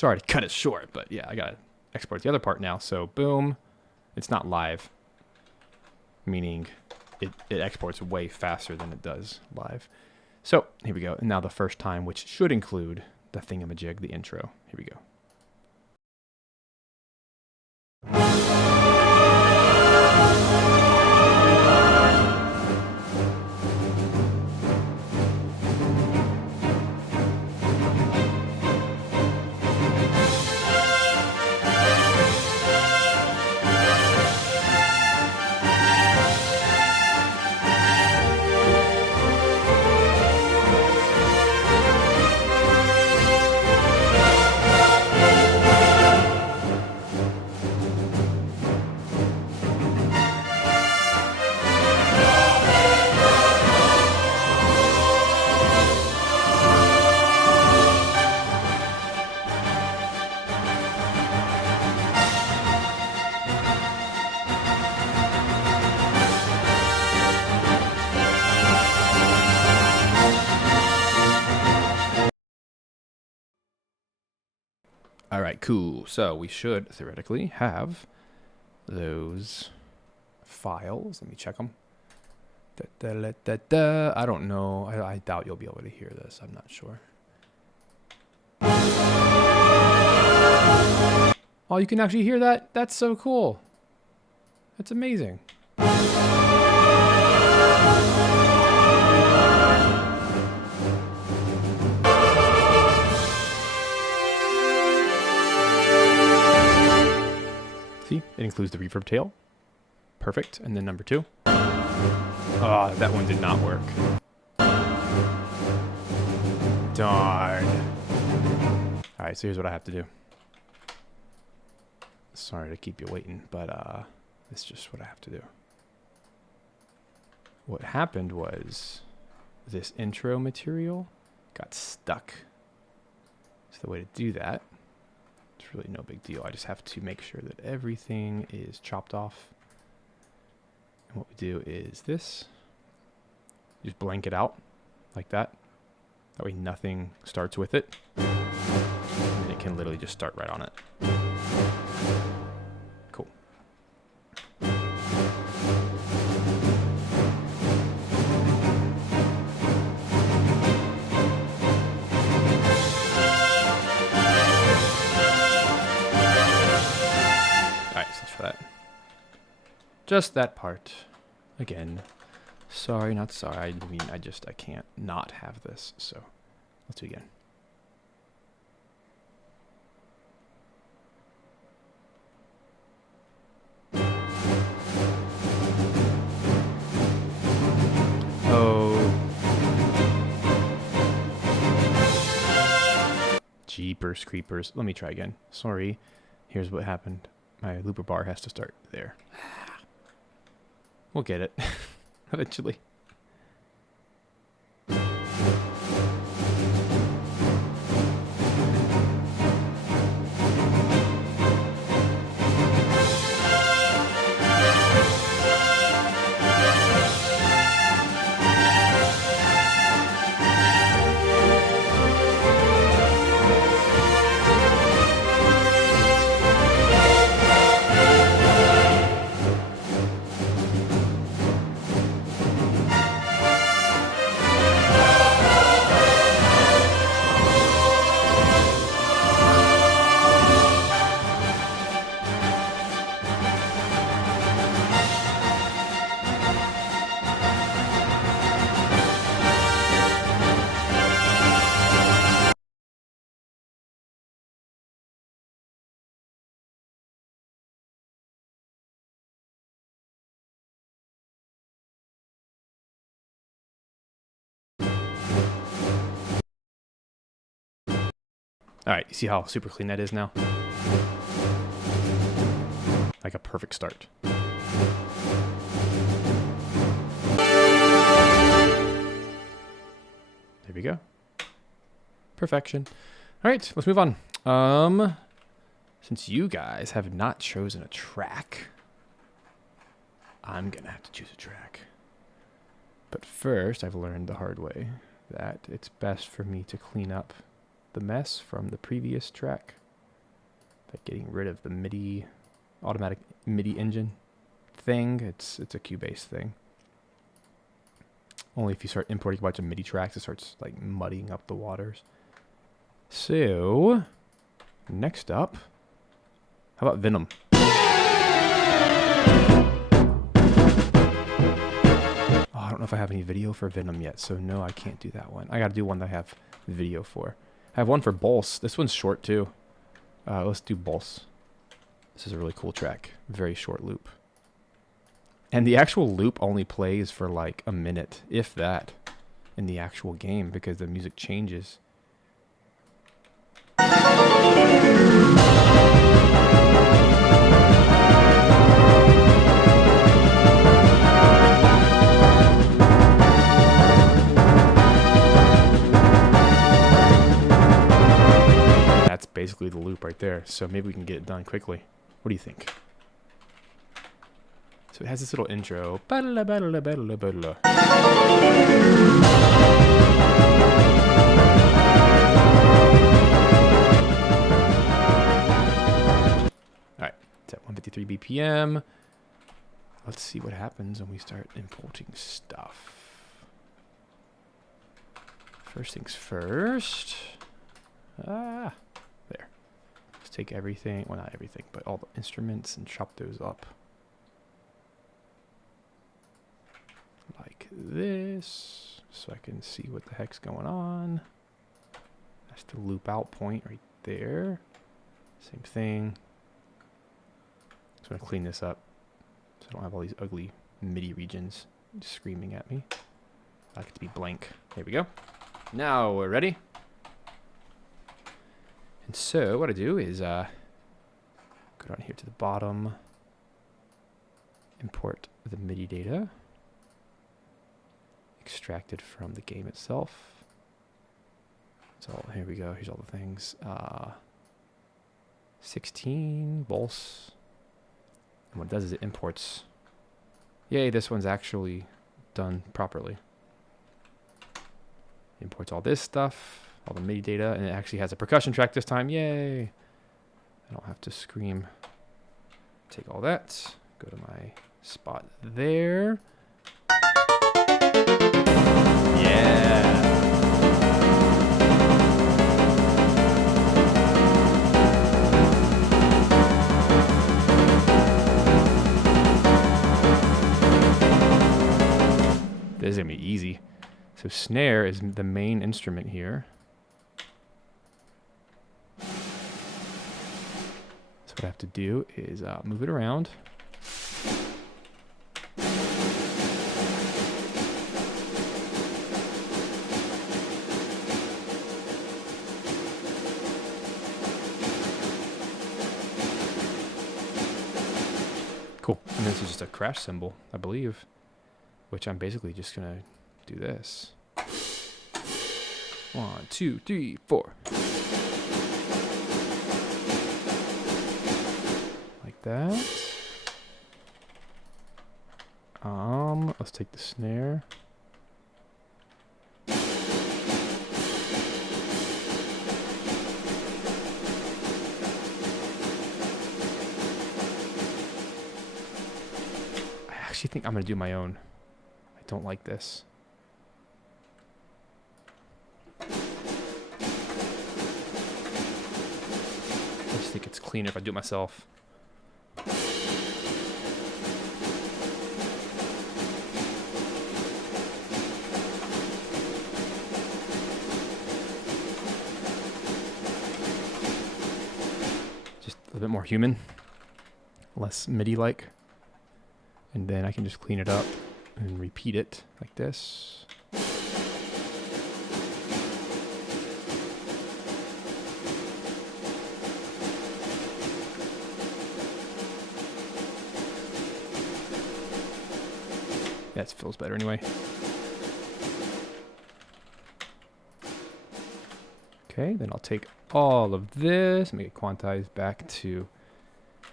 Sorry to cut it short, but yeah, I gotta export the other part now. So boom, it's not live, meaning it exports way faster than it does live. So here we go. And now the first time, which should include the thingamajig, the intro. Here we go. All right, cool. So we should theoretically have those files. Let me check them. I don't know. I doubt you'll be able to hear this. I'm not sure. Oh, you can actually hear that? That's so cool. That's amazing. See, it includes the reverb tail. Perfect. And then number 2. Oh, that one did not work. Darn. All right, so here's what I have to do. Sorry to keep you waiting, but it's just what I have to do. What happened was this intro material got stuck. So the way to do that, it's really no big deal. I just have to make sure that everything is chopped off. And what we do is this. You just blank it out like that. That way nothing starts with it. And it can literally just start right on it. Cool. Just that part. Again, sorry, not sorry. I mean, I can't not have this. So let's do it again. Oh. Jeepers creepers. Let me try again. Sorry. Here's what happened. My looper bar has to start there. We'll get it eventually. All right, you see how super clean that is now? Like a perfect start. There we go. Perfection. All right, let's move on. Since you guys have not chosen a track, I'm gonna have to choose a track. But first, I've learned the hard way that it's best for me to clean up the mess from the previous track by getting rid of the MIDI, automatic MIDI engine thing. It's a Cubase thing. Only if you start importing a bunch of MIDI tracks, it starts like muddying up the waters. So, next up, how about Venom? I don't know if I have any video for Venom yet, so no, I can't do that one. I gotta do one that I have video for. I have one for Bolse. This one's short too. Let's do Bolse. This is a really cool track. Very short loop. And the actual loop only plays for like a minute, if that, in the actual game, because the music changes. That's basically the loop right there. So maybe we can get it done quickly. What do you think? So it has this little intro. Alright, it's at 153 BPM. Let's see what happens when we start importing stuff. First things first. There. Let's take everything, well not everything, but all the instruments and chop those up. Like this, so I can see what the heck's going on. That's the loop out point right there. Same thing. Just want to clean this up so I don't have all these ugly MIDI regions screaming at me. I like it to be blank. There we go. Now we're ready. And so what I do is go down here to the bottom, import the MIDI data, extract it from the game itself. So here we go. Here's all the things. 16 Bolse. And what it does is it imports. Yay, this one's actually done properly. It imports all this stuff, all the MIDI data, and it actually has a percussion track this time. Yay! I don't have to scream. Take all that. Go to my spot there. Yeah! This is going to be easy. So snare is the main instrument here. So what I have to do is move it around. Cool. And this is just a crash cymbal, I believe, which I'm basically just going to do this. 1, 2, 3, 4. Like that. Let's take the snare. I actually think I'm going to do my own. I don't like this. I just think it's cleaner if I do it myself. Just a bit more human, less MIDI-like. And then I can just clean it up and repeat it like this. That feels better anyway. Okay, then I'll take all of this, make it quantized back to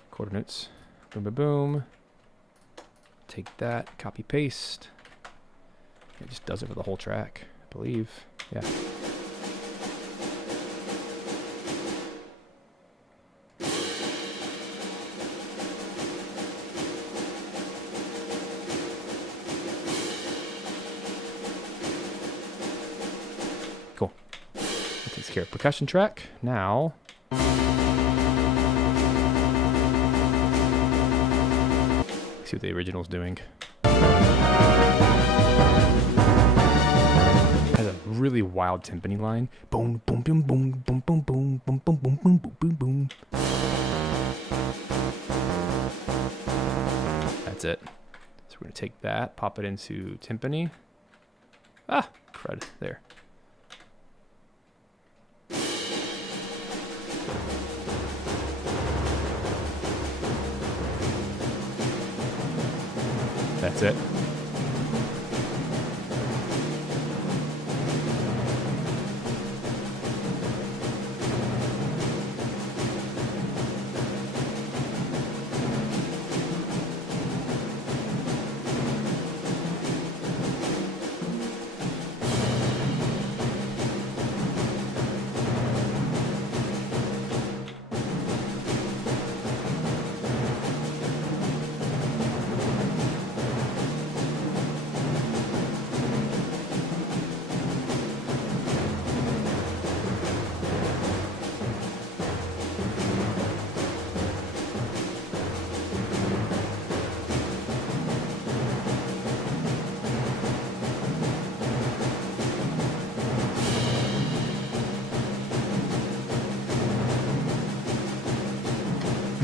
coordinates. Boom, boom, boom. Take that, copy, paste. It just does it for the whole track, I believe. Yeah. care of percussion track. Now, see what the original's doing. Has a really wild timpani line. Boom, boom, boom, boom, boom, boom, boom, boom, boom, boom, boom, boom, boom. That's it. So we're gonna take that, pop it into timpani. Ah, crud, there. That's it.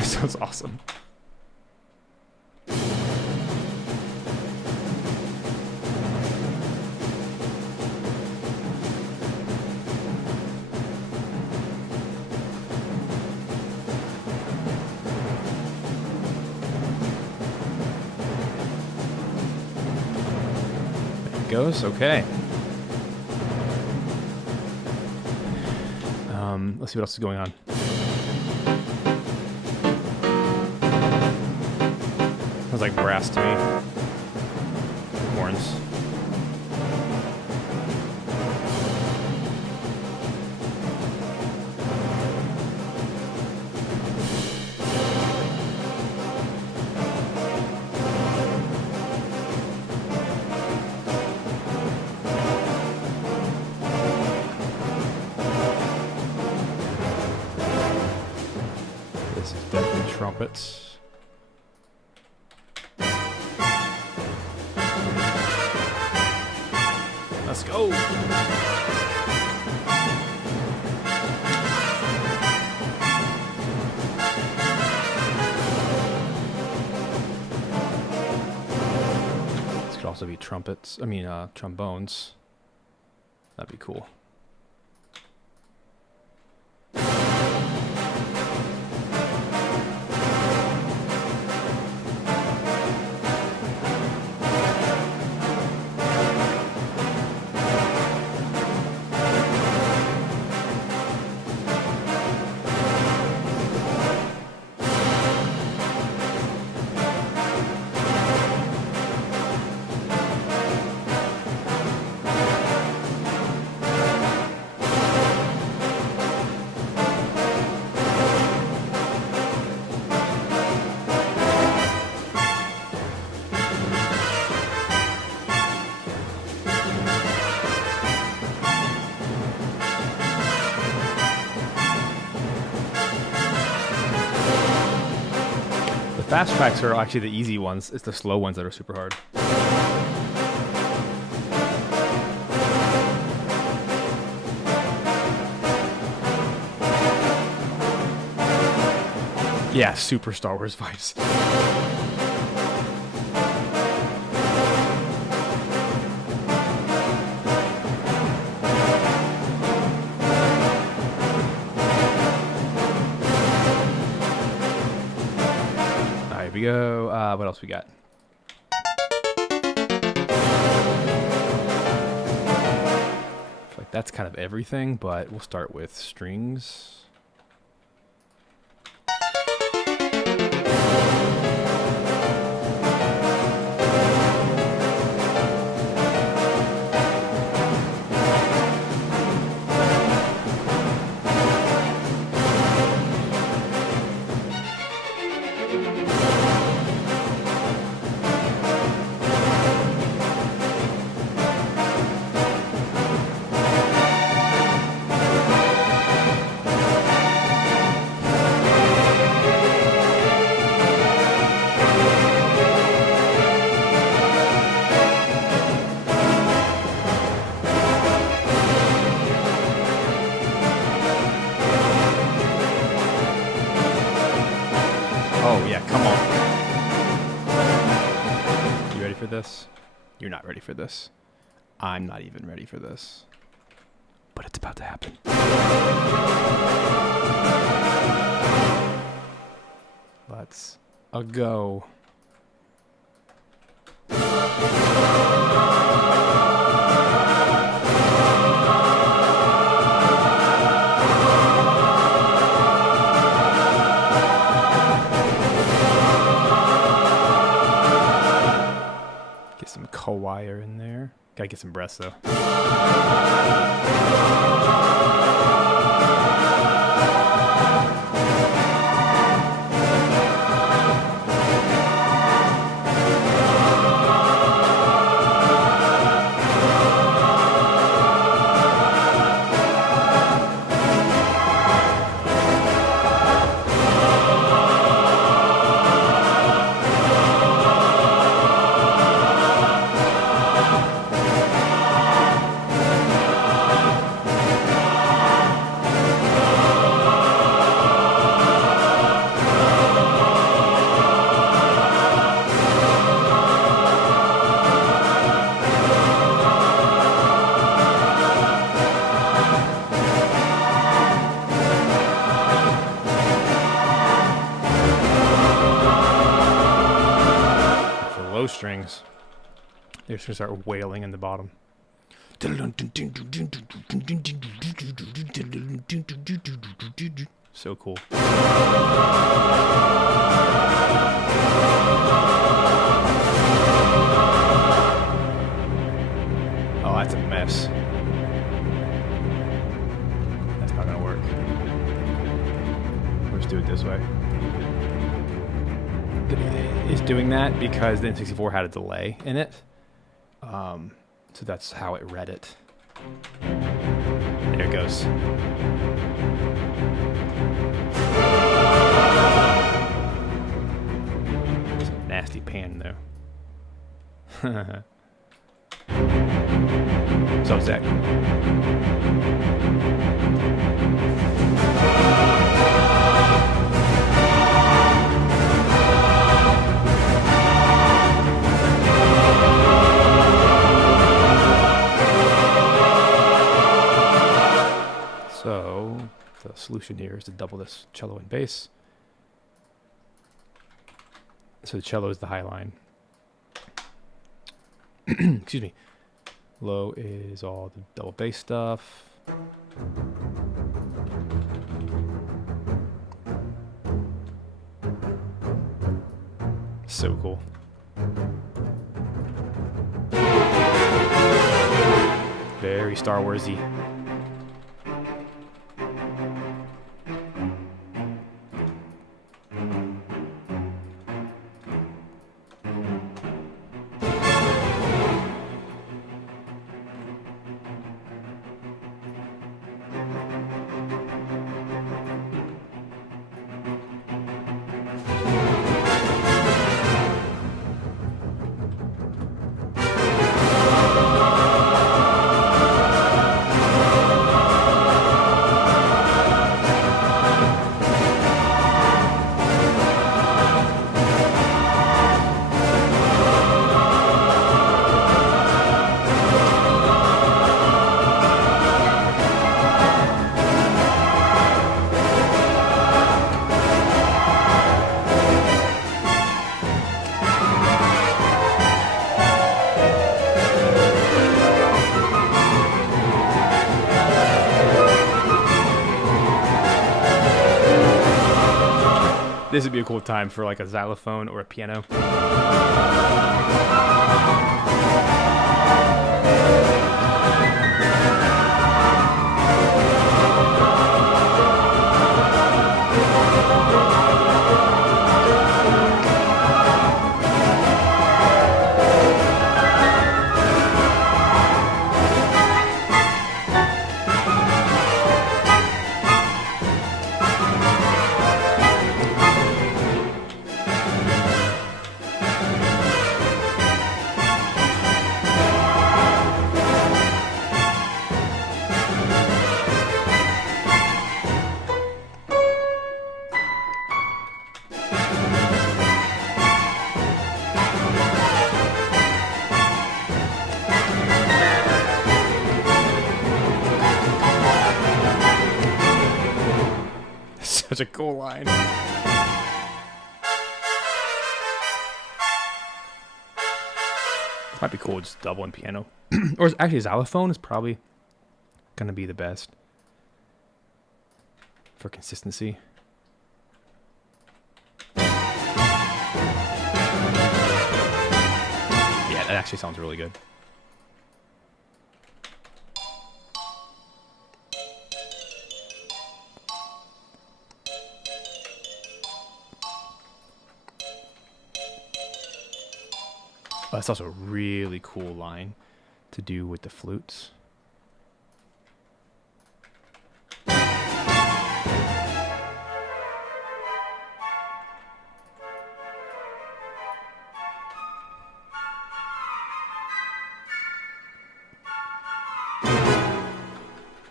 Sounds awesome. There it goes. Okay. Let's see what else is going on. Sounds like brass to me. Horns. This is definitely trumpets. Let's go. This could also be trumpets. I mean, trombones. That'd be cool. Fast tracks are actually the easy ones. It's the slow ones that are super hard. Yeah, super Star Wars vibes. We go. What else we got? I feel like that's kind of everything, but we'll start with strings. for this? You're not ready for this. I'm not even ready for this. But it's about to happen. Let's go. Get some co-wire in there. Gotta get some breaths though. Strings. They're just gonna start wailing in the bottom. So cool. Oh, that's a mess. That's not gonna work. Let's do it this way. It's doing that because the N64 had a delay in it. So that's how it read it. There it goes. Some nasty pan there. So Zach. So the solution here is to double this cello and bass. So the cello is the high line. Excuse me. Low is all the double bass stuff. So cool. Very Star Warsy. This would be a cool time for like a xylophone or a piano. such a cool line. Might be cool just double in piano. Or actually xylophone is probably gonna be the best for consistency. Yeah, that actually sounds really good. That's also a really cool line to do with the flutes.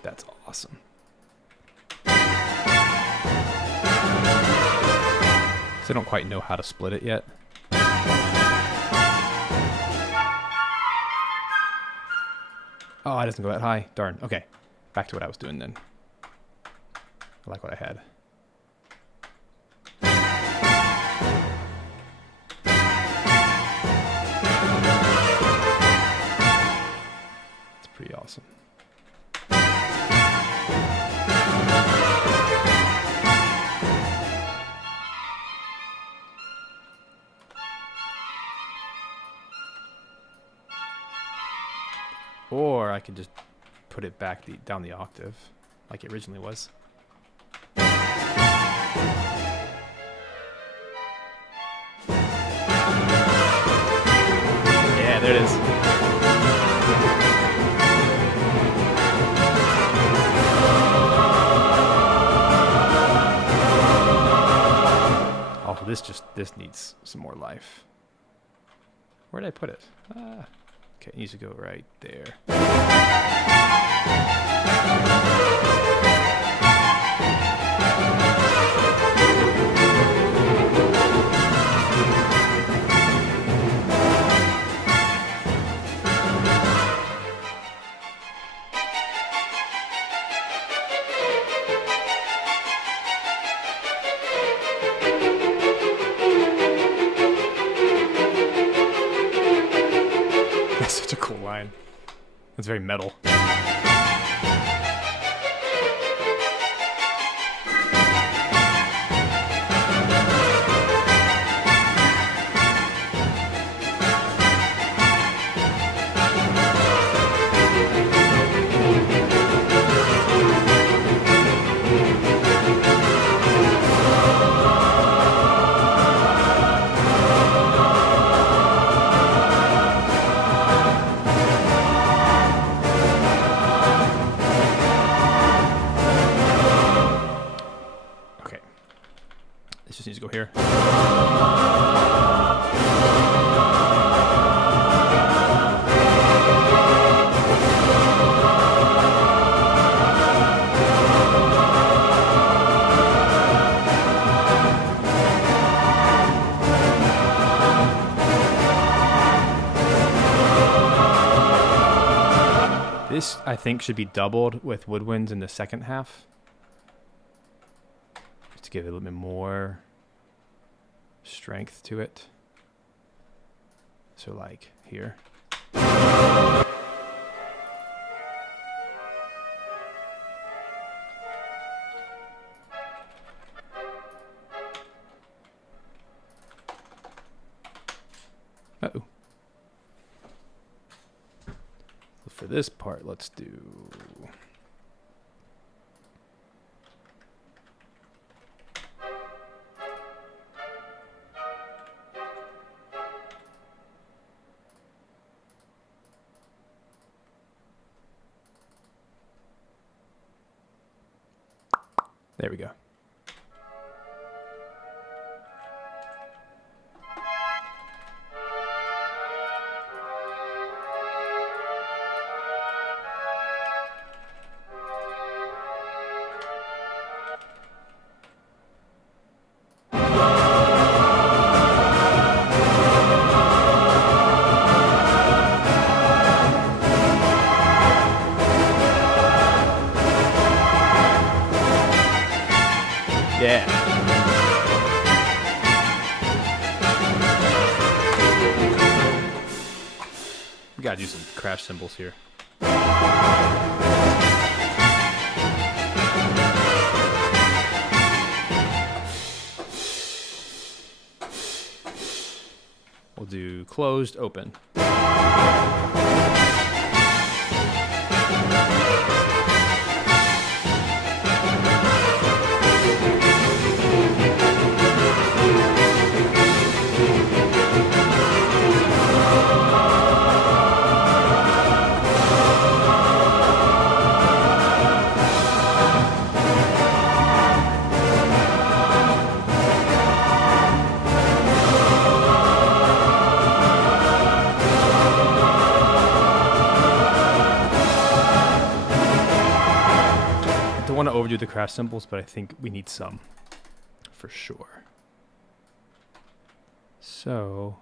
That's awesome. So I don't quite know how to split it yet. Oh, it doesn't go that high. Darn. Okay. Back to what I was doing then. I like what I had. It's pretty awesome. Or I could just put it back down the octave, like it originally was. Yeah, there it is. Oh, this needs some more life. Where did I put it? Okay, it needs to go right there. That's such a cool line. It's very metal. Just needs to go here. This, I think, should be doubled with woodwinds in the second half. Just to give it a little bit more strength to it. So like here. Uh-oh. For this part, let's do... There we go. We gotta do some crash cymbals here. We'll do closed, open. I don't want to overdo the crash cymbals, but I think we need some for sure. So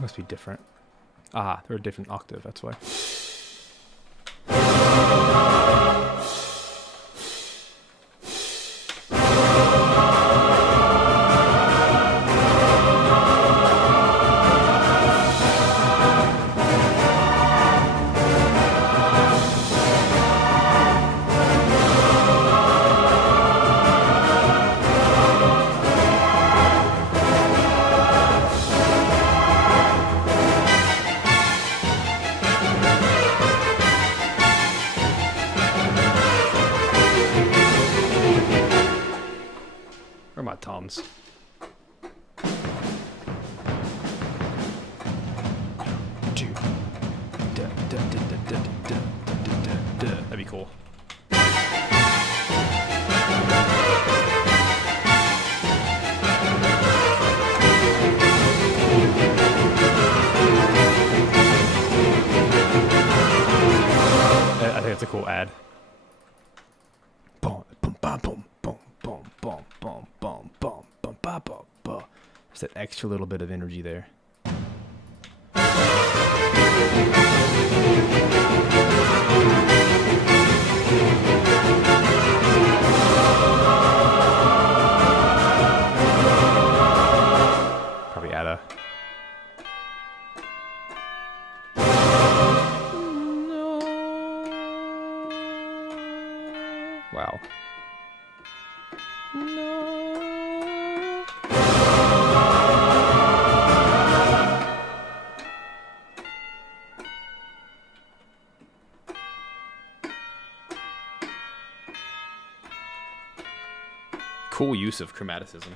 must be different. Ah, they're a different octave, that's why. Where are my toms? That'd be cool. I think it's a cool ad. Boom, boom, boom, boom, boom, boom, boom, boom, boom, boom, boom, boom, boom. Just that extra little bit of energy there. Probably add a. Wow. No. Cool use of chromaticism.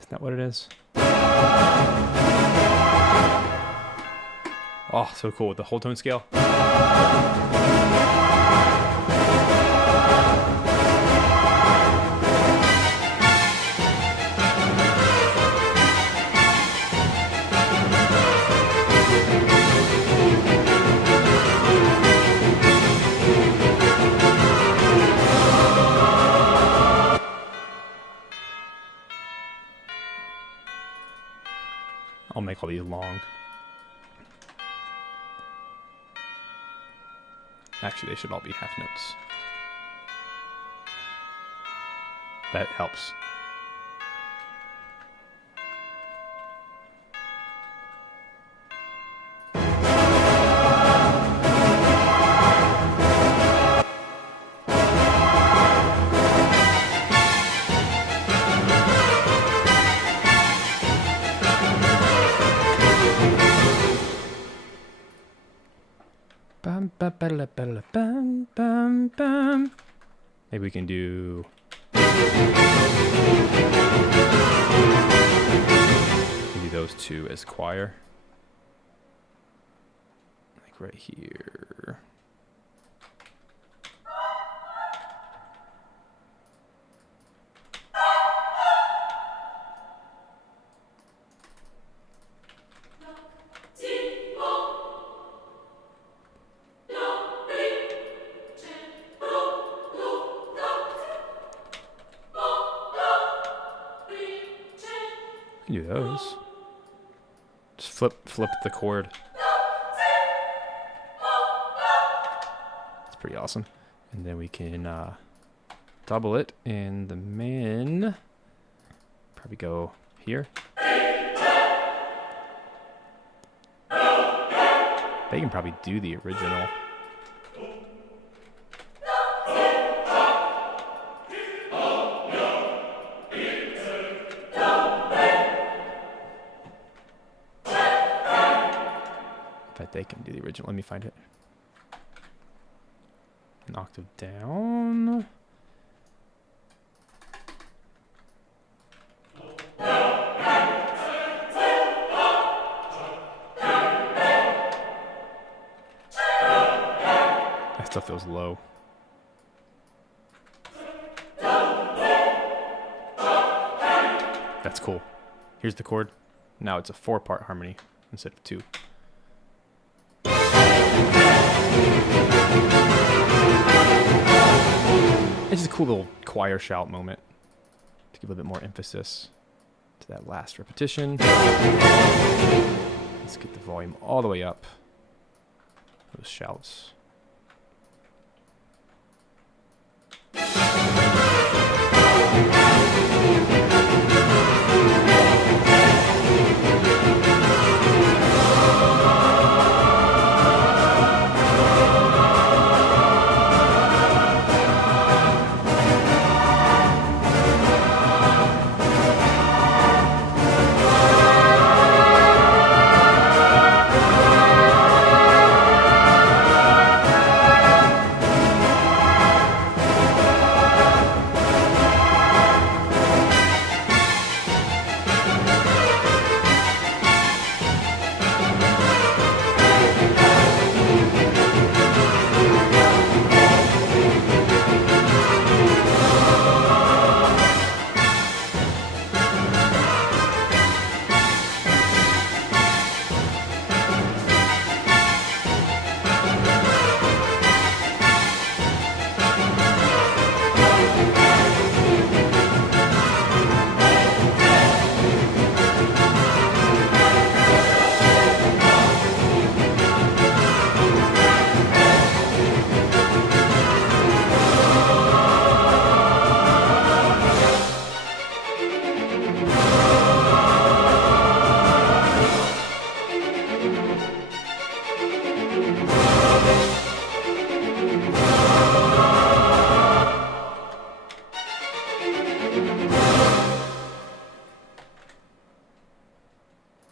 Isn't that what it is? Oh, so cool with the whole tone scale. I'll make all these long. Actually, they should all be half notes. That helps. Maybe we can do... maybe those two as choir. Like right here. Do those. Just flip the chord. It's pretty awesome. And then we can double it in the min. Probably go here. They can probably do the original. They can do the original. Let me find it. An octave down. That stuff feels low. That's cool. Here's the chord. Now it's a 4-part harmony instead of 2. It's just a cool little choir shout moment to give a bit more emphasis to that last repetition. Let's get the volume all the way up. Those shouts.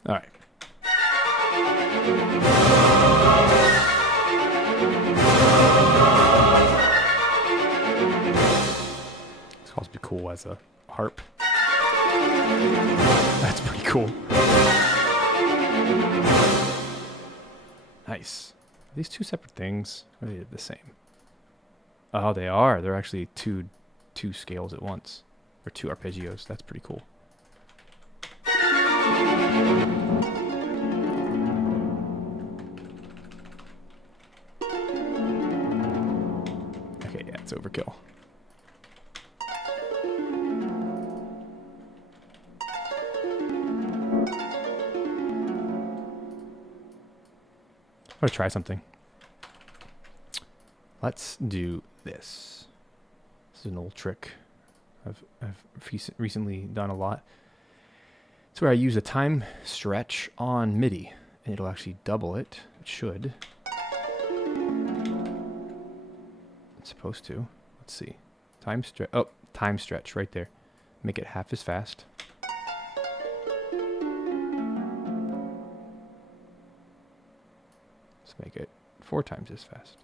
All right. This will also be cool as a harp. That's pretty cool. Nice. Are these two separate things? Or are they the same? Oh, they are. They're actually two scales at once. Or 2 arpeggios. That's pretty cool. Okay, yeah, it's overkill. I'm gonna try something. Let's do this. This is an old trick I've recently done a lot. It's where I use a time stretch on MIDI, and it'll actually double it. It should. It's supposed to. Let's see. Time stretch. Oh, time stretch right there. Make it half as fast. Let's make it 4 times as fast.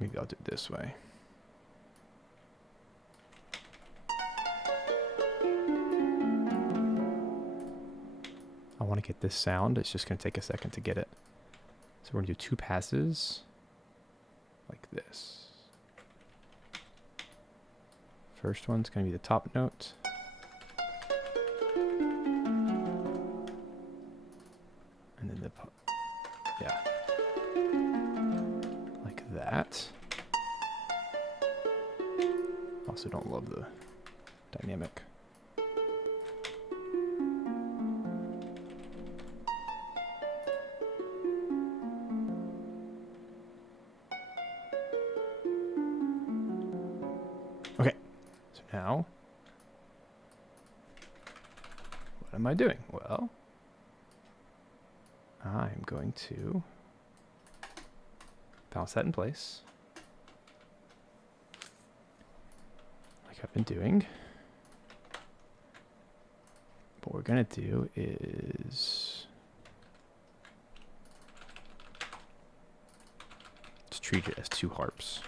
Maybe I'll do it this way. I want to get this sound. It's just going to take a second to get it. So we're going to do 2 passes like this. First one's going to be the top note. And then yeah. Like that. Also don't love the dynamic. Okay, so now, what am I doing? Well, I'm going to bounce that in place, like I've been doing. What we're going to do is just treat it as 2 harps.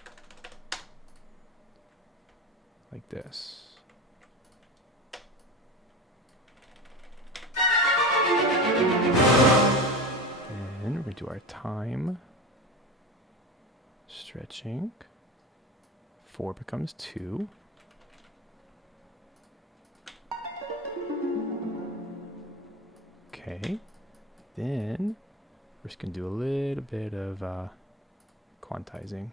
Like this. And we're going to do our time. Stretching. 4 becomes 2. Okay. Then we're just going to do a little bit of quantizing.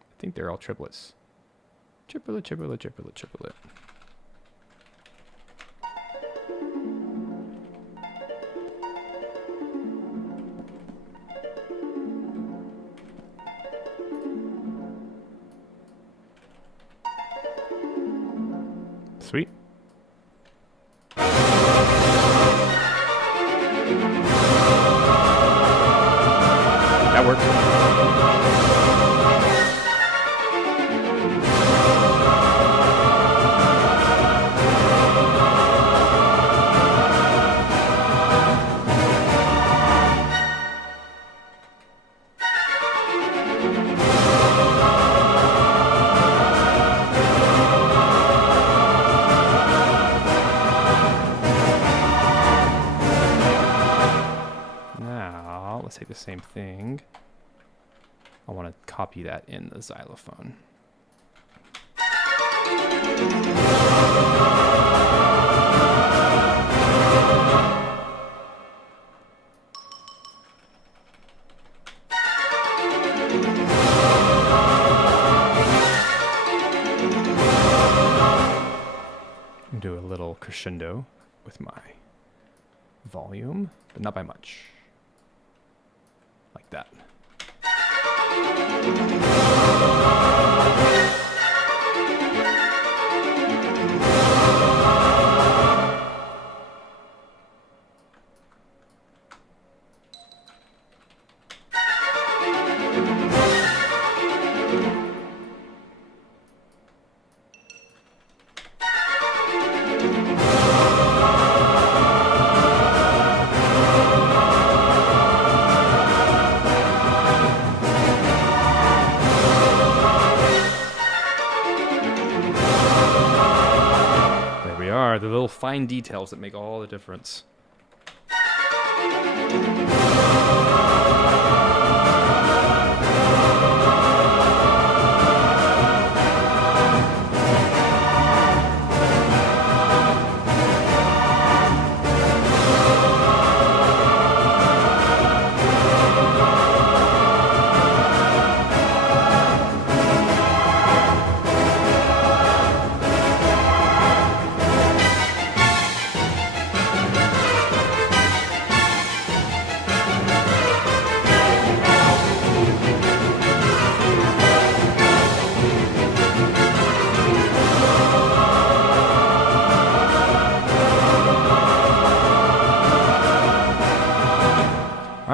I think they're all triplets. Triplet, triplet, triplet, triplet. Sweet. That worked. Let's take the same thing. I want to copy that in the xylophone. Do a little crescendo with my volume, but not by much. Like that. The little fine details that make all the difference.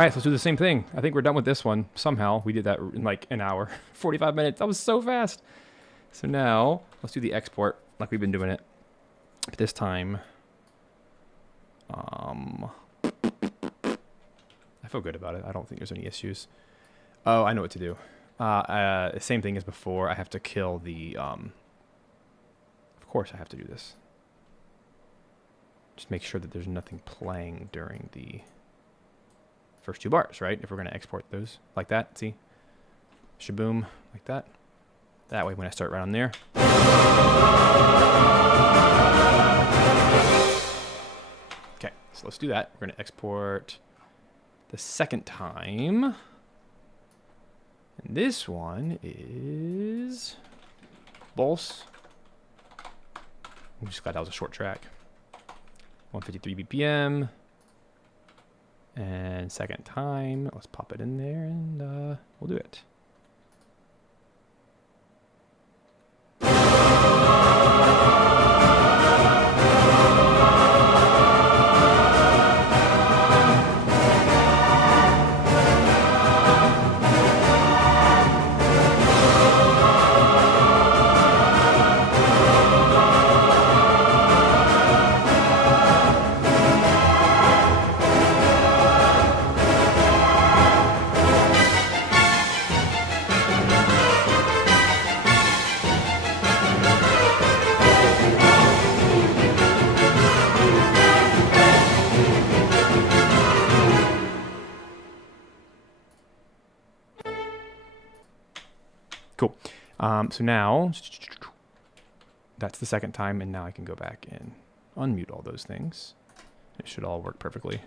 All right, so let's do the same thing. I think we're done with this one. Somehow we did that in like an hour, 45 minutes. That was so fast. So now let's do the export like we've been doing it. But this time, I feel good about it. I don't think there's any issues. Oh, I know what to do. Same thing as before. I have to kill the, of course I have to do this. Just make sure that there's nothing playing during the first 2 bars, right? If we're going to export those like that, see? Shaboom, like that. That way when I start right on there. Okay, so let's do that. We're going to export the second time. And this one is Bolse. I'm just glad that was a short track. 153 BPM. And second time, let's pop it in there and we'll do it. Cool. So now, that's the second time, and now I can go back and unmute all those things. It should all work perfectly.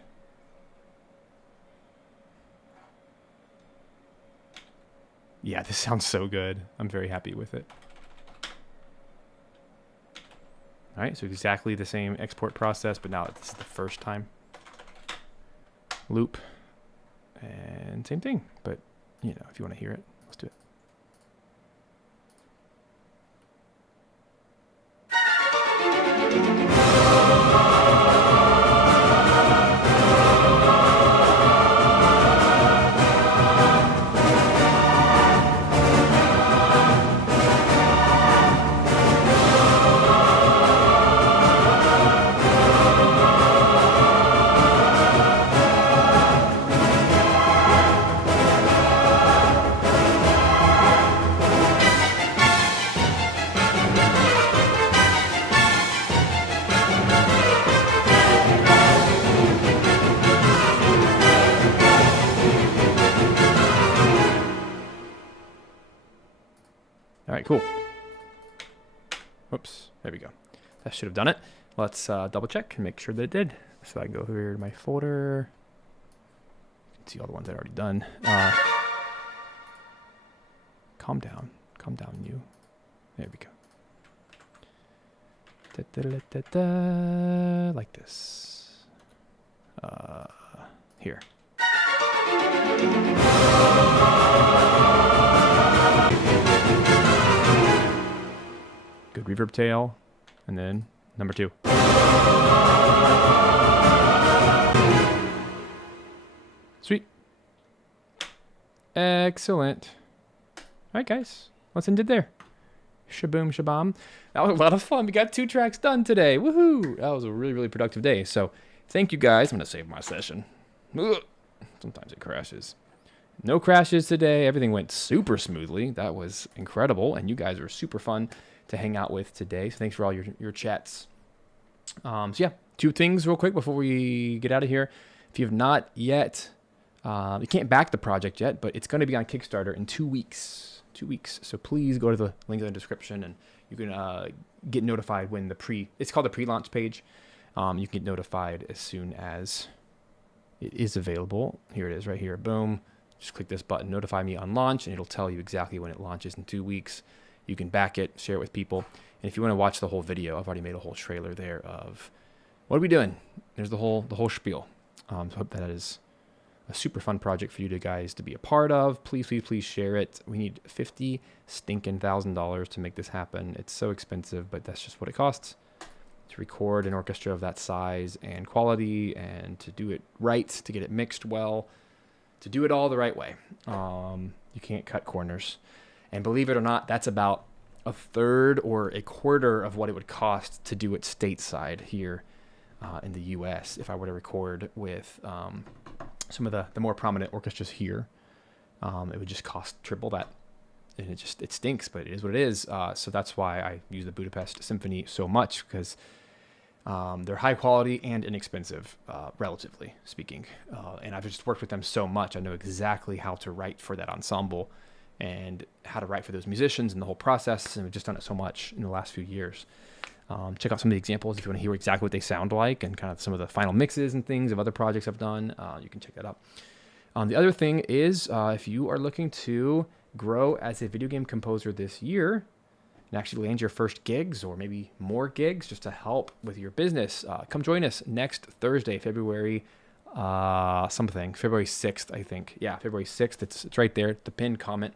Yeah, this sounds so good. I'm very happy with it. All right, so exactly the same export process, but now this is the first time. Loop. And same thing, but, you know, if you want to hear it, let's do it. All right, cool. Oops, there we go. That should have done it. Let's double check and make sure that it did. So I go here to my folder. You can see all the ones I've already done. Calm down, you. There we go. Da, da, da, da, da, like this. Here. Good reverb tail, and then number 2. Sweet. Excellent. All right, guys, let's end it there. Shaboom, shabam. That was a lot of fun. We got 2 tracks done today. Woohoo! That was a really, really productive day. So thank you, guys. I'm going to save my session. Ugh. Sometimes it crashes. No crashes today. Everything went super smoothly. That was incredible, and you guys were super fun to hang out with today. So thanks for all your chats. So yeah, 2 things real quick before we get out of here. If you have not yet, you can't back the project yet, but it's going to be on Kickstarter in 2 weeks. 2 weeks. So please go to the link in the description, and you can get notified when it's called the pre-launch page. You can get notified as soon as it is available. Here it is right here. Boom. Just click this button, notify me on launch, and it'll tell you exactly when it launches in 2 weeks. You can back it, share it with people. And if you want to watch the whole video, I've already made a whole trailer there of what are we doing? There's the whole spiel. So I hope that is a super fun project for you guys to be a part of. Please, please, please share it. We need $50,000 to make this happen. It's so expensive, but that's just what it costs to record an orchestra of that size and quality, and to do it right, to get it mixed well. to do it all the right way. You can't cut corners. And believe it or not, that's about a third or a quarter of what it would cost to do it stateside here in the U.S. if I were to record with some of the more prominent orchestras here. It would just cost triple that. And it stinks, but it is what it is. So that's why I use the Budapest Symphony so much, because they're high quality and inexpensive, relatively speaking. And I've just worked with them so much. I know exactly how to write for that ensemble and how to write for those musicians and the whole process. And we've just done it so much in the last few years. Check out some of the examples if you want to hear exactly what they sound like and kind of some of the final mixes and things of other projects I've done. You can check that out. The other thing is, if you are looking to grow as a video game composer this year and actually land your first gigs or maybe more gigs just to help with your business, come join us next Thursday, February 6th, I think. Yeah, February 6th. It's right there, the pinned comment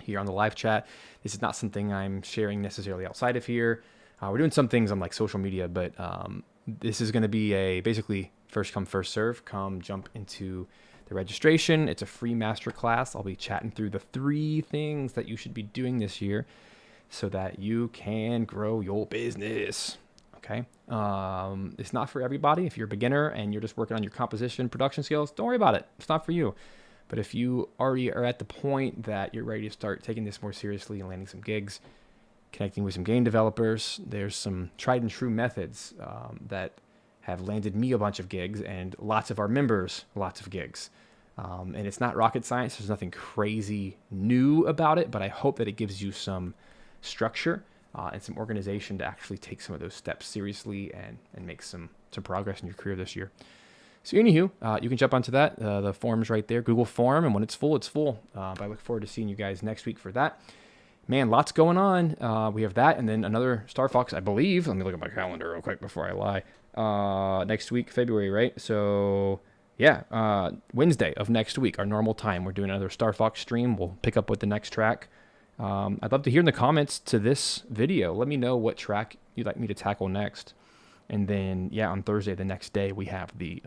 here on the live chat. This is not something I'm sharing necessarily outside of here. We're doing some things on like social media, but this is going to be a basically first come, first serve. Come jump into the registration. It's a free masterclass. I'll be chatting through the 3 things that you should be doing this year so that you can grow your business. Okay. It's not for everybody. If you're a beginner and you're just working on your composition, production skills, don't worry about it. It's not for you. But if you already are at the point that you're ready to start taking this more seriously and landing some gigs, connecting with some game developers, there's some tried and true methods that have landed me a bunch of gigs and lots of our members lots of gigs. And it's not rocket science. There's nothing crazy new about it, but I hope that it gives you some structure and some organization to actually take some of those steps seriously and make some progress in your career this year. So anywho, you can jump onto that. The form's right there, Google form, and when it's full, it's full. But I look forward to seeing you guys next week for that. Man, lots going on. We have that, and then another Star Fox, I believe. Let me look at my calendar real quick before I lie. Next week, February, right? So yeah, Wednesday of next week, our normal time. We're doing another Star Fox stream. We'll pick up with the next track. I'd love to hear in the comments to this video. Let me know what track you'd like me to tackle next. And then, yeah, on Thursday, the next day, we have the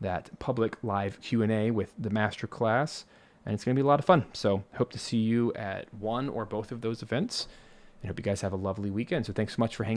that public live Q&A with the masterclass. And it's going to be a lot of fun. So hope to see you at one or both of those events. And hope you guys have a lovely weekend. So thanks so much for hanging